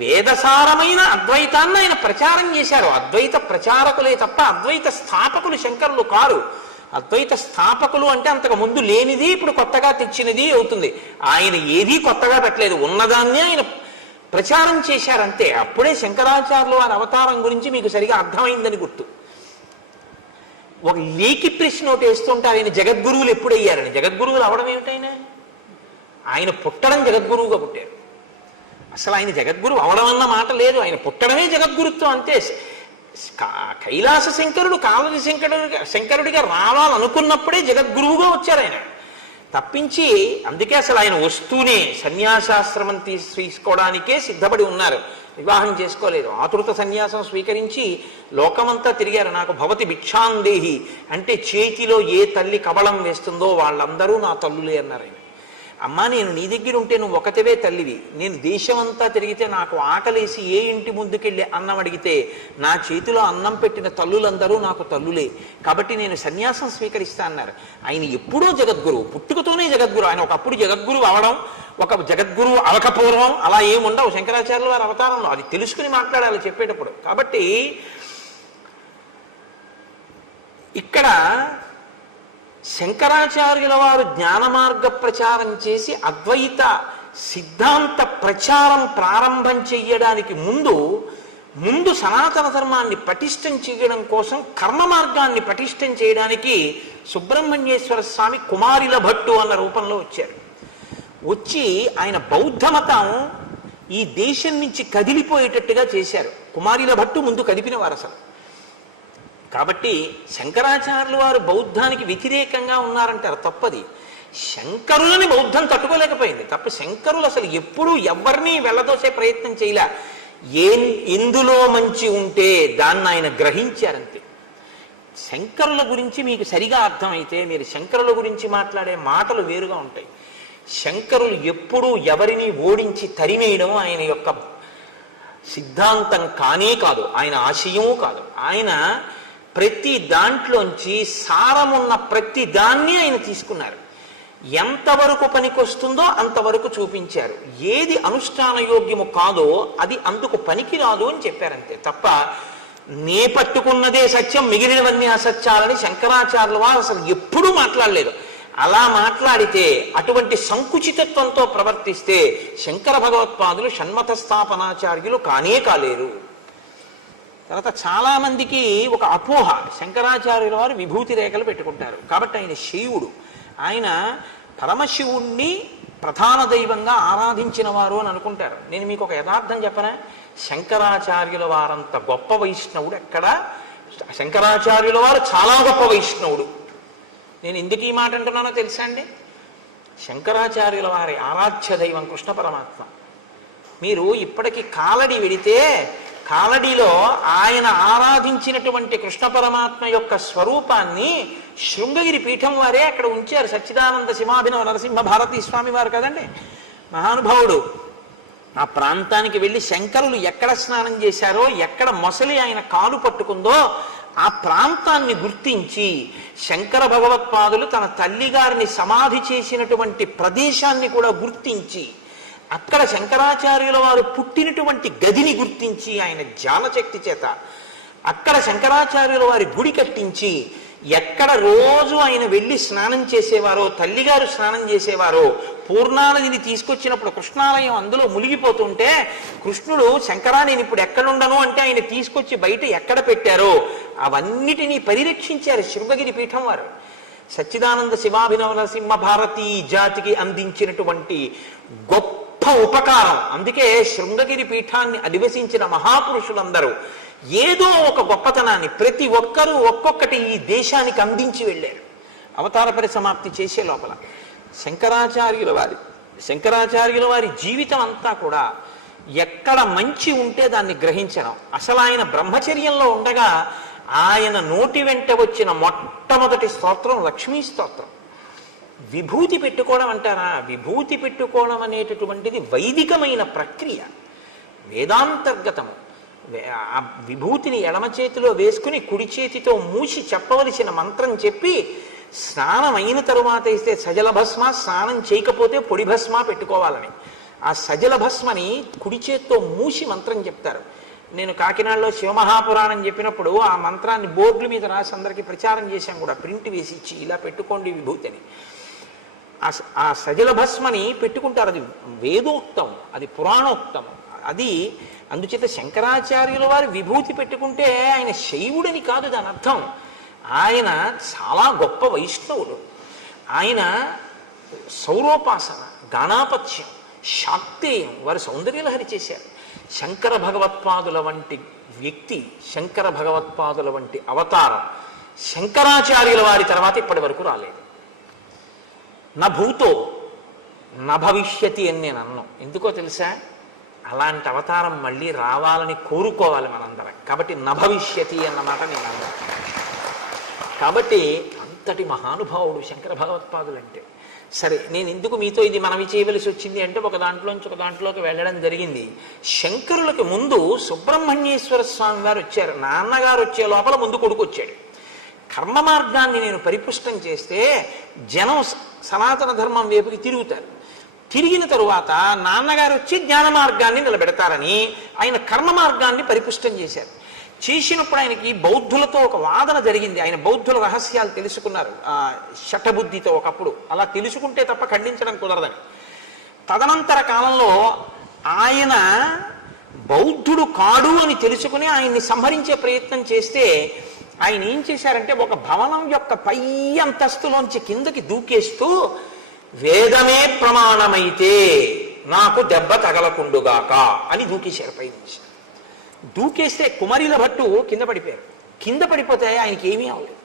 వేదసారమైన అద్వైతాన్ని ఆయన ప్రచారం చేశారు. అద్వైత ప్రచారకులే తప్ప అద్వైత స్థాపకులు శంకరులు కారు. అద్వైత స్థాపకులు అంటే అంతకు ముందు లేనిది ఇప్పుడు కొత్తగా తెచ్చినది అవుతుంది. ఆయన ఏదీ కొత్తగా పెట్టలేదు, ఉన్నదాన్నే ఆయన ప్రచారం చేశారంతే. అప్పుడే శంకరాచార్యులు వారి అవతారం గురించి మీకు సరిగా అర్థమైందని గుర్తు. ఒక లేఖి ప్రశ్న ఒకటి వేస్తుంటే ఆయన జగద్గురువులు ఎప్పుడయ్యారని. జగద్గురువులు అవడం ఏమిటైనా? ఆయన పుట్టడం జగద్గురువుగా పుట్టారు. అసలు ఆయన జగద్గురువు అవడం అన్న మాట లేదు, ఆయన పుట్టడమే జగద్గురుత్వం అంతే. కైలాస శంకరుడు కాలది శంకరుడిగా రావాలనుకున్నప్పుడే జగద్గురువుగా వచ్చారు ఆయన, తప్పించి. అందుకే అసలు ఆయన వస్తూనే సన్యాసాశ్రమం తీసుకోవడానికే సిద్ధపడి ఉన్నారు, వివాహం చేసుకోలేదు. ఆతృత సన్యాసం స్వీకరించి లోకమంతా తిరిగారు. నాకు భవతి భిక్షాందేహి అంటే చేతిలో ఏ తల్లి కబళం వేస్తుందో వాళ్ళందరూ నా తల్లులే అన్నారు ఆయన. అమ్మా, నేను నీ దగ్గర ఉంటే నువ్వు ఒకటివే తల్లివి, నేను దేశమంతా తిరిగితే నాకు ఆకలేసి ఏ ఇంటి ముందుకెళ్ళి అన్నం అడిగితే నా చేతిలో అన్నం పెట్టిన తల్లులందరూ నాకు తల్లులే, కాబట్టి నేను సన్యాసం స్వీకరిస్తా అన్నారు. ఆయన ఎప్పుడో జగద్గురువు, పుట్టుకతోనే జగద్గురు. ఆయన ఒకప్పుడు జగద్గురువు అవడం, ఒక జగద్గురువు అవకపూర్వం అలా ఏముండవు శంకరాచార్యుల వారి అవతారంలో. అది తెలుసుకుని మాట్లాడాలి చెప్పేటప్పుడు. కాబట్టి ఇక్కడ శంకరాచార్యుల వారు జ్ఞాన మార్గ ప్రచారం చేసి అద్వైత సిద్ధాంత ప్రచారం ప్రారంభం చెయ్యడానికి ముందు ముందు సనాతన ధర్మాన్ని పటిష్టం చేయడం కోసం కర్మ మార్గాన్ని పటిష్టం చేయడానికి సుబ్రహ్మణ్యేశ్వర స్వామి కుమారిల భట్టు అన్న రూపంలో వచ్చారు. వచ్చి ఆయన బౌద్ధ మతం ఈ దేశం నుంచి కదిలిపోయేటట్టుగా చేశారు. కుమారిల భట్టు ముందు కదిపిన వారు అసలు. కాబట్టి శంకరాచార్యులు వారు బౌద్ధానికి వ్యతిరేకంగా ఉన్నారంటారు, తప్పది. శంకరులని బౌద్ధం తట్టుకోలేకపోయింది తప్ప. శంకరులు అసలు ఎప్పుడూ ఎవరిని వెళ్ళదోసే ప్రయత్నం చేయలే. ఎందులో మంచి ఉంటే దాన్ని ఆయన గ్రహించారంతే. శంకరుల గురించి మీకు సరిగా అర్థమైతే మీరు శంకరుల గురించి మాట్లాడే మాటలు వేరుగా ఉంటాయి. శంకరులు ఎప్పుడూ ఎవరిని ఓడించి తరిమేయడం ఆయన యొక్క సిద్ధాంతం కానే కాదు, ఆయన ఆశయము కాదు. ఆయన ప్రతి దాంట్లోంచి సారమున్న ప్రతి దాన్ని ఆయన తీసుకున్నారు. ఎంతవరకు పనికొస్తుందో అంతవరకు చూపించారు. ఏది అనుష్ఠాన యోగ్యము కాదో అది అందుకు పనికి రాదు అని చెప్పారంతే తప్ప నే పట్టుకున్నదే సత్యం మిగిలినవన్నీ అసత్యాలని శంకరాచార్యుల వారు అసలు ఎప్పుడూ మాట్లాడలేదు. అలా మాట్లాడితే, అటువంటి సంకుచితత్వంతో ప్రవర్తిస్తే శంకర భగవత్పాదులు షణ్మత స్థాపనాచార్యులు కానే కాలేరు. తర్వాత చాలా మందికి ఒక అపోహ, శంకరాచార్యుల వారు విభూతి రేఖలు పెట్టుకుంటారు కాబట్టి ఆయన శివుడు, ఆయన పరమశివుణ్ణి ప్రధాన దైవంగా ఆరాధించిన వారు అని అనుకుంటారు. నేను మీకు ఒక యథార్థం చెప్పనా? శంకరాచార్యుల వారంత గొప్ప వైష్ణవుడు ఎక్కడ? శంకరాచార్యుల వారు చాలా గొప్ప వైష్ణవుడు. నేను ఎందుకు ఈ మాట అంటున్నానో తెలుసా అండి? శంకరాచార్యుల వారి ఆరాధ్య దైవం కృష్ణ పరమాత్మ. మీరు ఇప్పటికీ కాలడి వెడితే కాలడిలో ఆయన ఆరాధించినటువంటి కృష్ణ పరమాత్మ యొక్క స్వరూపాన్ని శృంగగిరి పీఠం వారే అక్కడ ఉంచారు. సచ్చిదానంద శివాభినవ నరసింహ భారతీ స్వామి వారు కదండి, మహానుభావుడు. ఆ ప్రాంతానికి వెళ్ళి శంకరులు ఎక్కడ స్నానం చేశారో, ఎక్కడ మొసలి ఆయన కాలు పట్టుకుందో ఆ ప్రాంతాన్ని గుర్తించి శంకర భగవత్పాదులు తన తల్లిగారిని సమాధి చేసినటువంటి ప్రదేశాన్ని కూడా గుర్తించి, అక్కడ శంకరాచార్యుల వారు పుట్టినటువంటి గదిని గుర్తించి ఆయన జ్ఞానశక్తి చేత అక్కడ శంకరాచార్యుల వారి గుడి కట్టించి, ఎక్కడ రోజు ఆయన వెళ్ళి స్నానం చేసేవారో, తల్లిగారు స్నానం చేసేవారో, పూర్ణానదిని తీసుకొచ్చినప్పుడు కృష్ణాలయం అందులో మునిగిపోతుంటే కృష్ణుడు శంకరా నేను ఇప్పుడు ఎక్కడుండను అంటే ఆయన తీసుకొచ్చి బయట ఎక్కడ పెట్టారో అవన్నిటినీ పరిరక్షించారు శృంగగిరి పీఠం వారు. సచ్చిదానంద శివాభినవ నరసింహ భారతీ జాతికి అందించినటువంటి గొప్ప ఉపకారం. అందుకే శృంగగిరి పీఠాన్ని అధివసించిన మహాపురుషులందరూ ఏదో ఒక గొప్పతనాన్ని ప్రతి ఒక్కరూ ఒక్కొక్కటి ఈ దేశానికి అందించి వెళ్ళారు. అవతార పరిసమాప్తి చేసే లోపల శంకరాచార్యుల వారి జీవితం అంతా కూడా ఎక్కడ మంచి ఉంటే దాన్ని గ్రహించడం. అసలు ఆయన బ్రహ్మచర్యంలో ఉండగా ఆయన నోటి వెంట వచ్చిన మొట్టమొదటి స్తోత్రం లక్ష్మీ స్తోత్రం. విభూతి పెట్టుకోవడం అంటారా? విభూతి పెట్టుకోవడం అనేటటువంటిది వైదికమైన ప్రక్రియ, వేదాంతర్గతము. ఆ విభూతిని ఎడమ చేతిలో వేసుకుని కుడి చేతితో మూసి చెప్పవలసిన మంత్రం చెప్పి స్నానం అయిన తరువాత ఇస్తే సజల భస్మ, స్నానం చేయకపోతే పొడి భస్మ పెట్టుకోవాలని. ఆ సజల భస్మని కుడి చేతితో మూసి మంత్రం చెప్తారు. నేను కాకినాడలో శివమహాపురాణం చెప్పినప్పుడు ఆ మంత్రాన్ని బోర్డుల మీద రాసి అందరికీ ప్రచారం చేశాం కూడా, ప్రింట్ వేసి ఇచ్చి ఇలా పెట్టుకోండి విభూతిని. ఆ సజల భస్మని పెట్టుకుంటారు. అది వేదోక్తం, అది పురాణోక్తం. అది అందుచేత శంకరాచార్యుల వారు విభూతి పెట్టుకుంటే ఆయన శైవుడని కాదు దాని అర్థం. ఆయన చాలా గొప్ప వైష్ణవుడు. ఆయన సౌరోపాసన, గాణాపత్యం, శాక్తేయం వారు సౌందర్యలహరి చేశారు. శంకర భగవత్పాదుల వంటి వ్యక్తి, శంకర భగవత్పాదుల వంటి అవతారం శంకరాచార్యుల వారి తర్వాత ఇప్పటి వరకు రాలేదు. నా భూతో నా భవిష్యతి అని నేను అన్నాను. ఎందుకో తెలుసా? అలాంటి అవతారం మళ్ళీ రావాలని కోరుకోవాలి మనందరం. కాబట్టి నా భవిష్యతి అన్నమాట నేను అన్నాను. కాబట్టి అంతటి మహానుభావుడు శంకర భగవత్పాదులు అంటే. సరే, నేను ఎందుకు మీతో ఇది మనవి చేయవలసి వచ్చింది అంటే ఒక దాంట్లోంచి ఒక దాంట్లోకి వెళ్ళడం జరిగింది. శంకరులకు ముందు సుబ్రహ్మణ్యేశ్వర స్వామి వారు వచ్చారు. నాన్నగారు వచ్చే లోపల ముందు కొడుకు వచ్చాడు. కర్మ మార్గాన్ని నేను పరిపుష్టం చేస్తే జనం సనాతన ధర్మం వైపుకి తిరుగుతారు. తిరిగిన తరువాత నాన్నగారు వచ్చి జ్ఞాన మార్గాన్ని నిలబెడతారని ఆయన కర్మ మార్గాన్ని పరిపుష్టం చేశారు. చేసినప్పుడు ఆయనకి బౌద్ధులతో ఒక వాదన జరిగింది. ఆయన బౌద్ధుల రహస్యాలు తెలుసుకున్నారు శఠబుద్ధితో ఒకప్పుడు. అలా తెలుసుకుంటే తప్ప ఖండించడం కుదరదని. తదనంతర కాలంలో ఆయన బౌద్ధుడు కాడు అని తెలుసుకుని ఆయన్ని సంహరించే ప్రయత్నం చేస్తే ఆయన ఏం చేశారంటే ఒక భవనం యొక్క పై అంతస్తులోంచి కిందకి దూకేస్తూ వేదమే ప్రమాణమైతే నాకు దెబ్బ తగలకుండుగాక అని దూకేశారు పైనుంచి. దూకేస్తే కుమారిల భట్టు కింద పడిపోయారు. కింద పడిపోతే ఆయనకి ఏమీ అవ్వలేదు,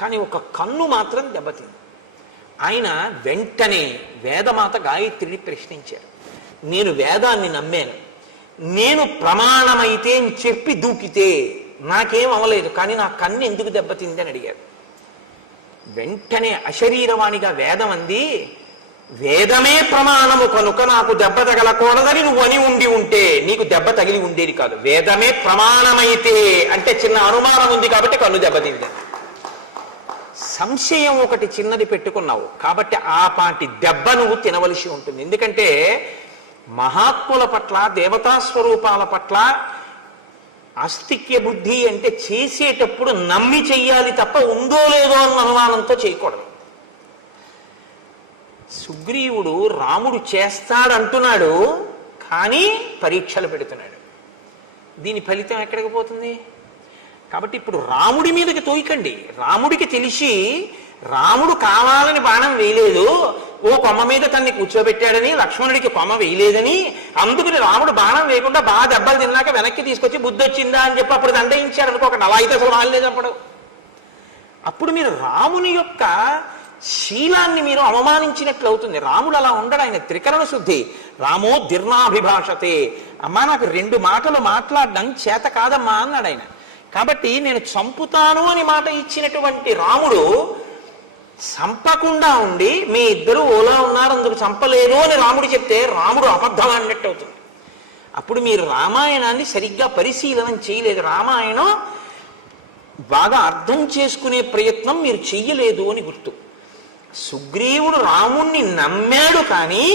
కానీ ఒక కన్ను మాత్రం దెబ్బతింది. ఆయన వెంటనే వేదమాత గాయత్రిని ప్రశ్నించారు. నేను వేదాన్ని నమ్మాను, నేను ప్రమాణమైతే అని చెప్పి దూకితే నాకేం అవ్వలేదు, కానీ నా కన్ను ఎందుకు దెబ్బతింది అని అడిగారు. వెంటనే అశరీరవాణిగా వేదం అంది, వేదమే ప్రమాణము కనుక నాకు దెబ్బ తగలకూడదని నువ్వు అని ఉండి ఉంటే నీకు దెబ్బ తగిలి ఉండేది కాదు. వేదమే ప్రమాణమైతే అంటే చిన్న అనుమానం ఉంది కాబట్టి కన్ను దెబ్బతింది. సంశయం ఒకటి చిన్నది పెట్టుకున్నావు కాబట్టి ఆ పాటి దెబ్బ నువ్వు తినవలసి ఉంటుంది. ఎందుకంటే మహాత్ముల పట్ల, దేవతా స్వరూపాల పట్ల ఆస్తిక్య బుద్ధి అంటే చేసేటప్పుడు నమ్మి చెయ్యాలి తప్ప ఉందో లేదో అన్న అనుమానంతో చేయకూడదు. సుగ్రీవుడు రాముడు చేస్తాడంటున్నాడు, కానీ పరీక్షలు పెడుతున్నాడు. దీని ఫలితం ఎక్కడికి పోతుంది? కాబట్టి ఇప్పుడు రాముడి మీదకి తోయకండి. రాముడికి తెలిసి రాముడు కావాలని బాణం వేయలేదు, ఓ కొమ్మ మీద తన్ని కూర్చోబెట్టాడని, లక్ష్మణుడికి కొమ్మ వేయలేదని, అందుకని రాముడు బాణం వేయకుండా బాగా దెబ్బలు తిన్నాక వెనక్కి తీసుకొచ్చి బుద్ధి వచ్చిందా అని చెప్పి అప్పుడు దండయించాడు అనుకోకండి. అలా అయితే అసలు రాలేదు అప్పుడు. అప్పుడు మీరు రాముని యొక్క శీలాన్ని మీరు అవమానించినట్లు అవుతుంది. రాముడు అలా ఉండడు, ఆయన త్రికరణ శుద్ధి. రామో దీర్ణాభిభాషతే, అమ్మా నాకు 2 మాటలు మాట్లాడడం చేత కాదమ్మా అన్నాడు ఆయన. కాబట్టి నేను చంపుతాను అని మాట ఇచ్చినటువంటి రాముడు చంపకుండా ఉండి మీ ఇద్దరు ఓలా ఉన్నారు అందుకు చంపలేరు అని రాముడు చెప్తే రాముడు అబద్ధం అన్నట్టు అవుతుంది. అప్పుడు మీరు రామాయణాన్ని సరిగ్గా పరిశీలన చేయలేదు, రామాయణం బాగా అర్థం చేసుకునే ప్రయత్నం మీరు చెయ్యలేదు అని గుర్తు. సుగ్రీవుడు రాముణ్ణి నమ్మాడు, కానీ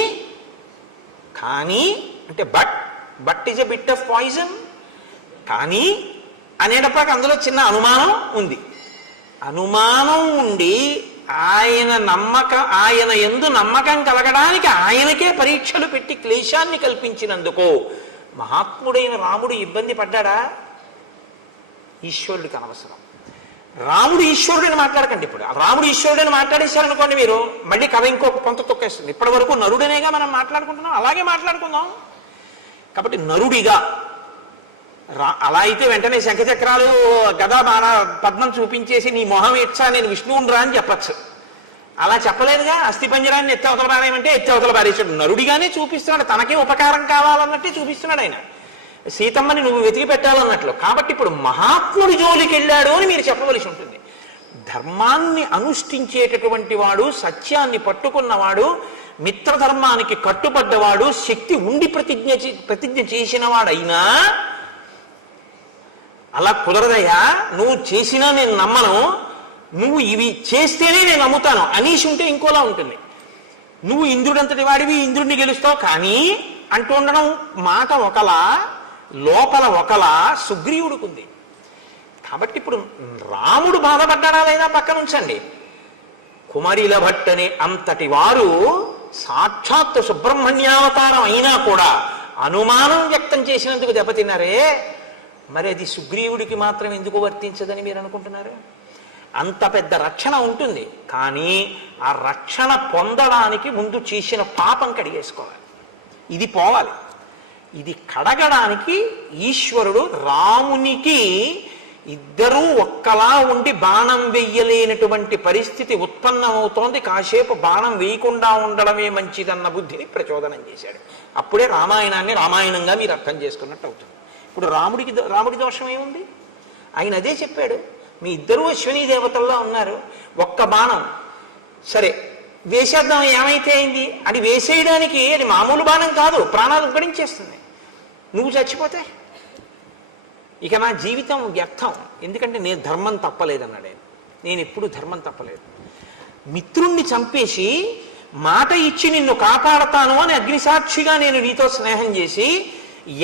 అంటే but is a bit of poison, కానీ అనేటప్పటికి అందులో చిన్న అనుమానం ఉంది. అనుమానం ఉండి ఆయన యందు నమ్మకం కలగడానికి ఆయనకే పరీక్షలు పెట్టి క్లేశాన్ని కల్పించినందుకు మహాత్ముడైన రాముడు ఇబ్బంది పడ్డాడా? ఈశ్వరుడికి అనవసరం. రాముడు ఈశ్వరుడని మాట్లాడకండి. ఇప్పుడు రాముడు ఈశ్వరుడని మాట్లాడేశారనుకోండి, మీరు మళ్ళీ కథ ఇంకొక కొంత తొక్కేస్తుంది. ఇప్పటి వరకు నరుడనేగా మనం మాట్లాడుకుంటున్నాం, అలాగే మాట్లాడుకుందాం. కాబట్టి నరుడిగా అలా అయితే వెంటనే శంఖచక్రాలు గదా బాణ పద్మం చూపించేసి నీ మొహం ఎచ్చా నేను విష్ణువుని రా అని చెప్పచ్చు. అలా చెప్పలేదుగా. అస్థిపంజరాన్ని ఎత్తి అవతల పారేయమంటే ఎత్తి అవతల పారేసాడు. నరుడిగానే చూపిస్తున్నాడు, తనకే ఉపకారం కావాలన్నట్టే చూపిస్తున్నాడు ఆయన. సీతమ్మని నువ్వు వెతికి పెట్టాలన్నట్లు. కాబట్టి ఇప్పుడు మహాత్ముడి జోలికి వెళ్ళాడు అని మీరు చెప్పవలసి ఉంటుంది. ధర్మాన్ని అనుష్ఠించేటటువంటి వాడు, సత్యాన్ని పట్టుకున్నవాడు, మిత్రధర్మానికి కట్టుబడ్డవాడు, శక్తి ఉండి ప్రతిజ్ఞ చేసిన వాడైనా అలా కుదరదయ్యా, నువ్వు చేసినా నేను నమ్మను, నువ్వు ఇవి చేస్తేనే నేను నమ్ముతాను అనేసి ఉంటే ఇంకోలా ఉంటుంది. నువ్వు ఇంద్రుడంతటి వాడివి, ఇంద్రుడిని గెలుస్తావు కానీ అంటూ ఉండడం మాట ఒకలా, లోపల ఒకలా సుగ్రీవుడికి ఉంది. కాబట్టి ఇప్పుడు రాముడు బాధపడ్డాడా లేదా పక్కన ఉంచండి. కుమారిల భట్టనే అంతటి వారు సాక్షాత్ సుబ్రహ్మణ్యావతారం అయినా కూడా అనుమానం వ్యక్తం చేసినందుకు దెబ్బతిన్నారే, మరి అది సుగ్రీవుడికి మాత్రం ఎందుకు వర్తించదని మీరు అనుకుంటున్నారు? అంత పెద్ద రక్షణ ఉంటుంది, కానీ ఆ రక్షణ పొందడానికి ముందు చేసిన పాపం కడిగేసుకోవాలి. ఇది పోవాలి. ఇది కడగడానికి ఈశ్వరుడు రామునికి ఇద్దరూ ఒక్కలా ఉండి బాణం వెయ్యలేనటువంటి పరిస్థితి ఉత్పన్నమవుతోంది. కాసేపు బాణం వేయకుండా ఉండడమే మంచిదన్న బుద్ధిని ప్రచోదనం చేశాడు. అప్పుడే రామాయణాన్ని రామాయణంగా మీరు అర్థం చేసుకున్నట్టు అవుతుంది. ఇప్పుడు రాముడి దోషం ఏముంది? ఆయన అదే చెప్పాడు, మీ ఇద్దరూ అశ్విని దేవతల్లో ఉన్నారు, ఒక్క బాణం సరే వేసేద్దాం ఏమైతే అయింది అని వేసేయడానికి అది మామూలు బాణం కాదు, ప్రాణాలు ఉగ్గడించేస్తుంది. నువ్వు చచ్చిపోతే ఇక నా జీవితం వ్యర్థం. ఎందుకంటే నేను ధర్మం తప్పలేదన్నాడే. నేను ఎప్పుడు ధర్మం తప్పలేదు. మిత్రుణ్ణి చంపేసి మాట ఇచ్చి నిన్ను కాపాడతాను అని అగ్నిసాక్షిగా నేను నీతో స్నేహం చేసి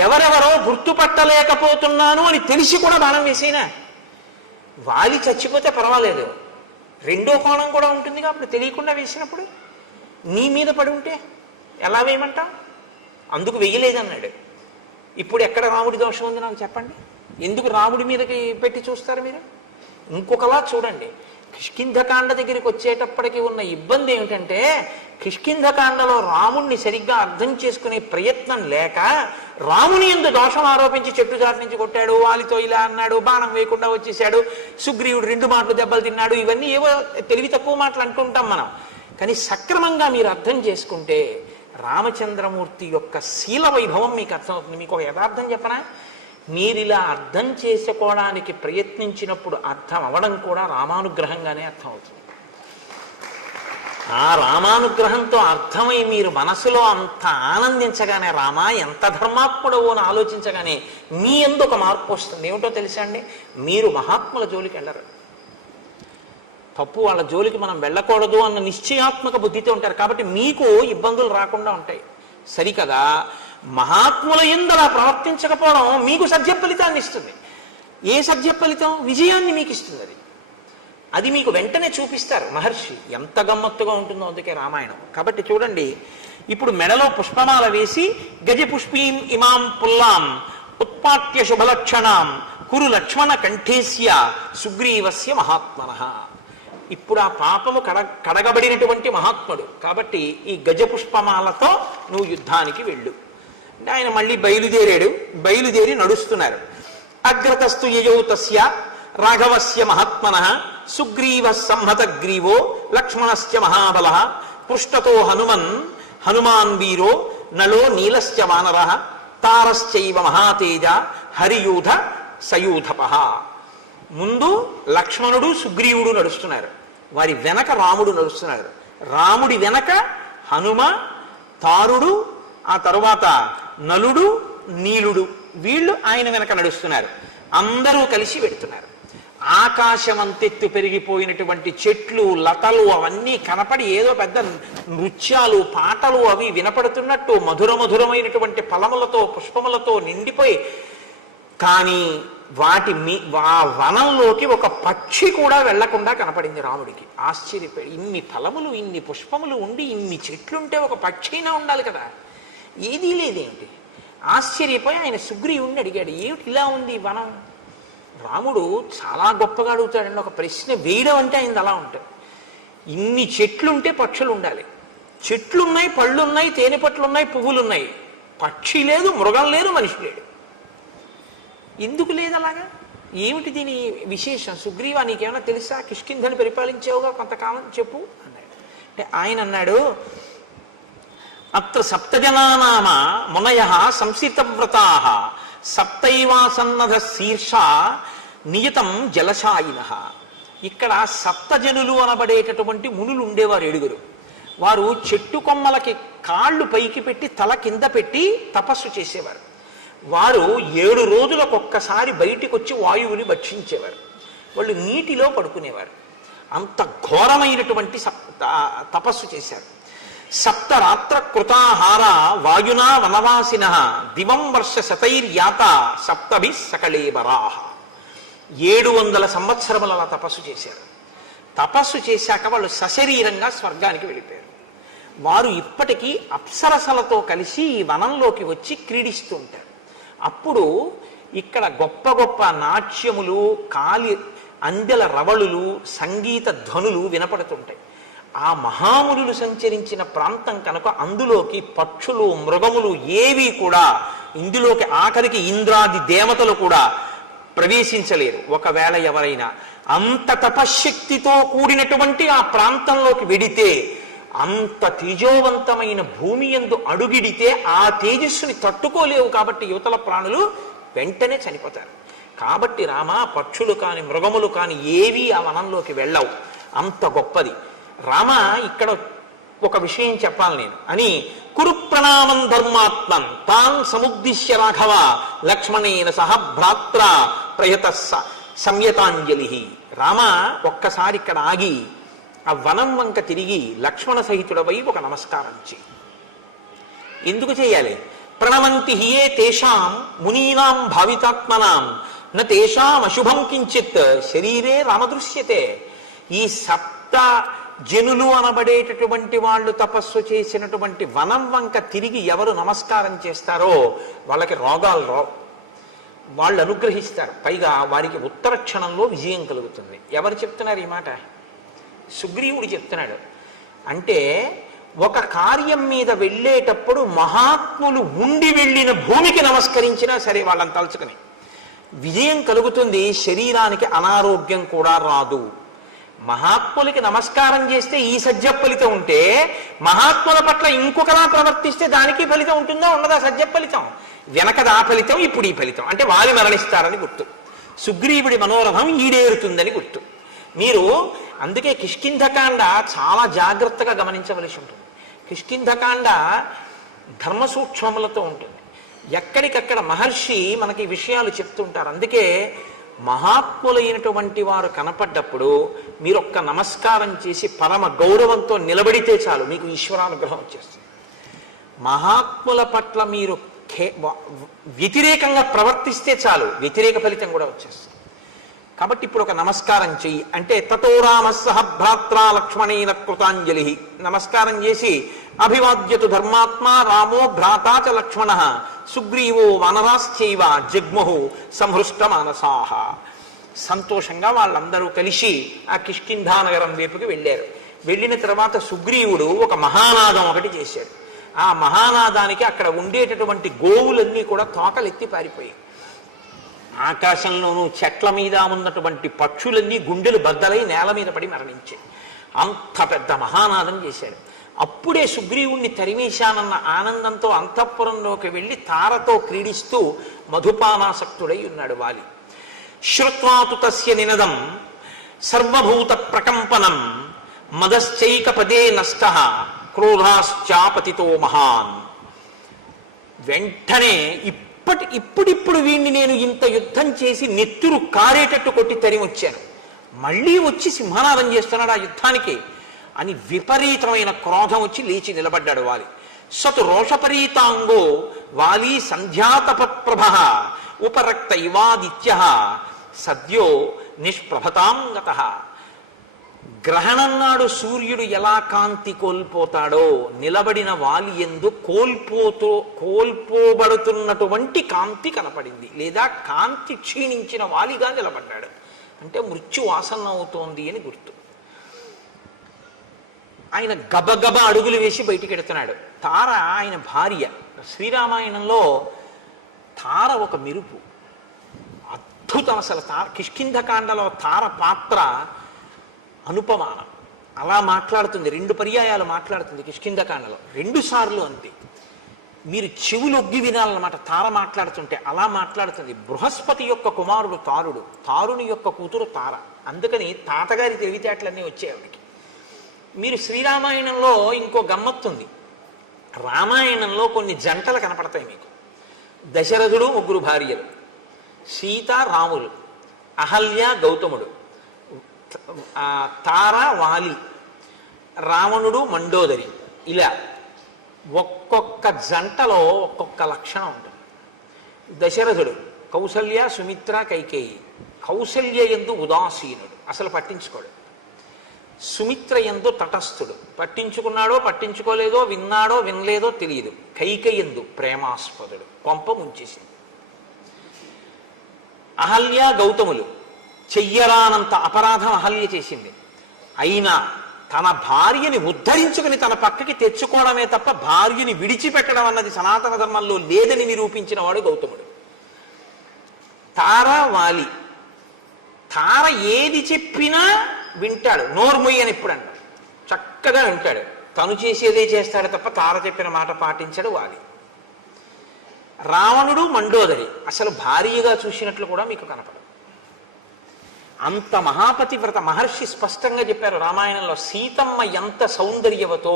ఎవరెవరో గుర్తుపట్టలేకపోతున్నాను అని తెలిసి కూడా బాణం వేసేనా? వాలి చచ్చిపోతే పర్వాలేదు, రెండో కోణం కూడా ఉంటుంది కాబట్టి తెలియకుండా వేసినప్పుడు నీ మీద పడి ఉంటే ఎలా వేయమంటావు? అందుకు వెయ్యలేదన్నాడు. ఇప్పుడు ఎక్కడ రాముడి దోషం ఉంది నాకు చెప్పండి. ఎందుకు రాముడి మీదకి పెట్టి చూస్తారు మీరు? ఇంకొకలా చూడండి. కిష్కింధకాండ దగ్గరికి వచ్చేటప్పటికి ఉన్న ఇబ్బంది ఏమిటంటే, కిష్కింధకాండలో రాముణ్ణి సరిగ్గా అర్థం చేసుకునే ప్రయత్నం లేక రాముని యందు దోషం ఆరోపించి చెట్టు చాటు నుంచి కొట్టాడు, వాలితో ఇలా అన్నాడు, బాణం వేయకుండా వచ్చేసాడు, సుగ్రీవుడు 2 మాటలు దెబ్బలు తిన్నాడు, ఇవన్నీ ఏవో తెలివి తక్కువ మాటలు అంటుంటాం మనం. కానీ సక్రమంగా మీరు అర్థం చేసుకుంటే రామచంద్రమూర్తి యొక్క శీల వైభవం మీకు అర్థమవుతుంది. మీకు ఒక యథార్థం చెప్పనా? మీరు ఇలా అర్థం చేసుకోవడానికి ప్రయత్నించినప్పుడు అర్థం అవ్వడం కూడా రామానుగ్రహంగానే అర్థమవుతుంది. ఆ రామానుగ్రహంతో అర్థమై మీరు మనసులో అంత ఆనందించగానే, రామా ఎంత ధర్మాత్ముడవో అని ఆలోచించగానే మీ యందు ఒక మార్పు వస్తుంది. ఏమిటో తెలుసా అండి? మీరు మహాత్ముల జోలికి వెళ్ళరు. తప్పు వాళ్ళ జోలికి మనం వెళ్ళకూడదు అన్న నిశ్చయాత్మక బుద్ధితో ఉంటారు కాబట్టి మీకు ఇబ్బందులు రాకుండా ఉంటాయి. సరికదా మహాత్ముల యందు అలా ప్రవర్తించకపోవడం మీకు సత్య ఫలితాన్ని ఇస్తుంది. ఏ సత్య ఫలితం? విజయాన్ని మీకు ఇస్తుంది. అది మీకు వెంటనే చూపిస్తారు మహర్షి. ఎంత గమ్మత్తుగా ఉంటుందో అందుకే రామాయణం. కాబట్టి చూడండి, ఇప్పుడు మెడలో పుష్పమాల వేసి గజపుష్పీం ఇమాం పుల్లాం ఉత్పాట్య శుభలక్షణాం కురు లక్ష్మణ కంఠేస్య సుగ్రీవస్య మహాత్మనః. ఇప్పుడు ఆ పాపము కడగబడినటువంటి మహాత్ముడు కాబట్టి ఈ గజపుష్పమాలతో నువ్వు యుద్ధానికి వెళ్ళు. ఆయన మళ్ళీ బయలుదేరి నడుస్తున్నారు. అగ్రతస్తు యయౌ తస్య రాఘవస్య మహాత్మనః సుగ్రీవ సంహత గ్రీవో లక్ష్మణస్య మహాబలః పృష్ఠతో హనుమాన్ వీరో నలో నీలశ్చ వానరః తారశ్చైవ మహాతేజ హరియూధ సయూధపః. ముందు లక్ష్మణుడు సుగ్రీవుడు నడుస్తున్నారు, వారి వెనక రాముడు నడుస్తున్నారు. రాముడి వెనక హనుమ, తారుడు, ఆ తరువాత నలుడు, నీలుడు, వీళ్ళు ఆయన వెనక నడుస్తున్నారు. అందరూ కలిసి వెడుతున్నారు. ఆకాశం అంతెత్తు పెరిగిపోయినటువంటి చెట్లు, లతలు అవన్నీ కనపడి ఏదో పెద్ద నృత్యాలు, పాటలు అవి వినపడుతున్నట్టు మధురమైనటువంటి ఫలములతో పుష్పములతో నిండిపోయి, కానీ ఆ వనంలోకి ఒక పక్షి కూడా వెళ్లకుండా కనపడింది రాముడికి. ఆశ్చర్యపోయి, ఇన్ని ఫలములు ఇన్ని పుష్పములు ఉండి ఇన్ని చెట్లుంటే ఒక పక్షి అయినా ఉండాలి కదా, ఏదీ లేదేంటి? ఆశ్చర్యపోయి ఆయన సుగ్రీవుణ్ణి అడిగాడు, ఏమిటి ఇలా ఉంది వనం? రాముడు చాలా గొప్పగా అడుగుతాడండి. ఒక ప్రశ్న వేయడం అంటే ఆయన అలా ఉంటుంది. ఇన్ని చెట్లుంటే పక్షులు ఉండాలి, చెట్లున్నాయి, పళ్ళున్నాయి, తేనె పట్లున్నాయి, పువ్వులున్నాయి, పక్షి లేదు, మృగం లేదు, మనిషి లేడు. ఎందుకు లేదు అలాగా? ఏమిటి దీని విశేషం? సుగ్రీవా, నీకేమైనా తెలుసా? కిష్కింధని పరిపాలించావుగా కొంతకాలం, చెప్పు అన్నాడు. అంటే ఆయన అన్నాడు, అత్ర సప్తజనానామ మునయః సంసితవ్రతాః సప్తైవాసన్నధ శీర్ష నియతం జలశాయినః. ఇక్కడ సప్తజనులు అనబడేటటువంటి మునులు ఉండేవారు 7. వారు చెట్టు కొమ్మలకి కాళ్ళు పైకి పెట్టి తల కింద పెట్టి తపస్సు చేసేవారు. వారు 7 రోజులకొక్కసారి బయటికి వచ్చి వాయువుని భక్షించేవారు. వాళ్ళు నీటిలో పడుకునేవారు. అంత ఘోరమైనటువంటి తపస్సు చేశారు. సప్తరాత్ర కృతాహార వాయునా వనవాసిన దివం వర్ష శతైర్యాత సప్తభి సకళేబరాహ. 700 సంవత్సరములు అలా తపస్సు చేశారు. తపస్సు చేశాక వాళ్ళు సశరీరంగా స్వర్గానికి వెళ్ళిపోయారు. వారు ఇప్పటికీ అప్సరసలతో కలిసి ఈ వనంలోకి వచ్చి క్రీడిస్తూ ఉంటారు. అప్పుడు ఇక్కడ గొప్ప గొప్ప నాట్యములు, అందెల రవళులు, సంగీత ధ్వనులు వినపడుతుంటాయి. ఆ మహామునులు సంచరించిన ప్రాంతం కనుక అందులోకి పక్షులు, మృగములు ఏవి కూడా, ఇందులోకి ఆఖరికి ఇంద్రాది దేవతలు కూడా ప్రవేశించలేరు. ఒకవేళ ఎవరైనా అంత తపశ్శక్తితో కూడినటువంటి ఆ ప్రాంతంలోకి వెడితే, అంత తేజోవంతమైన భూమి యందు అడుగిడితే ఆ తేజస్సుని తట్టుకోలేవు. కాబట్టి యువతల ప్రాణులు వెంటనే చనిపోతారు. కాబట్టి రామ, పక్షులు కాని మృగములు కాని ఏవి ఆ వనంలోకి వెళ్ళవు. అంత గొప్పది. రామ, ఇక్కడ ఒక విషయం చెప్పాలి నేను అని కురు ప్రణామం ధర్మాత్మన్ తాన్ సముద్దిశ్య రాఘవ లక్ష్మణేన సహ భ్రాత్ర ప్రయత సంయతాంజలి. రామ, ఒక్కసారి ఇక్కడ ఆగి ఆ వనం వంక తిరిగి లక్ష్మణ సహితుడవై ఒక నమస్కారం చేయి. ఎందుకు చేయాలి? ప్రణవంతి హియే తేషాం మునీనాం భావితాత్మనాం న తేషాం అశుభం కించిత్ శరీరే రామదృశ్యతే. ఈ సప్త జనులు అనబడేటటువంటి వాళ్ళు తపస్సు చేసినటువంటి వనం వంక తిరిగి ఎవరు నమస్కారం చేస్తారో వాళ్ళకి రోగాలు రావు, వాళ్ళు అనుగ్రహిస్తారు, పైగా వారికి ఉత్తర క్షణంలో విజయం కలుగుతుంది. ఎవరు చెప్తున్నారు ఈ మాట? సుగ్రీవుడు చెప్తున్నాడు. అంటే ఒక కార్యం మీద వెళ్ళేటప్పుడు మహాత్ములు ఉండి వెళ్ళిన భూమికి నమస్కరించినా సరే వాళ్ళని తలుచుకుని విజయం కలుగుతుంది, శరీరానికి అనారోగ్యం కూడా రాదు. మహాత్ములకి నమస్కారం చేస్తే ఈ సజ్జ ఫలితం ఉంటే మహాత్ముల పట్ల ఇంకొకలా ప్రవర్తిస్తే దానికి ఫలితం ఉంటుందా ఉండదా? సజ్జ ఫలితం వెనకది ఆ ఫలితం, ఇప్పుడు ఈ ఫలితం. అంటే వాలి మరణిస్తారని గుర్తు, సుగ్రీవుడి మనోరథం ఈడేరుతుందని గుర్తు. మీరు అందుకే కిష్కింధకాండ చాలా జాగ్రత్తగా గమనించవలసి ఉంటుంది. కిష్కింధకాండ ధర్మ సూక్ష్మములతో ఉంటుంది. ఎక్కడికక్కడ మహర్షి మనకి విషయాలు చెప్తుంటారు. అందుకే మహాత్ములైనటువంటి వారు కనపడ్డప్పుడు మీరు ఒక్క నమస్కారం చేసి పరమ గౌరవంతో నిలబడితే చాలు, మీకు ఈశ్వరానుగ్రహం వచ్చేస్తుంది. మహాత్ముల పట్ల మీరు వ్యతిరేకంగా ప్రవర్తిస్తే చాలు, వ్యతిరేక ఫలితం కూడా వచ్చేస్తుంది. కాబట్టి ఇప్పుడు ఒక నమస్కారం చెయ్యి అంటే తతో రామ సహ భ్రాత్ర లక్ష్మణేన కృతాంజలి. నమస్కారం చేసి అభివాద్యతు ధర్మాత్మ రామో భ్రాతా చ లక్ష్మణ సుగ్రీవో వనరాశ్చైవ జగ్ముహు సంహృష్ట మానసాహ. సంతోషంగా వాళ్ళందరూ కలిసి ఆ కిష్కింధానగరం వైపుకి వెళ్ళారు. వెళ్ళిన తర్వాత సుగ్రీవుడు ఒక మహానాదం ఒకటి చేశాడు. ఆ మహానాదానికి అక్కడ ఉండేటటువంటి గోవులన్నీ కూడా తోకలెత్తి పారిపోయాయి. ఆకాశంలోనూ చెట్ల మీద ఉన్నటువంటి పక్షులన్నీ గుండెలు బద్దలై నేల మీద పడి మరణించాయి. అంత పెద్ద మహానాదం చేశాడు. అప్పుడే సుగ్రీవుణ్ణి తరిమేశానన్న ఆనందంతో అంతఃపురంలోకి వెళ్ళి తారతో క్రీడిస్తూ మధుపానాసక్తుడై ఉన్నాడు వాలి. శ్రుత్వాతు తస్య నినదం సర్వభూత ప్రకంపనం మదశ్చైక పదే నష్టః క్రోధాశ్చాపతితో మహాన్. వెంటనే ఇప్పుడిప్పుడు వీణ్ణి నేను ఇంత యుద్ధం చేసి నెత్తురు కారేటట్టు కొట్టి తరిమొచ్చాను, మళ్ళీ వచ్చి సింహనాదం చేస్తున్నాడు ఆ యుద్ధానికి అని విపరీతమైన క్రోధం వచ్చి లేచి నిలబడ్డాడు వాలి. సతు రోషపరీతాంగో వాలి సంధ్యాతపప్రభ ఉపరక్త ఇవాదిత్య సద్యో నిష్ప్రభతాంగత. గ్రహణం నాడు సూర్యుడు ఎలా కాంతి కోల్పోతాడో నిలబడిన వాలి యందు కోల్పోబడుతున్నటువంటి కాంతి కనపడింది, లేదా కాంతి క్షీణించిన వాలిగా నిలబడ్డాడు. అంటే మృత్యు ఆసన్నం అవుతోంది అని గుర్తు. ఆయన గబగబ అడుగులు వేసి బయటికి ఎడుతున్నాడు. తార ఆయన భార్య. శ్రీరామాయణంలో తార ఒక మెరుపు, అద్భుతం. అసలు కిష్కింధకాండలో తార పాత్ర అనుపమానం. అలా మాట్లాడుతుంది, 2 పర్యాయాలు మాట్లాడుతుంది కిష్కింధకాండలో, 2 సార్లు అంతే. మీరు చెవులు ఒగ్గి వినాలన్నమాట తార మాట్లాడుతుంటే. అలా మాట్లాడుతుంది. బృహస్పతి యొక్క కుమారుడు తారుడు, తారుని యొక్క కూతురు తార. అందుకని తాతగారి తెలివితేటలన్నీ వచ్చాయి ఆవిడికి. మీరు శ్రీరామాయణంలో ఇంకో గమ్మత్తుంది. రామాయణంలో కొన్ని జంటలు కనపడతాయి మీకు. దశరథుడు 3 భార్యలు, సీత రాములు, అహల్య గౌతముడు, తార వాలి, రావణుడు మండోదరి. ఇలా ఒక్కొక్క జంటలో ఒక్కొక్క లక్షణం ఉంటుంది. దశరథుడు కౌసల్య సుమిత్ర కైకేయి. కౌసల్య యందు ఉదాసీనుడు, అసలు పట్టించుకోడు. సుమిత్ర యందు తటస్థుడు, పట్టించుకున్నాడో పట్టించుకోలేదో, విన్నాడో వినలేదో తెలియదు. కైకేయి యందు ప్రేమాస్పదుడు, కొంప ముంచేసింది. అహల్య గౌతములు చెయ్యరానంత అపరాధం అహల్య చేసింది. అయినా తన భార్యని ఉద్ధరించుకుని తన పక్కకి తెచ్చుకోవడమే తప్ప భార్యని విడిచిపెట్టడం అన్నది సనాతన ధర్మంలో లేదని నిరూపించిన వాడు గౌతముడు. తార వాలి. తార ఏది చెప్పినా వింటాడు, నోర్మొయ్యి అని ఎప్పుడు అంటాడు, చక్కగా వింటాడు. తను చేసేదే చేస్తాడు తప్ప తార చెప్పిన మాట పాటించాడు వాలి. రావణుడు మండోదరి అసలు భార్యగా చూసినట్లు కూడా మీకు కనపడదు. అంత మహాపతివ్రత. మహర్షి స్పష్టంగా చెప్పారు రామాయణంలో, సీతమ్మ ఎంత సౌందర్యవతో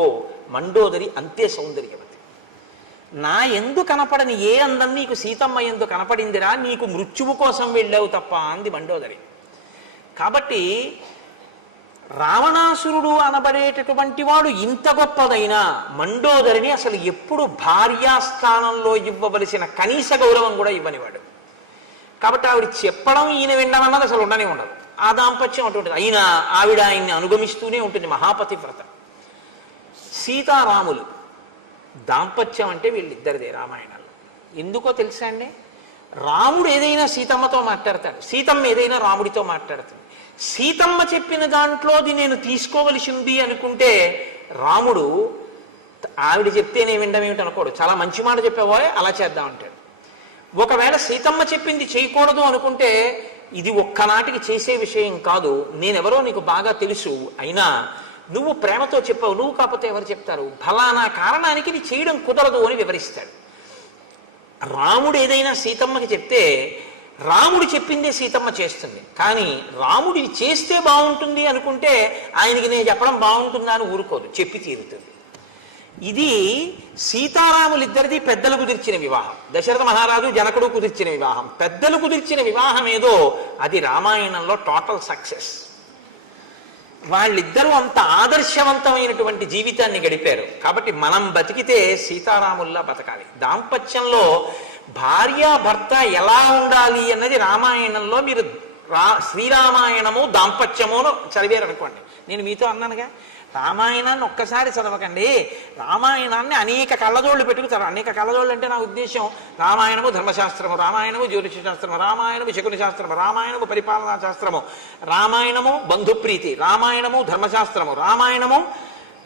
మండోదరి అంతే సౌందర్యవతి. నా ఎందు కనపడని ఏ అందం నీకు సీతమ్మ ఎందు కనపడిందిరా, నీకు మృత్యువు కోసం వెళ్ళావు తప్ప అంది మండోదరి. కాబట్టి రావణాసురుడు అనబడేటటువంటి వాడు ఇంత గొప్పదైనా మండోదరిని అసలు ఎప్పుడు భార్యాస్థానంలో ఇవ్వవలసిన కనీస గౌరవం కూడా ఇవ్వనివాడు. కాబట్టి ఆవిడ చెప్పడం ఈయన వినడం అన్నది అసలు ఉండనే ఉండదు. ఆ దాంపత్యం అటువంటి. అయినా ఆవిడ ఆయన్ని అనుగమిస్తూనే ఉంటుంది, మహాపతివ్రత. సీతారాములు దాంపత్యం అంటే వీళ్ళిద్దరిదే రామాయణంలో. ఎందుకో తెలుసా అండి? రాముడు ఏదైనా సీతమ్మతో మాట్లాడతాడు, సీతమ్మ ఏదైనా రాముడితో మాట్లాడుతుంది. సీతమ్మ చెప్పిన దాంట్లోది నేను తీసుకోవలసి ఉంది అనుకుంటే రాముడు ఆవిడ చెప్తేనే వినడం ఏమిటి అనుకోడు, చాలా మంచి మాట చెప్పావో అలా చేద్దాం అంటాడు. ఒకవేళ సీతమ్మ చెప్పింది చేయకూడదు అనుకుంటే ఇది ఒక్కనాటికి చేసే విషయం కాదు, నేనెవరో నీకు బాగా తెలుసు, అయినా నువ్వు ప్రేమతో చెప్పావు, నువ్వు కాకపోతే ఎవరు చెప్తారు, ఫలానా కారణానికి ఇది చేయడం కుదరదు అని వివరిస్తాడు. రాముడు ఏదైనా సీతమ్మకి చెప్తే రాముడు చెప్పిందే సీతమ్మ చేస్తుంది. కానీ రాముడు చేస్తే బాగుంటుంది అనుకుంటే ఆయనకి నేను చెప్పడం బాగుంటుందా అని ఊరుకోదు, చెప్పి తీరుతుంది. ఇది సీతారాములిద్దరిది పెద్దలు కుదిర్చిన వివాహం. దశరథ మహారాజు జనకుడు కుదిర్చిన వివాహం. పెద్దలు కుదిర్చిన వివాహం ఏదో అది రామాయణంలో టోటల్ సక్సెస్. వాళ్ళిద్దరూ అంత ఆదర్శవంతమైనటువంటి జీవితాన్ని గడిపారు. కాబట్టి మనం బతికితే సీతారాముల్లా బతకాలి. దాంపత్యంలో భార్యాభర్త ఎలా ఉండాలి అన్నది రామాయణంలో మీరు శ్రీరామాయణము దాంపత్యము చదివారు అనుకోండి. నేను మీతో అన్నానుగా, రామాయణాన్ని ఒక్కసారి చదవకండి, రామాయణాన్ని అనేక కళ్ళజోళ్ళు పెట్టుకుతారు. అనేక కళ్ళజోళ్ళు అంటే నా ఉద్దేశం రామాయణము ధర్మశాస్త్రము, రామాయణము జ్యోతిష శాస్త్రము, రామాయణము శకుని శాస్త్రము, రామాయణము పరిపాలనా శాస్త్రము, రామాయణము బంధుప్రీతి, రామాయణము ధర్మశాస్త్రము, రామాయణము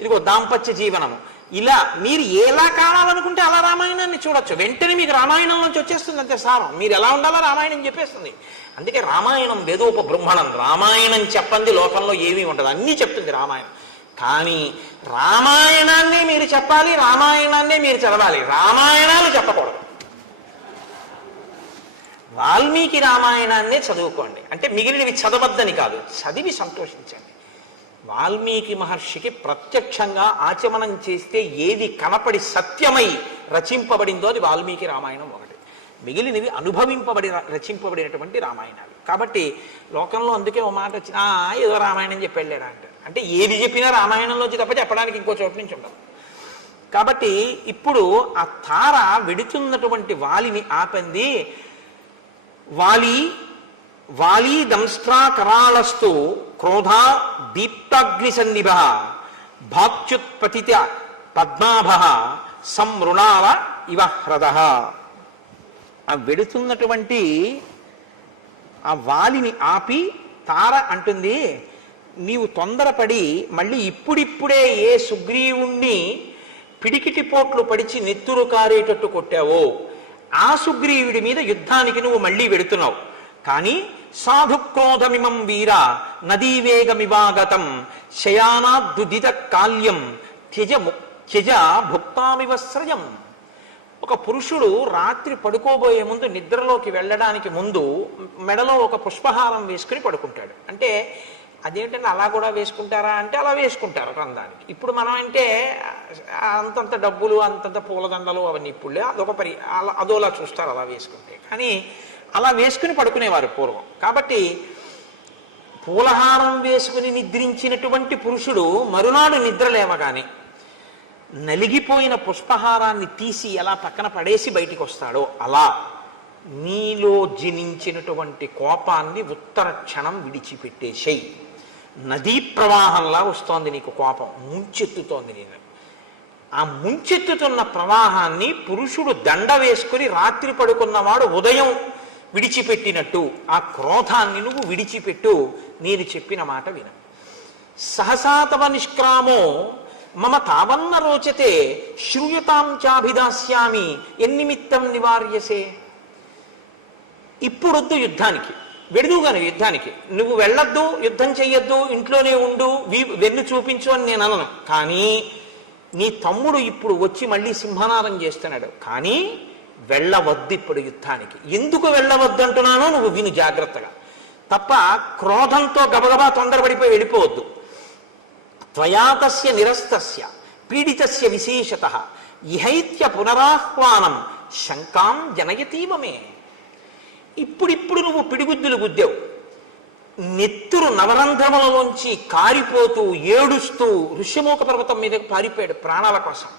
ఇదిగో దాంపత్య జీవనము. ఇలా మీరు ఎలా కావాలనుకుంటే అలా రామాయణాన్ని చూడొచ్చు. వెంటనే మీకు రామాయణం నుంచి వచ్చేస్తుంది అంతే సారం. మీరు ఎలా ఉండాలో రామాయణం చెప్పేస్తుంది. అందుకే రామాయణం వేదోపబృంహణం. రామాయణం చెప్పండి లోకంలో ఏమీ ఉండదు, అన్నీ చెప్తుంది రామాయణం. కానీ రామాయణాన్ని మీరు చెప్పాలి, రామాయణాన్నే మీరు చదవాలి, రామాయణాలు చెప్పకూడదు. వాల్మీకి రామాయణాన్నే చదువుకోండి, అంటే మిగిలినవి చదవద్దని కాదు, చదివి సంతోషించండి. వాల్మీకి మహర్షికి ప్రత్యక్షంగా ఆచమనం చేస్తే ఏది కనపడి సత్యమై రచింపబడిందో అది వాల్మీకి రామాయణం ఒకటి. మిగిలినవి అనుభవింపబడి రచింపబడినటువంటి రామాయణాలు. కాబట్టి లోకంలో అందుకే ఓ మాట వచ్చిన ఏదో రామాయణం చెప్పి వెళ్ళాడా అంటే ఏది చెప్పినా రామాయణంలోంచి తప్ప చెప్పడానికి ఇంకో చోటు నుంచి ఉండదు. కాబట్టి ఇప్పుడు ఆ తార వెడుతున్నటువంటి వాలిని ఆపంది. వాలి దంస్ట్రా కరాళస్తు క్రోధా దీప్తాగ్ని సన్నిభ భాత్యుత్పతిత పద్మాభ సంమృణాల ఇవ హ్రద. ఆ వెడుతున్నటువంటి ఆ వాలిని ఆపి తార అంటుంది, నీవు తొందరపడి మళ్ళీ ఇప్పుడిప్పుడే ఏ సుగ్రీవుణ్ణి పిడికిటి పోట్లు పడిచి నెత్తురు కారేటట్టు కొట్టావో ఆ సుగ్రీవుడి మీద యుద్ధానికి నువ్వు మళ్ళీ వెడుతున్నావు. కానీ సాధుక్రోధమిమం వీర నదీవేగమివాగతం శయానాద్దుదిత కాల్యం త్యజ భుక్తామివస్రయం. ఒక పురుషుడు రాత్రి పడుకోబోయే ముందు, నిద్రలోకి వెళ్ళడానికి ముందు మెడలో ఒక పుష్పహారం వేసుకుని పడుకుంటాడు. అంటే అదేంటంటే అలా కూడా వేసుకుంటారా అంటే అలా వేసుకుంటారు రంధానికి. ఇప్పుడు మనం అంటే అంతంత డబ్బులు అంతంత పూలదండలు అవన్నీ ఇప్పుడు అదోలా చూస్తారు అలా వేసుకుంటే. కానీ అలా వేసుకుని పడుకునేవారు పూర్వం. కాబట్టి పూలహారం వేసుకుని నిద్రించినటువంటి పురుషుడు మరునాడు నిద్ర లేవగానే నలిగిపోయిన పుష్పహారాన్ని తీసి ఎలా పక్కన పడేసి బయటికి వస్తాడో అలా నీలో జనించినటువంటి కోపాన్ని ఉత్తర క్షణం విడిచిపెట్టేసేయి. నదీ ప్రవాహంలా వస్తోంది నీకు కోపం, ముంచెత్తుతోంది నేను. ఆ ముంచెత్తుతున్న ప్రవాహాన్ని పురుషుడు దండ వేసుకుని రాత్రి పడుకున్నవాడు ఉదయం విడిచిపెట్టినట్టు ఆ క్రోధాన్ని నువ్వు విడిచిపెట్టు. నేను చెప్పిన మాట విన. సహసాతవ నిష్క్రామో మమ తావన్న రోచతే శ్రూయతాం చాభిదాస్యామి ఎన్నిమిత్తం నివార్యసే. ఇప్పుడొద్దు యుద్ధానికి, వెడుదుగాను యుద్ధానికి, నువ్వు వెళ్ళొద్దు, యుద్ధం చెయ్యొద్దు, ఇంట్లోనే ఉండు, వెన్ను చూపించు అని నేను అనను. కానీ నీ తమ్ముడు ఇప్పుడు వచ్చి మళ్ళీ సింహనాదం చేస్తున్నాడు. కానీ వెళ్ళవద్దు ఇప్పుడు యుద్ధానికి. ఎందుకు వెళ్ళవద్దు అంటున్నానో నువ్వు విను జాగ్రత్తగా. తప్ప క్రోధంతో గబగబా తొందరపడిపోయి వెళ్ళిపోవద్దు. త్వయాతస్య నిరస్తస్య పీడితస్య విశేషతః ఇహైత్య పునరాహ్వానం శంకాం జనయతీవమే. ఇప్పుడిప్పుడు నువ్వు పిడిగుద్దులు గుద్దావు, నెత్తురు నవరంధ్రములలోంచి కారిపోతూ ఏడుస్తూ ఋష్యమూక పర్వతం మీదకు పారిపోయాడు ప్రాణాల కోసం.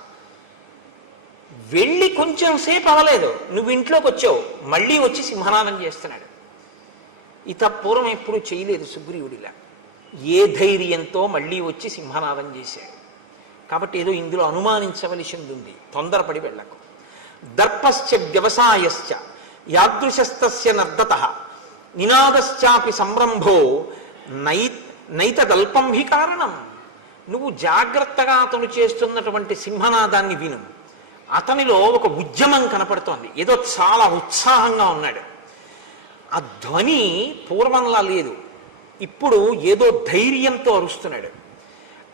వెళ్ళి కొంచెం సేపు అవ్వలేదు, నువ్వు ఇంట్లోకి వచ్చావు, మళ్ళీ వచ్చి సింహనాదం చేస్తున్నాడు. పూర్వం ఎప్పుడు చేయలేదు సుగ్రీవుడిలా. ఏ ధైర్యంతో మళ్ళీ వచ్చి సింహనాదం చేశాడు. కాబట్టి ఏదో ఇందులో అనుమానించవలసింది ఉంది, తొందరపడి వెళ్ళకు. దర్పశ్చ వ్యవసాయశ్చ యాదృశస్తస్య నర్దత నినాదశ్చాపి సంరంభో నైతదల్పం హి కారణం. నువ్వు జాగ్రత్తగా అతను చేస్తున్నటువంటి సింహనాదాన్ని విను. అతనిలో ఒక ఉద్యమం కనపడుతోంది, ఏదో చాలా ఉత్సాహంగా ఉన్నాడు. ఆ ధ్వని పూర్వంలా లేదు, ఇప్పుడు ఏదో ధైర్యంతో అరుస్తున్నాడు.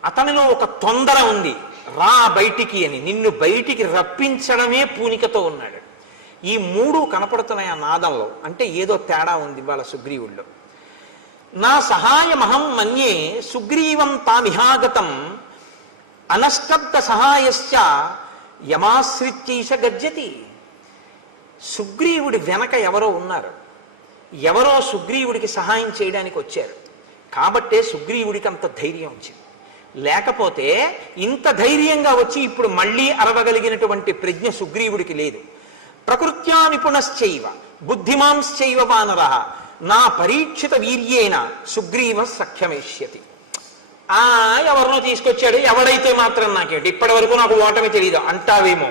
అతనిలో ఒక తొందర ఉంది, రా బయటికి అని, నిన్ను బయటికి రప్పించడమే పూనికతో ఉన్నాడు. ఈ మూడు కనపడుతున్నాయి ఆ నాదంలో. అంటే ఏదో తేడా ఉంది వాళ్ళ సుగ్రీవుల్లో. నా సహాయమహం మన్యే సుగ్రీవం తామిహాగతం అనష్టబ్ద సహాయశ్చ యమాశ్రిత్యైష గజ్జతి. సుగ్రీవుడి వెనక ఎవరో ఉన్నారు, ఎవరో సుగ్రీవుడికి సహాయం చేయడానికి వచ్చారు. కాబట్టే సుగ్రీవుడికి అంత ధైర్యం వచ్చింది. లేకపోతే ఇంత ధైర్యంగా వచ్చి ఇప్పుడు మళ్ళీ అరవగలిగినటువంటి ప్రజ్ఞ సుగ్రీవుడికి లేదు. ప్రకృత్యా నిపుణశ్చైవ బుద్ధిమాంశ్చైవ వానరః నా పరీక్షిత వీర్యేన సుగ్రీవ సఖ్యమేష్యతి. ఎవరినో తీసుకొచ్చాడు, ఎవడైతే మాత్రం నాకేంటి, ఇప్పటి వరకు నాకు ఓటమి తెలియదు అంటావేమో.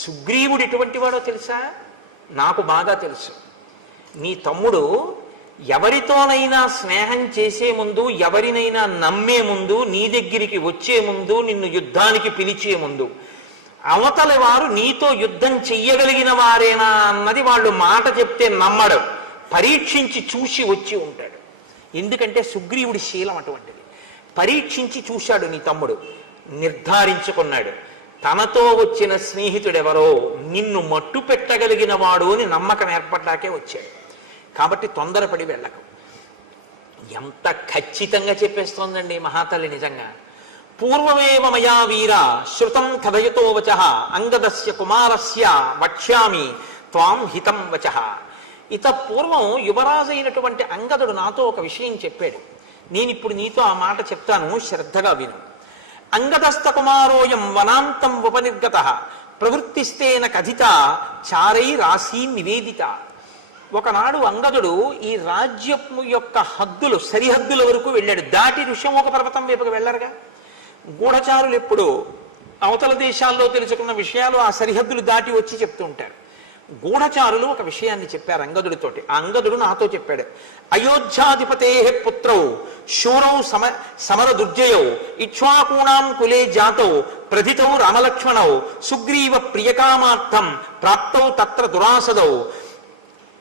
సుగ్రీవుడు ఎటువంటి వాడో తెలుసా? నాకు బాగా తెలుసు. నీ తమ్ముడు ఎవరితోనైనా స్నేహం చేసే ముందు, ఎవరినైనా నమ్మే ముందు, నీ దగ్గరికి వచ్చే ముందు, నిన్ను యుద్ధానికి పిలిచే ముందు అవతలి వారు నీతో యుద్ధం చెయ్యగలిగిన వారేనా అన్నది వాళ్ళు మాట చెప్తే నమ్మడం, పరీక్షించి చూసి వచ్చి ఉంటాడు. ఎందుకంటే సుగ్రీవుడి శీలం అటువంటిది. పరీక్షించి చూశాడు నీ తమ్ముడు, నిర్ధారించుకున్నాడు తనతో వచ్చిన స్నేహితుడెవరో నిన్ను మట్టు పెట్టగలిగిన వాడు అని నమ్మకం ఏర్పడ్డాకే వచ్చాడు. కాబట్టి తొందరపడి వెళ్ళకు. ఎంత ఖచ్చితంగా చెప్పేస్తోందండి మహాతల్లి నిజంగా. పూర్వమేవ మయా వీర శృతం కథయతో వచః అంగదస్య కుమారస్య వక్ష్యామి త్వాం హితం వచః. పూర్వం యువరాజు అయినటువంటి అంగదుడు నాతో ఒక విషయం చెప్పాడు. నేనిప్పుడు నీతో ఆ మాట చెప్తాను, శ్రద్ధగా విను. అంగదస్త కుమారోయం వనాంతం ఉపనిర్గతః ప్రవృత్తిస్తేన కథిత చారై రాశీ నివేదిత. ఒకనాడు అంగదుడు ఈ రాజ్యము యొక్క హద్దులు, సరిహద్దుల వరకు వెళ్ళాడు. దాటి ఋష్యమూక పర్వతం వైపుకు వెళ్ళరుగా. గూఢచారులు ఎప్పుడు అవతల దేశాల్లో తెలుసుకున్న విషయాలు ఆ సరిహద్దులు దాటి వచ్చి చెప్తూ ఉంటారు. గూఢచారులు ఒక విషయాన్ని చెప్పారు అంగదుడితోటి. ఆ అంగదుడు నాతో చెప్పాడు, అయోధ్యాధిపతే పుత్రౌ శూరౌ సమర దుర్జయౌ ఇక్ష్వాకూణాం కులే జాతౌ ప్రథితౌ రామలక్ష్మణౌ సుగ్రీవ ప్రియకామార్థం ప్రాప్తౌ తత్ర దురాసదౌ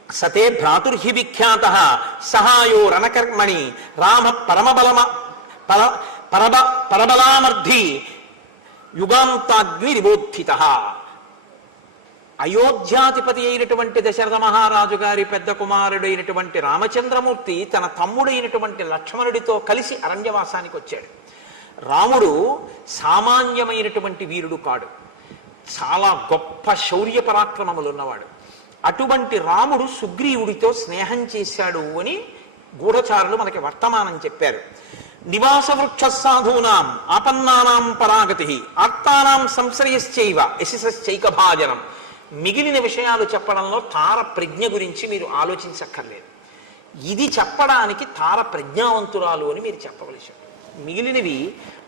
సతే భ్రాతుర్హి విఖ్యాత సహాయో రణకర్మణి రామ పరబలామర్థి యుగాంతాగ్ని నిబోధిత. అయోధ్యాధిపతి అయినటువంటి దశరథ మహారాజు గారి పెద్ద కుమారుడైనటువంటి రామచంద్రమూర్తి తన తమ్ముడైనటువంటి లక్ష్మణుడితో కలిసి అరణ్యవాసానికి వచ్చాడు. రాముడు సామాన్యమైనటువంటి వీరుడు కాడు, చాలా గొప్ప శౌర్య పరాక్రమములు ఉన్నవాడు. అటువంటి రాముడు సుగ్రీవుడితో స్నేహం చేశాడు అని గూఢచారులు మనకి వర్తమానం చెప్పారు. నివాస వృక్ష సాధూనాం ఆపన్నానాం పరాగతి ఆర్తానాం సంశ్రయశ్చైవ యశశ్చైక భాజనం. మిగిలిన విషయాలు చెప్పడంలో తార ప్రజ్ఞ గురించి మీరు ఆలోచించక్కర్లేదు. ఇది చెప్పడానికి తార ప్రజ్ఞావంతురాలు అని మీరు చెప్పవలసి. మిగిలినవి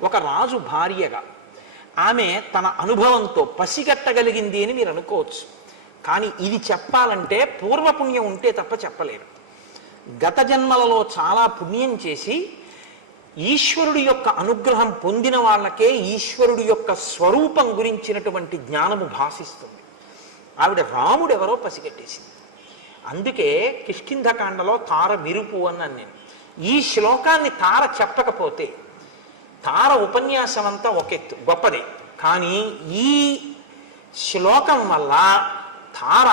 ఒక రాజు భార్యగా ఆమె తన అనుభవంతో పసిగట్టగలిగింది అని మీరు అనుకోవచ్చు. కానీ ఇది చెప్పాలంటే పూర్వపుణ్యం ఉంటే తప్ప చెప్పలేరు. గత జన్మలలో చాలా పుణ్యం చేసి ఈశ్వరుడి యొక్క అనుగ్రహం పొందిన వాళ్ళకే ఈశ్వరుడి యొక్క స్వరూపం గురించినటువంటి జ్ఞానము భాసిస్తుంది. ఆవిడ రాముడు ఎవరో పసిగట్టేసింది. అందుకే కిష్కింధకాండలో తార విరుపు అన్నాను నేను. ఈ శ్లోకాన్ని తార చెప్పకపోతే, తార ఉపన్యాసం అంతా ఒకెత్తు గొప్పదే, కానీ ఈ శ్లోకం వల్ల తార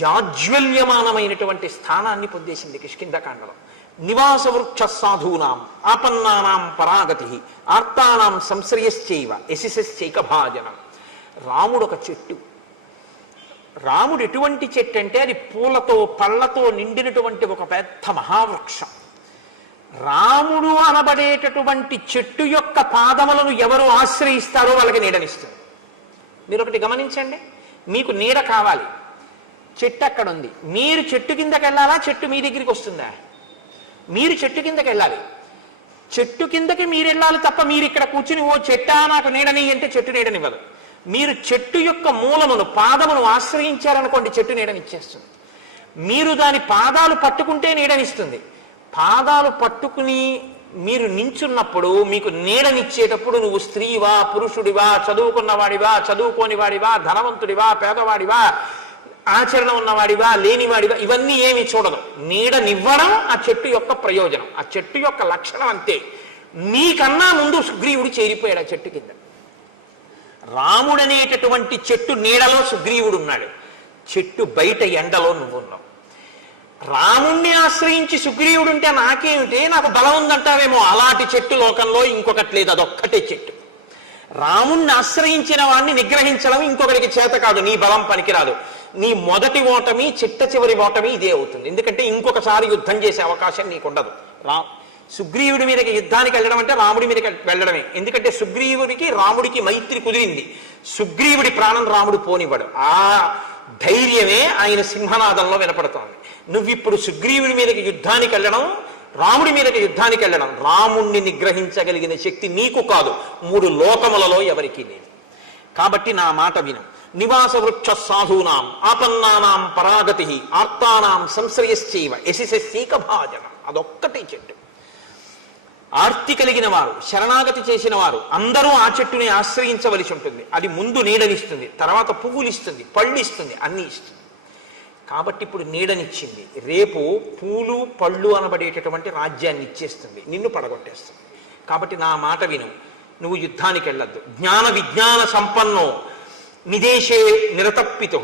జాజ్వల్యమానమైనటువంటి స్థానాన్ని పొందేసింది కిష్కింధకాండలో. నివాస వృక్ష సాధూనాం ఆపన్నానాం పరాగతి ఆర్తానాం సంశ్రయశ్చైవ యశశ్చైక భాజనం. రాముడు ఒక చెట్టు. రాముడు ఎటువంటి చెట్టు అంటే అది పూలతో పళ్ళతో నిండినటువంటి ఒక పెద్ద మహావృక్షం. రాముడు అనబడేటటువంటి చెట్టు యొక్క పాదములను ఎవరు ఆశ్రయిస్తారో వాళ్ళకి నీడనిస్తుంది. మీరు ఒకటి గమనించండి, మీకు నీడ కావాలి, చెట్టు అక్కడ ఉంది, మీరు చెట్టు కిందకి వెళ్ళాలా, చెట్టు మీ దగ్గరికి వస్తుందా? మీరు చెట్టు కిందకి వెళ్ళాలి. చెట్టు కిందకి మీరు వెళ్ళాలి తప్ప మీరు ఇక్కడ కూర్చుని ఓ చెట్టా నాకు నీడని అంటే చెట్టు నీడనివ్వదు. మీరు చెట్టు యొక్క మూలమును పాదమును ఆశ్రయించారనుకోండి, చెట్టు నీడనిచ్చేస్తుంది. మీరు దాని పాదాలు పట్టుకుంటే నీడనిస్తుంది. పాదాలు పట్టుకుని మీరు నించున్నప్పుడు మీకు నీడనిచ్చేటప్పుడు నువ్వు స్త్రీవా పురుషుడివా, చదువుకున్నవాడివా చదువుకోని వాడివా, ధనవంతుడివా పేదవాడివా, ఆచరణ ఉన్నవాడివా లేనివాడివా, ఇవన్నీ ఏమి చూడదు. నీడనివ్వడం ఆ చెట్టు యొక్క ప్రయోజనం, ఆ చెట్టు యొక్క లక్షణం అంతే. నీకన్నా ముందు సుగ్రీవుడు చేరిపోయాడు ఆ చెట్టు కింద. రాముడనేటటువంటి చెట్టు నీడలో సుగ్రీవుడు ఉన్నాడు, చెట్టు బయట ఎండలో నువ్వున్నావు. రాముణ్ణి ఆశ్రయించి సుగ్రీవుడు ఉంటే నాకేమిటి, నాకు బలం ఉందంటావేమో, అలాంటి చెట్టు లోకంలో ఇంకొకటి లేదు, అదొక్కటే చెట్టు. రాముణ్ణి ఆశ్రయించిన వాడిని నిగ్రహించడం ఇంకొకరికి చేత కాదు, నీ బలం పనికిరాదు. నీ మొదటి ఓటమి చిట్ట చివరి ఓటమి ఇదే అవుతుంది. ఎందుకంటే ఇంకొకసారి యుద్ధం చేసే అవకాశం నీకుండదు. సుగ్రీవుడి మీదకి యుద్ధానికి వెళ్ళడం అంటే రాముడి మీదకి వెళ్ళడమే. ఎందుకంటే సుగ్రీవుడికి రాముడికి మైత్రి కుదిరింది, సుగ్రీవుడి ప్రాణం రాముడు పోనివ్వడు. ఆ ధైర్యమే ఆయన సింహనాదంలో వినపడుతోంది. నువ్విప్పుడు సుగ్రీవుడి మీదకి యుద్ధానికి వెళ్ళడం, రాముడి మీదకి యుద్ధానికి వెళ్ళడం, రాముణ్ణి నిగ్రహించగలిగిన శక్తి నీకు కాదు, 3 లోకములలో ఎవరికీ లేదు. కాబట్టి నా మాట విను. నివాస వృక్ష సాధూనాం ఆపన్నానాం పరాగతి ఆర్తానాం సంశ్రయశ్చైవ యశిశీక భాజనం, అదొక్కటే చెట్టు. ఆర్తి కలిగిన వారు, శరణాగతి చేసిన వారు అందరూ ఆ చెట్టుని ఆశ్రయించవలసి ఉంటుంది. అది ముందు నీడనిస్తుంది, తర్వాత పువ్వులు ఇస్తుంది, పళ్ళు ఇస్తుంది, అన్నీ ఇస్తుంది. కాబట్టి ఇప్పుడు నీడనిచ్చింది, రేపు పూలు పళ్ళు అనబడేటటువంటి రాజ్యాన్ని ఇచ్చేస్తుంది, నిన్ను పడగొట్టేస్తుంది. కాబట్టి నా మాట విను, నువ్వు యుద్ధానికి వెళ్ళొద్దు. జ్ఞాన విజ్ఞాన సంపన్నో నిదేశే నిరతప్పితు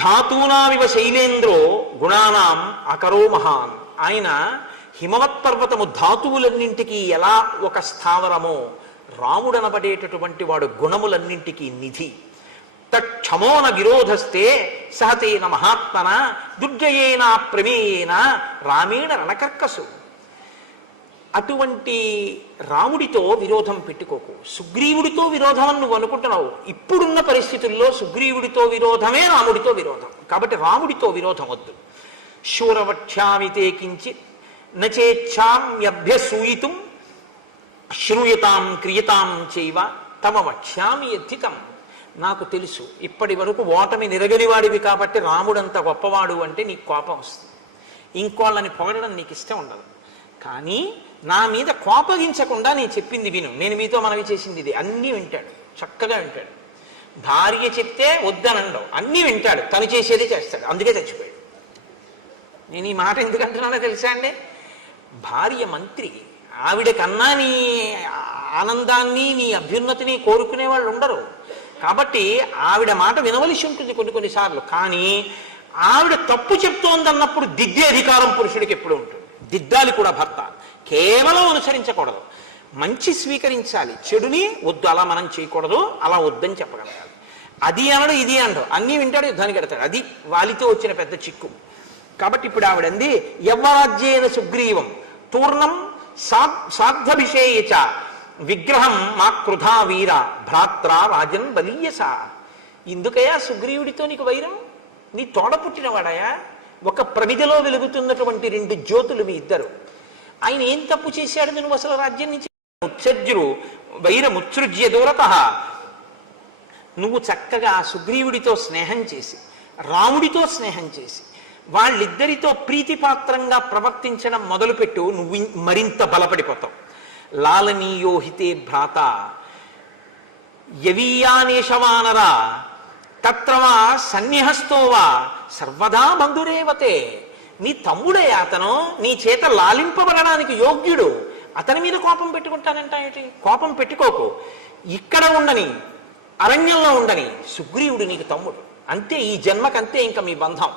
ధాతూనామివ శైలేంద్రో గుణానాం అకరో మహాన్. ఆయన హిమవత్పర్వతము ధాతువులన్నింటికీ ఎలా ఒక స్థావరమో, రాముడనబడేటటువంటి వాడు గుణములన్నింటికీ నిధి. తక్షమోన విరోధస్తే సహతేన మహాత్మన దుర్జయేన ప్రమేయేన రామేణ రణకర్కసు. అటువంటి రాముడితో విరోధం పెట్టుకోకు. సుగ్రీవుడితో విరోధం అని నువ్వు అనుకుంటున్నావు. ఇప్పుడున్న పరిస్థితుల్లో సుగ్రీవుడితో విరోధమే రాముడితో విరోధం. కాబట్టి రాముడితో విరోధం వద్దు. శూరవక్ష్యామితే కించిత్ నచేచ్ఛామ్యభ్యసూయితుం శ్రూయతాం క్రియతాం చైవ తమ వక్ష్యామి యద్ధితం. నాకు తెలుసు ఇప్పటి వరకు ఓటమి నిరగనివాడివి కాబట్టి రాముడంత గొప్పవాడు అంటే నీకు కోపం వస్తుంది, ఇంకోళ్ళని పొగడడం నీకు ఇష్టం ఉండదు. కానీ నా మీద కోపగించకుండా నేను చెప్పింది విను. నేను మీతో మనవి చేసింది ఇది. అన్నీ వింటాడు, చక్కగా వింటాడు. భార్య చెప్తే వద్దనండవు, అన్నీ వింటాడు, తను చేసేదే చేస్తాడు. అందుకే చచ్చిపోయాడు. నేను ఈ మాట ఎందుకంటున్నానో తెలుసా అండి? భార్య మంత్రి, ఆవిడ కన్నా నీ ఆనందాన్ని నీ అభ్యున్నతిని కోరుకునే వాళ్ళు ఉండరు. కాబట్టి ఆవిడ మాట వినవలసి ఉంటుంది కొన్నిసార్లు. కానీ ఆవిడ తప్పు చెప్తోందన్నప్పుడు దిద్దే అధికారం పురుషుడికి ఎప్పుడు ఉంటుంది. దిద్దాలి కూడా భర్త, కేవలం అనుసరించకూడదు. మంచి స్వీకరించాలి, చెడుని వద్దు అలా మనం చేయకూడదు, అలా వద్దని చెప్పగలగాలి. అది అనడు ఇది అనడు, అన్నీ వింటాడు, యుద్ధానికి ఎడతాడు. అది వాలితో వచ్చిన పెద్ద చిక్కు. కాబట్టి ఇప్పుడు ఆవిడంది యవ్వరాజ్యేన సుగ్రీవం తూర్ణం సార్థభిషేయచ విగ్రహం మా కృధా వీర భ్రాత్ర రాజన్ బలీయస. ఇందుకయా సుగ్రీవుడితో నీకు వైరం? నీ తోడ పుట్టినవాడయా, ఒక ప్రమిదలో వెలుగుతున్నటువంటి 2 జ్యోతులు మీ ఇద్దరు. ఆయన ఏం తప్పు చేశాడు నువ్వు అసలు రాజ్యం నుంచి? ఉత్సర్జురు వైరముత్సృజ్య దూరత. నువ్వు చక్కగా సుగ్రీవుడితో స్నేహం చేసి రాముడితో స్నేహం చేసి వాళ్ళిద్దరితో ప్రీతిపాత్రంగా ప్రవర్తించడం మొదలుపెట్టు, నువ్వు మరింత బలపడిపోతావు. లాలనీయోహితే భ్రాత యవీయానేషవానరా తత్రవా సన్నిహస్తోవా సర్వదా బంధురేవతే. నీ తమ్ముడే అతను, నీ చేత లాలింపబడడానికి యోగ్యుడు, అతని మీద కోపం పెట్టుకుంటానంట ఏమిటి? కోపం పెట్టుకోకు. ఇక్కడ ఉండని, అరణ్యంలో ఉండని, సుగ్రీవుడు నీకు తమ్ముడు అంతే, ఈ జన్మకంతే ఇంకా మీ బంధం.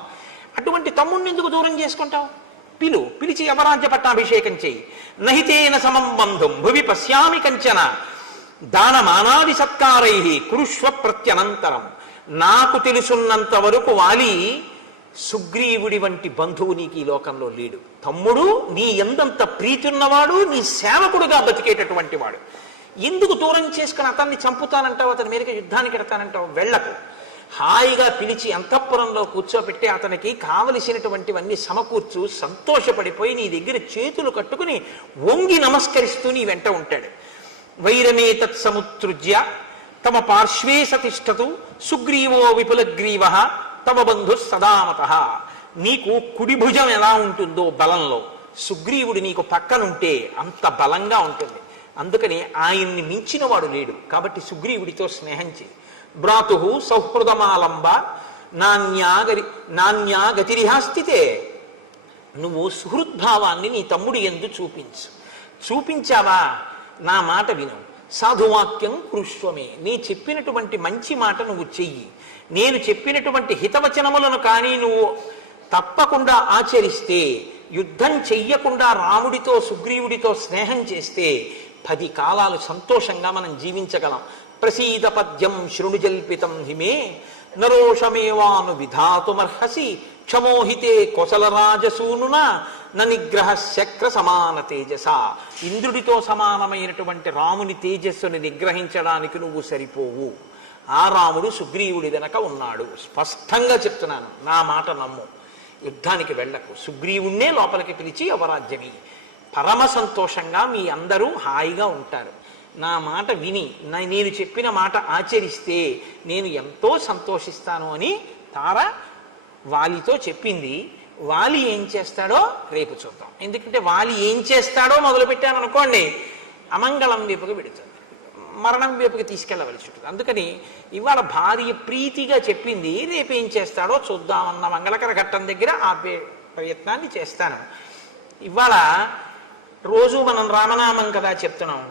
అటువంటి తమ్ముడిని ఎందుకు దూరం చేసుకుంటావు? పిలిచి యవరాజ్య పట్టాభిషేకం చేయి. నహితేన సమం బంధుం భువి పశ్యామి కంచన దానమానాది సత్కారై కురుష్వ ప్రత్యనంతరం. నాకు తెలుసున్నంత వరకు వాలి సుగ్రీవుడి వంటి బంధువు నీకు ఈ లోకంలో లేడు. తమ్ముడు నీ ఎందంత ప్రీతి ఉన్నవాడు, నీ సేవకుడుగా బతికేటటువంటి వాడు. ఎందుకు దూరం చేసుకుని అతన్ని చంపుతానంటావు, అతని మీదకి యుద్ధానికి ఎడతానంటావు? వెళ్ళకు. హాయిగా పిలిచి అంతఃపురంలో కూర్చోబెట్టి అతనికి కావలసినటువంటివన్నీ సమకూర్చు, సంతోషపడిపోయి నీ దగ్గర చేతులు కట్టుకుని వంగి నమస్కరిస్తూ నీ వెంట ఉంటాడు. వైరమే తత్సముత్సృజ్య తమ పార్శ్వే సతిష్టతు సుగ్రీవో విపులగ్రీవ తమ బంధు సదామత. నీకు కుడి భుజం ఎలా ఉంటుందో బలంలో, సుగ్రీవుడు నీకు పక్కనుంటే అంత బలంగా ఉంటుంది. అందుకని ఆయన్ని మించిన వాడు లేడు. కాబట్టి సుగ్రీవుడితో స్నేహం చేయి. భ్రాతు సౌహృదమాలంబ నాణ్యా గతిరిహాస్థితే. నువ్వు సుహృద్భావాన్ని నీ తమ్ముడి యందు చూపించావా, నా మాట విను. సాధువాక్యం కృష్వమే, నీ చెప్పినటువంటి మంచి మాట నువ్వు చెయ్యి. నేను చెప్పినటువంటి హితవచనములను కానీ నువ్వు తప్పకుండా ఆచరిస్తే, యుద్ధం చెయ్యకుండా రాముడితో సుగ్రీవుడితో స్నేహం చేస్తే 10 కాలాలు సంతోషంగా మనం జీవించగలం. ప్రసీద పద్యం శృణుజల్పితం హిమే నరోషమేవాను విధాతుమర్హసి క్షమోహితే కోసలరాజసూనునా నిగ్రహ శక్ర సమాన తేజస. ఇంద్రుడితో సమానమైనటువంటి రాముని తేజస్సుని నిగ్రహించడానికి నువ్వు సరిపోవు. ఆ రాముడు సుగ్రీవుడి వెనక ఉన్నాడు. స్పష్టంగా చెప్తున్నాను, నా మాట నమ్ము. యుద్ధానికి వెళ్ళకు. సుగ్రీవుణ్ణే లోపలికి పిలిచి అవరాజ్యమి. పరమ సంతోషంగా మీ అందరూ హాయిగా ఉంటారు. నా మాట విని నేను చెప్పిన మాట ఆచరిస్తే నేను ఎంతో సంతోషిస్తాను అని తార వాలితో చెప్పింది. వాలి ఏం చేస్తాడో రేపు చూద్దాం. ఎందుకంటే వాలి ఏం చేస్తాడో మొదలుపెట్టామనుకోండి అమంగళం వైపుకి పెడుతుంది, మరణం వైపుకి తీసుకెళ్ళవలసి ఉంటుంది. అందుకని ఇవాళ భార్య ప్రీతిగా చెప్పింది, రేపు ఏం చేస్తాడో చూద్దామన్న మంగళకర ఘట్టం దగ్గర ఆపే ప్రయత్నాన్ని చేస్తాను. ఇవాళ రోజు మనం రామనామం కదా చెప్తున్నాం.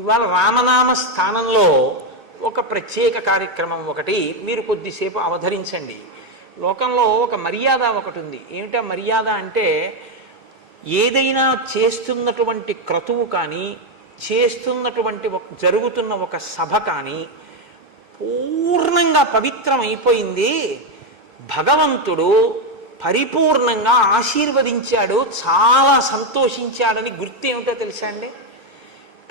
ఇవాళ రామనామ స్థానంలో ఒక ప్రత్యేక కార్యక్రమం ఒకటి మీరు కొద్దిసేపు అవధరించండి. లోకంలో ఒక మర్యాద ఒకటి ఉంది. ఏమిటా మర్యాద అంటే, ఏదైనా చేస్తున్నటువంటి క్రతువు కానీ, చేస్తున్నటువంటి జరుగుతున్న ఒక సభ కానీ పూర్ణంగా పవిత్రం అయిపోయింది, భగవంతుడు పరిపూర్ణంగా ఆశీర్వదించాడు, చాలా సంతోషించాడని గుర్తు ఏమిటో తెలుసా అండి?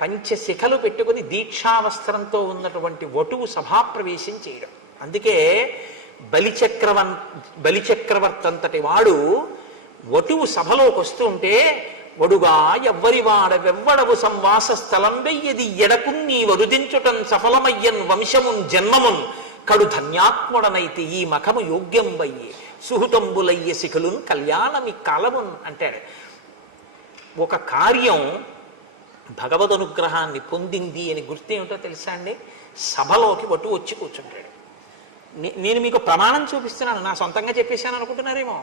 పంచశిఖలు పెట్టుకుని దీక్షావస్త్రంతో ఉన్నటువంటి వటువు సభాప్రవేశం చేయడం. అందుకే బలిచక్రవర్తి అంతటి వాడు వటువు సభలోకి వస్తుంటే, వడుగా ఎవ్వరివాడ వెవ్వడవు సంవాస స్థలం వెయ్యది ఎడకున్ నీ వరుదించుటం సఫలమయ్యన్ వంశమున్ జన్మమున్ కడు ధన్యాత్ముడనైతే ఈ మఖము యోగ్యం వయ్యే సుహృతంబులయ్య శిఖులున్ కళ్యాణమి కాలమున్ అంటాడు. ఒక కార్యం భగవద్ అనుగ్రహాన్ని పొందింది అని గుర్తేమిటో తెలుసా అండి? సభలోకి వటు వచ్చి కూర్చుంటాడు. నేను మీకు ప్రమాణం చూపిస్తున్నాను, నా సొంతంగా చెప్పేశాను అనుకుంటున్నారేమో.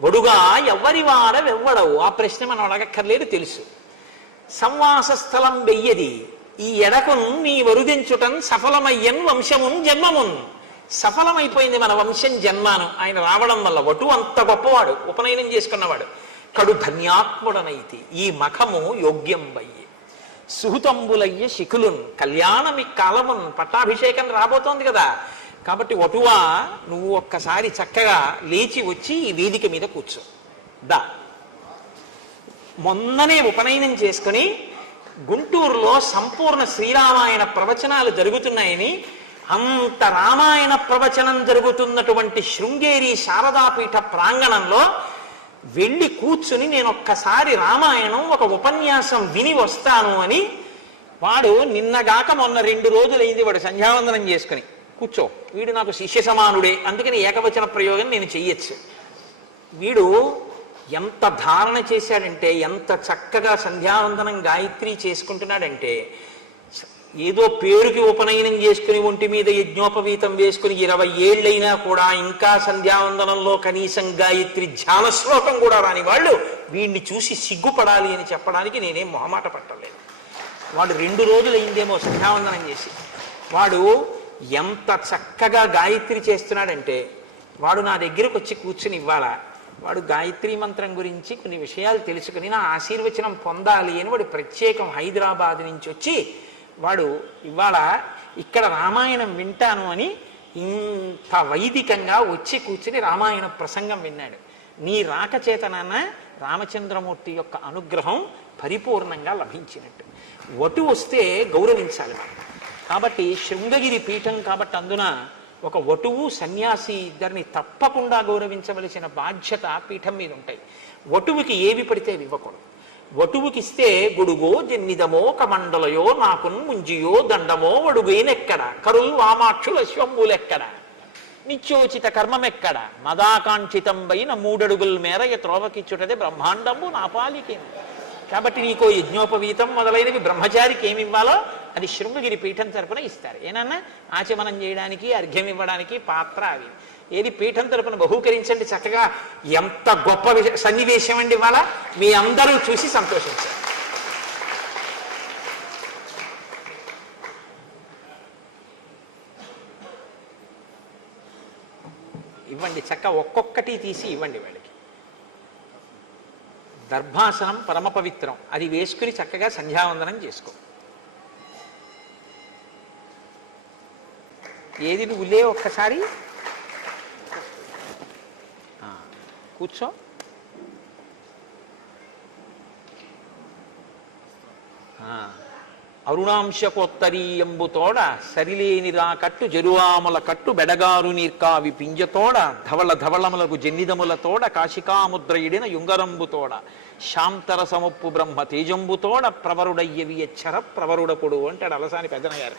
వడుగా ఎవ్వరివాడ వెవ్వడవు, ఆ ప్రశ్న మనం అడగక్కర్లేదు, తెలుసు. సంవాస స్థలం వెయ్యది ఈ ఎడకున్ నీ వరుదించుటం సఫలమయ్యన్ వంశమున్ జన్మమున్. సఫలమైపోయింది మన వంశం జన్మాను ఆయన రావడం వల్ల. వటు అంత గొప్పవాడు, ఉపనయనం చేసుకున్నవాడు. కడు ధన్యాత్ముడనైతి ఈ మఖము యోగ్యం వయ్యి సుహృతంబులయ్య శిఖులున్ కళ్యాణమి కాలమున్. పట్టాభిషేకం రాబోతోంది కదా, కాబట్టి వటువా నువ్వు ఒక్కసారి చక్కగా లేచి వచ్చి ఈ వేదిక మీద కూర్చో. దా, మొన్ననే ఉపనయనం చేసుకుని గుంటూరులో సంపూర్ణ శ్రీరామాయణ ప్రవచనాలు జరుగుతున్నాయని, అంత రామాయణ ప్రవచనం జరుగుతున్నటువంటి శృంగేరి శారదాపీఠ ప్రాంగణంలో వెళ్ళి కూర్చుని నేను ఒక్కసారి రామాయణం ఒక ఉపన్యాసం విని వస్తాను అని వాడు నిన్నగాక మొన్న 2 రోజులైంది వాడు సంధ్యావందనం చేసుకుని కూర్చో. వీడు నాకు శిష్య సమానుడే, అందుకని ఏకవచన ప్రయోగం నేను చెయ్యొచ్చు. వీడు ఎంత ధారణ చేశాడంటే, ఎంత చక్కగా సంధ్యావందనం గాయత్రి చేసుకుంటున్నాడంటే, ఏదో పేరుకి ఉపనయనం చేసుకుని ఒంటి మీద యజ్ఞోపవీతం వేసుకుని 20 ఏళ్ళైనా కూడా ఇంకా సంధ్యావందనంలో కనీసం గాయత్రి ధ్యాన శ్లోకం కూడా రాని వాళ్ళు వీడిని చూసి సిగ్గుపడాలి అని చెప్పడానికి నేనేం మొహమాట పట్టలేదు. వాడు 2 రోజులైందేమో సంధ్యావందనం చేసి. వాడు ఎంత చక్కగా గాయత్రి చేస్తున్నాడంటే, వాడు నా దగ్గరకు వచ్చి కూర్చుని ఇవ్వాల వాడు గాయత్రి మంత్రం గురించి కొన్ని విషయాలు తెలుసుకుని నా ఆశీర్వచనం పొందాలి అని వాడు ప్రత్యేకం హైదరాబాద్ నుంచి వచ్చి వాడు ఇవాళ ఇక్కడ రామాయణం వింటాను అని ఇంత వైదికంగా వచ్చి కూర్చుని రామాయణ ప్రసంగం విన్నాడు. నీ రాక చేతనాన రామచంద్రమూర్తి యొక్క అనుగ్రహం పరిపూర్ణంగా లభించినట్టు. వటు వస్తే గౌరవించాలి మనం. కాబట్టి శృంగగిరి పీఠం కాబట్టి అందున ఒక వటువు సన్యాసి ఇద్దరిని తప్పకుండా గౌరవించవలసిన బాధ్యత పీఠం మీద ఉంటాయి. వటువుకి ఏవి పడితే అవి ఇవ్వకూడదు. వటువుకిస్తే గొడుగో జన్నిదమో కమండలయో నాకున్ ముంజియో దండమో వడుగైనెక్కడ కరుల్ వామాక్షుల అశ్వమ్ములెక్కడ నిత్యోచిత కర్మమెక్కడ మదాకాంక్షితంబైన 3 అడుగుల మేర త్రోవకిచ్చుటదే బ్రహ్మాండము నా పాలికి. కాబట్టి నీకో యజ్ఞోపవీతం మొదలైనవి బ్రహ్మచారికి ఏమి ఇవ్వాలో అది శృంగగిరి పీఠం తరపున ఇస్తారు. ఏనన్నా ఆచమనం చేయడానికి, అర్ఘ్యం ఇవ్వడానికి పాత్ర అవి. ఏది పీఠం తరపున బహూకరించండి. చక్కగా ఎంత గొప్ప సన్నివేశం అండి ఇవాళ, మీ అందరూ చూసి సంతోషించారు. ఇవ్వండి, చక్క ఒక్కొక్కటి తీసి ఇవ్వండి వాడికి. దర్భాసనం పరమ పవిత్రం, అది వేసుకుని చక్కగా సంధ్యావందనం చేసుకో. ఏది నువ్వు లే ఒక్కసారి కూర్చో. అరుణాంశకోత్తరీయంబుతోడ సరిలేనిరా కట్టు జరువాముల కట్టు బెడగారు నీర్కావి పింజతోడ ధవళ ధవళములకు జన్నిదములతోడ కాశికాముద్రయుడిన యుంగరంబుతోడ శాంతరసముప్పు బ్రహ్మ తేజంబుతోడ ప్రవరుడయ్యవి ఎచ్చర ప్రవరుడపుడు అంటాడు అలసాని పెద్దన గారు.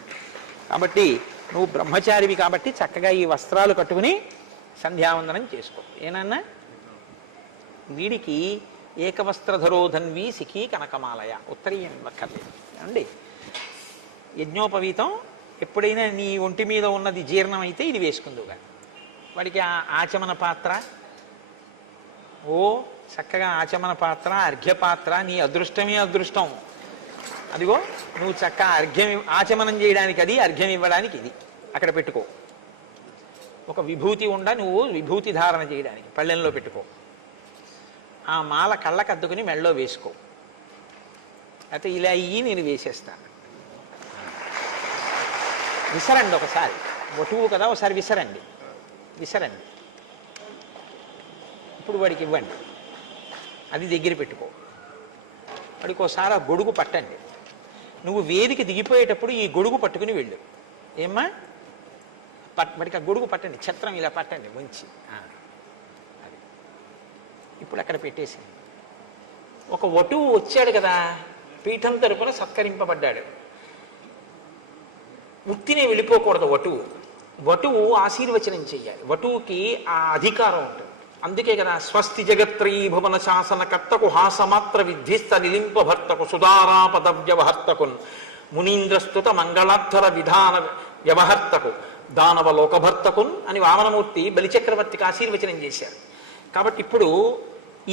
కాబట్టి నువ్వు బ్రహ్మచారివి కాబట్టి చక్కగా ఈ వస్త్రాలు కట్టుకుని సంధ్యావందనం చేసుకో. ఏనన్నా వీడికి ఏకవస్త్రధరోధన్వి సిఖీ కనకమాలయ ఉత్తరీయం ఇవ్వక్కర్లేదు అండి. యజ్ఞోపవీతం ఎప్పుడైనా నీ ఒంటి మీద ఉన్నది జీర్ణం అయితే ఇది వేసుకుందుగా. వాడికి ఆచమన పాత్ర, ఓ చక్కగా ఆచమన పాత్ర, అర్ఘ్యపాత్ర, నీ అదృష్టమే అదృష్టం. అదిగో నువ్వు చక్క అర్ఘ్యం ఆచమనం చేయడానికి అది, అర్ఘ్యం ఇవ్వడానికి ఇది అక్కడ పెట్టుకో. ఒక విభూతి ఉండ నువ్వు విభూతి ధారణ చేయడానికి పళ్ళెంలో పెట్టుకో. ఆ మాల కళ్ళకు అద్దుకుని మెళ్ళలో వేసుకో. అయితే ఇలా అయ్యి నేను వేసేస్తాను. విసరండి ఒకసారి, వటువు కదా ఒకసారి విసరండి, విసరండి. ఇప్పుడు వాడికి ఇవ్వండి, అది దగ్గర పెట్టుకో. వాడికి ఒకసారి ఆ గొడుగు పట్టండి. నువ్వు వేదిక దిగిపోయేటప్పుడు ఈ గొడుగు పట్టుకుని వెళ్ళు. ఏమ్మా వాడికి ఆ గొడుగు పట్టండి, ఛత్రం ఇలా పట్టండి మంచి. అది ఇప్పుడు అక్కడ పెట్టేసి, ఒక వటువు వచ్చాడు కదా పీఠం తరపున సత్కరింపబడ్డాడు. ఉత్తినే వెళ్ళిపోకూడదు వటువు. వటువు ఆశీర్వచనం చెయ్యాలి. వటువుకి ఆ అధికారం ఉంటుంది. అందుకే కదా స్వస్తి జగత్రీ భువన శాసనకర్తకు హాసమాత్ర విద్ధిస్త నిలింప భర్తకు సుధారాపద వ్యవహర్తకున్ మునీంద్రస్తుత మంగళాధ్వర విధాన వ్యవహర్తకు దానవ లోకభర్తకున్ అని వామనమూర్తి బలిచక్రవర్తికి ఆశీర్వచనం చేశారు. కాబట్టి ఇప్పుడు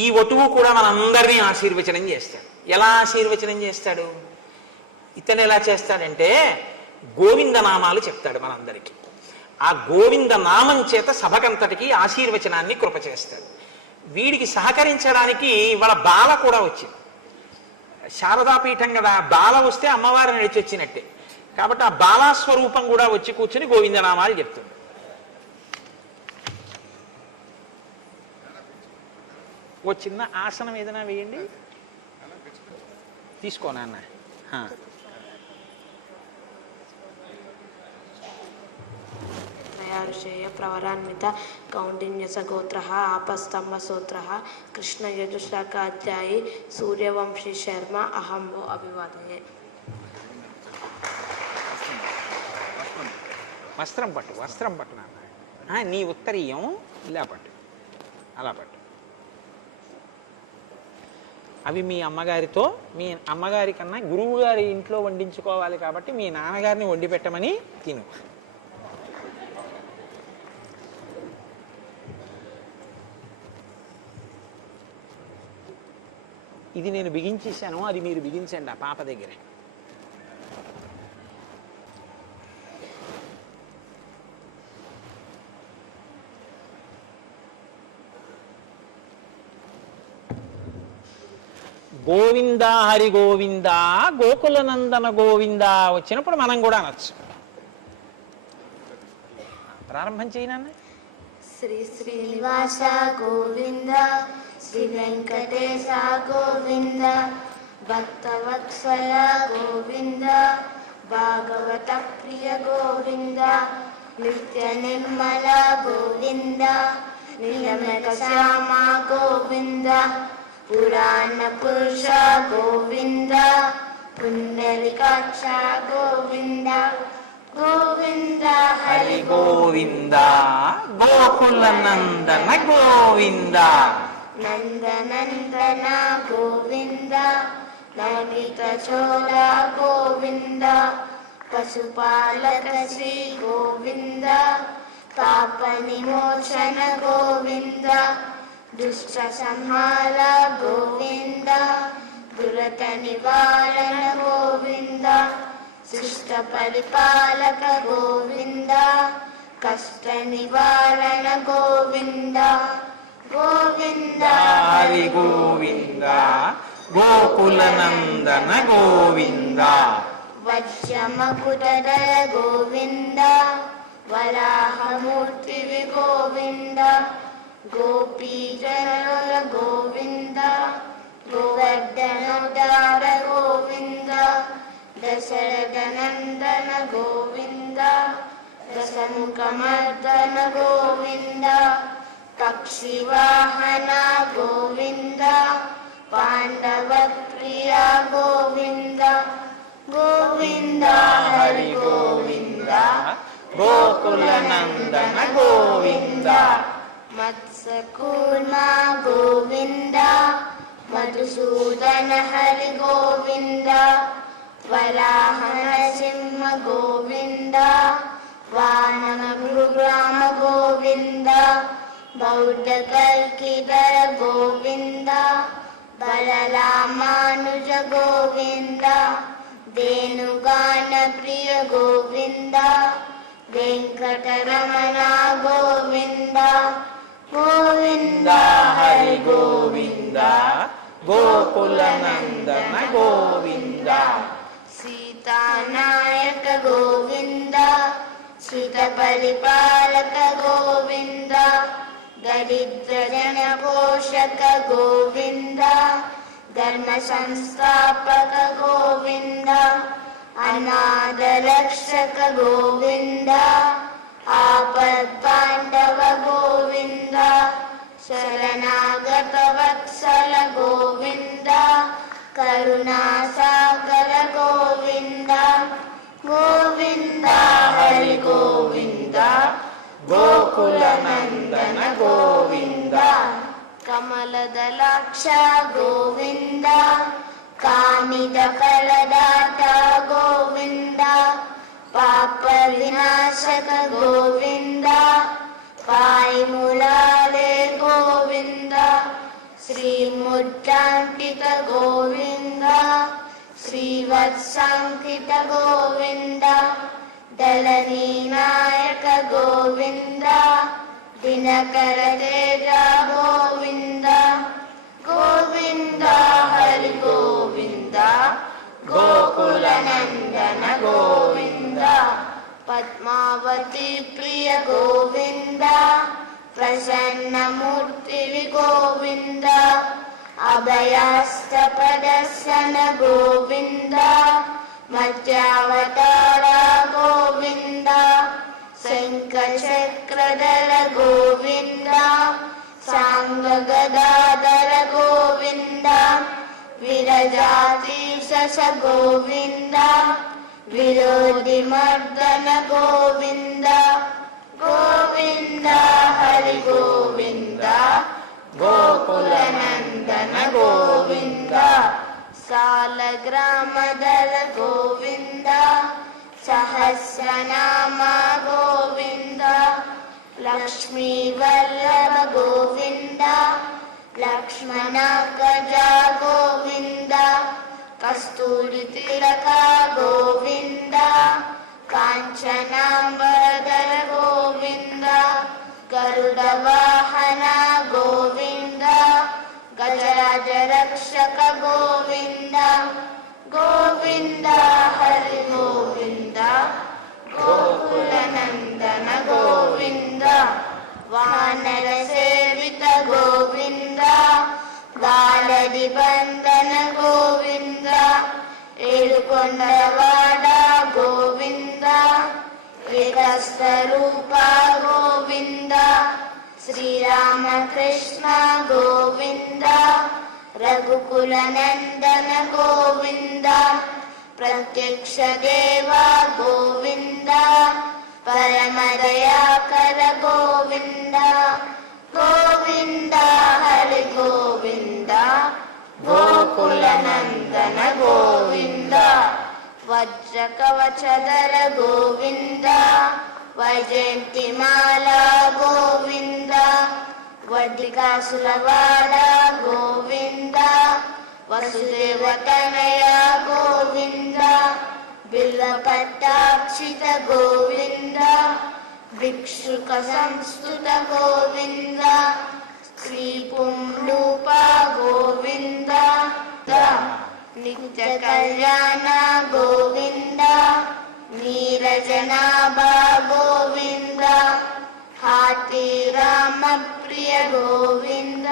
ఈ వటువు కూడా మనందరినీ ఆశీర్వచనం చేస్తాడు. ఎలా ఆశీర్వచనం చేస్తాడు? ఇతను ఎలా చేస్తాడంటే గోవిందనామాలు చెప్తాడు మనందరికీ. ఆ గోవింద నామం చేత సభకంతటికి ఆశీర్వచనాన్ని కృప చేస్తాడు. వీడికి సహకరించడానికి వాళ్ళ బాల కూడా వచ్చింది. శారదాపీఠం కదా, బాల వస్తే అమ్మవారిని నడిచి వచ్చినట్టే. కాబట్టి ఆ బాలాస్వరూపం కూడా వచ్చి కూర్చుని గోవిందనామాలు చెప్తుంది. ఓ చిన్న ఆసనం ఏదైనా వేయండి, తీసుకో నాన్న. ఋషయ ప్రవరాన్విత కౌండిన్యస గోత్ర ఆపస్తంభ సూత్ర కృష్ణ యజుశాఖాధ్యాయి సూర్యవంశీ శర్మ అహంభో అభివాదయే. వస్త్రం పట్టు, వస్త్రం పట్టు నాన్న. నీ ఉత్తరీయం ఇలా పట్టు, అలా పట్టు. అవి మీ అమ్మగారితో, మీ అమ్మగారి కన్నా గురువు గారి ఇంట్లో వండించుకోవాలి కాబట్టి మీ నాన్నగారిని వండి పెట్టమని తిను. ఇది నేను బిగించేశాను, అది మీరు బిగించండి ఆ పాప దగ్గరే. గోవింద హరి గోవింద గోకుల నందన గోవింద వచ్చినప్పుడు మనం కూడా అనొచ్చు. ప్రారంభం చేయనన్న. శ్రీ శ్రీనివాస గోవింద, శ్రీ వెంకటేశ గోవింద, భక్తవత్సల గోవింద, భాగవత ప్రియ గోవింద, నిత్య నిర్మల గోవింద నీలమేఘ శ్యామ గోవింద పురాణ పురుష గోవింద పుండరీకాక్ష గోవింద గోవింద హరి గోవింద గోకుల నందన గోవింద నందనందన గోవింద నవనీత చోళ గోవింద పశుపాలక శ్రీ గోవింద పాప విమోచన గోవింద దుష్ట సంహార గోవింద దురత నివారణ గోవింద శిష్ట పరిపాలక గోవింద కష్ట నివారణ గోవింద గోవింద హరి గోవింద గోకుల నందన గోవింద వజ్రమకుటధర గోవింద వరాహమూర్తి గోవింద గోపీజన గోవింద గోవర్ధనోద్ధార గోవింద దశరథ నందన గోవింద దశముఖమర్దన గోవింద పక్షివాహన గోవింద పాండవ ప్రియ గోవింద గోవింద హరి గోవింద గోకుల నందన గోవింద మత్స్యకూర్మ గోవింద మధుసూదన హరి గోవింద వరాహ నరసింహ గోవింద వానర గురుగ్రామ గోవింద బౌద్ధ కల్కిధర గోవింద బలరామానుజ గోవింద ధేనుగాన ప్రియ గోవింద వెంకటరమణ గోవింద గోవింద హరి గోవింద గోకుల నందన గోవింద సీతానాయక గోవింద సుత పరిపాలక గోవింద దరిద్ర జన పోషక గోవింద ధర్మ సంస్థాపక గోవింద అనాథ రక్షక గోవింద ఆపద్బాంధవ గోవింద శరణాగత వత్సల గోవింద కరుణాసాగర గోవింద గోవింద హరి గోవింద గోకుల నందన గోవింద కమలదలాక్ష గోవింద కామిత ఫలదాత గోవింద పాప వినాశక గోవింద పాయిములాలే గోవింద శ్రీముద్రాంకిత గోవింద శ్రీవత్సాంకిత గోవింద దళనీనాయక గోవింద దినకర తేజ గోవింద గోవింద హరి గోవింద గోకుల నందన గోవింద పద్మావతి ప్రియ గోవింద ప్రసన్నమూర్తి గోవింద అభయాస్త ప్రదర్శన గోవింద మధ్యావతార గోవింద శంఖచక్రధర గోవింద సాంగ గదాధర గోవింద విరజాతీశ గోవింద విరోధి మర్దన గోవింద గోవింద హరి గోవింద గోకుల నందన గోవింద సాలగ్రామధర గోవింద సహస్రనామ గోవింద లక్ష్మీ వల్లభ గోవింద లక్ష్మణ గజ గోవింద కస్తూరి తిలక గోవింద కాంచనాంబరధర గోవింద గరుడ వాహన గోవింద గజరాజ రక్షక గోవింద గోవింద హరి గోవింద గోకుల నందన గోవింద వానర సేవిత గోవింద బాలది బంధన గోవింద ఏడుకొండవాడ గోవింద ఏక स्वरूप गोविंद श्रीरामकृष्ण गोविंद रघुकुल नंदन गोविंद प्रत्यक्ष देव गोविंद परम दयाकर गोविंद गोविंद हरि गोविंद गोकुल नंदन गोविंद वज्र कवचधर गोविंद वैजयंतीमाला गोविंद वडिकासुरवाड गोविंद वसुदेव तनय गोविंद बिल्वपट्टाक्षित गोविंद भिक्षुक संस्तुत गोविंद श्री पुंडूप गोविंद नित्य कल्याण गोविंद नीरजनाभा गोविंद हाथी राम प्रिय गोविंद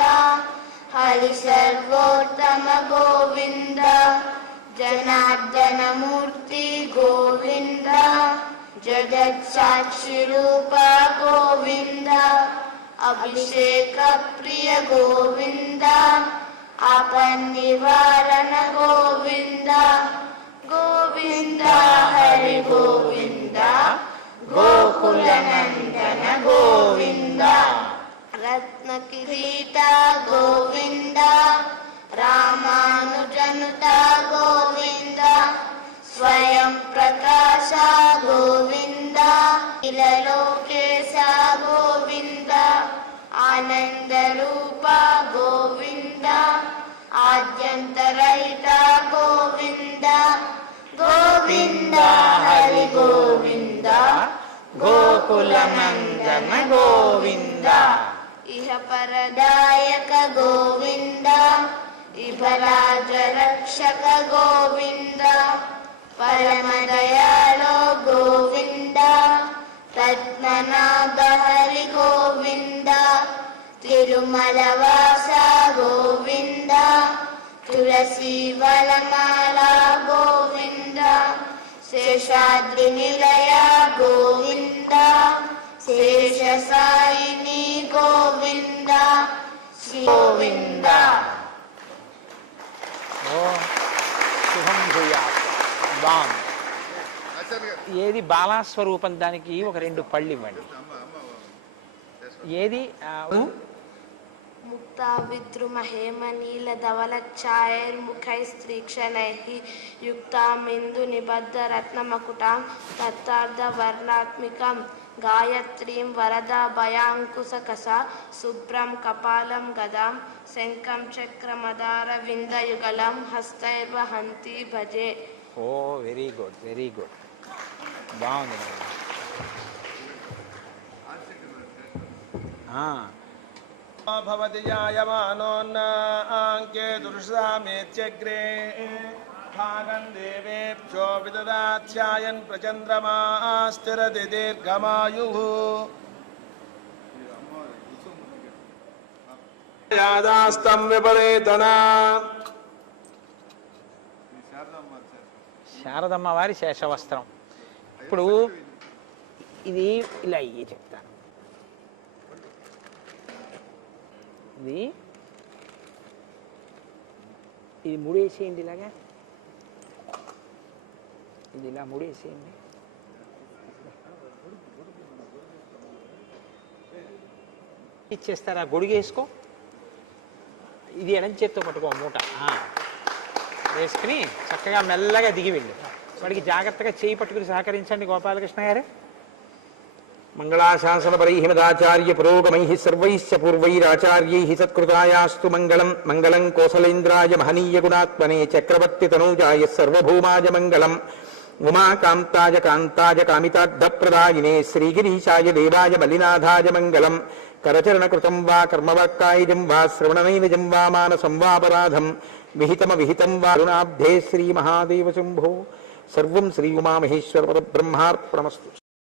हरि सर्वोत्तम गोविंद जनार्दन मूर्ति गोविंद जगत साक्षी रूप गोविंद अभिषेक प्रिय गोविंद आपन निवारण गोविंद गोविंद हरि गोविंद गोकुल नंदन गोविंद रत्न किरीट गोविंद रामानुजनुत गोविंद स्वयं प्रकाश गोविंद इललोकेश गोविंद आनंद रूप गोविंद आद्यंतरहित गोविंद गोविंद हरि गोविंद गोकुल नंदन गोविंद इह परदायक गोविंद इभराज रक्षक गोविंद परम दयालो गोविंद रत्ननाद हरि गोविंद तिरुमलवास गोविंद तुलसी वनमाला गोविंद शेषाद्रि निलय गोविंद शेषसायिनी गोविंद गोविंद శుభం భూయాత్. బాగుంది. ఏది బాలాస్వరూపం దానికి ఒక 2 పళ్ళు ఇవ్వండి. ఏది मुक्ता विद्रुमहेमनील धवलच्छायैर्मुखैस्त्रीक्षणैः युक्तामिन्दुनिबद्धरत्नमकुटां तत्तार्धवर्णात्मिकं गायत्रीं वरदाभयाङ्कुशकसा शुभ्रं कपालं गदां शङ्खं चक्रमदारविन्दयुगलं हस्तैर्वहन्ती भजे. ఓ వెరీ గుడ్, వెరీ గుడ్. బాగుంది. भवति जायमानोन्नाङ्के दुर्षामेत्यग्रे भागं देवेभ्यो विददाध्यायन् प्रचन्द्रमा स्थिरति दीर्घमायुः यादास्तं विपरेतना. శారదమ్మ వారి శేషవస్త్రం. ఇప్పుడు ఇది ఇలా అయ్యి చెప్తాను. ఇది ముడేసేయండి, ఇలాగా ఇది ఇలా ముడేసేయండి. ఇచ్చేస్తారా? గొడుగేసుకో. ఇది ఎడం చేత్తో పట్టుకో, మూట వేసుకుని చక్కగా మెల్లగా దిగి వెళ్ళు. వాడికి జాగ్రత్తగా చేయి పట్టుకుని సహకరించండి గోపాలకృష్ణ గారు. మంగళాశాసనపరైః మదాచార్య పురోగమైః సర్వైశ్చ పూర్వైరాచార్యైః సత్కృతాయాస్తు మంగళం. మంగళం కోసలేంద్రాయ మహనీయ గుణాత్మనే చక్రవర్తి తనూజాయ సర్వభౌమాయ మంగళం. ఉమాకాంతాయ కాంతాయ కామితార్థప్రదాయినే శ్రీగిరీశాయ దేవాయ మల్లినాథాయ మంగళం. కరచరణకృతం వా కర్మవాక్కాయజం వా శ్రవణనైనజం వా మానసం వాపరాధం విహితమవిహితం వా రుణాబ్ధే శ్రీమహాదేవ శంభో. సర్వం శ్రీ ఉమామహేశ్వర పరబ్రహ్మార్పణమస్తు.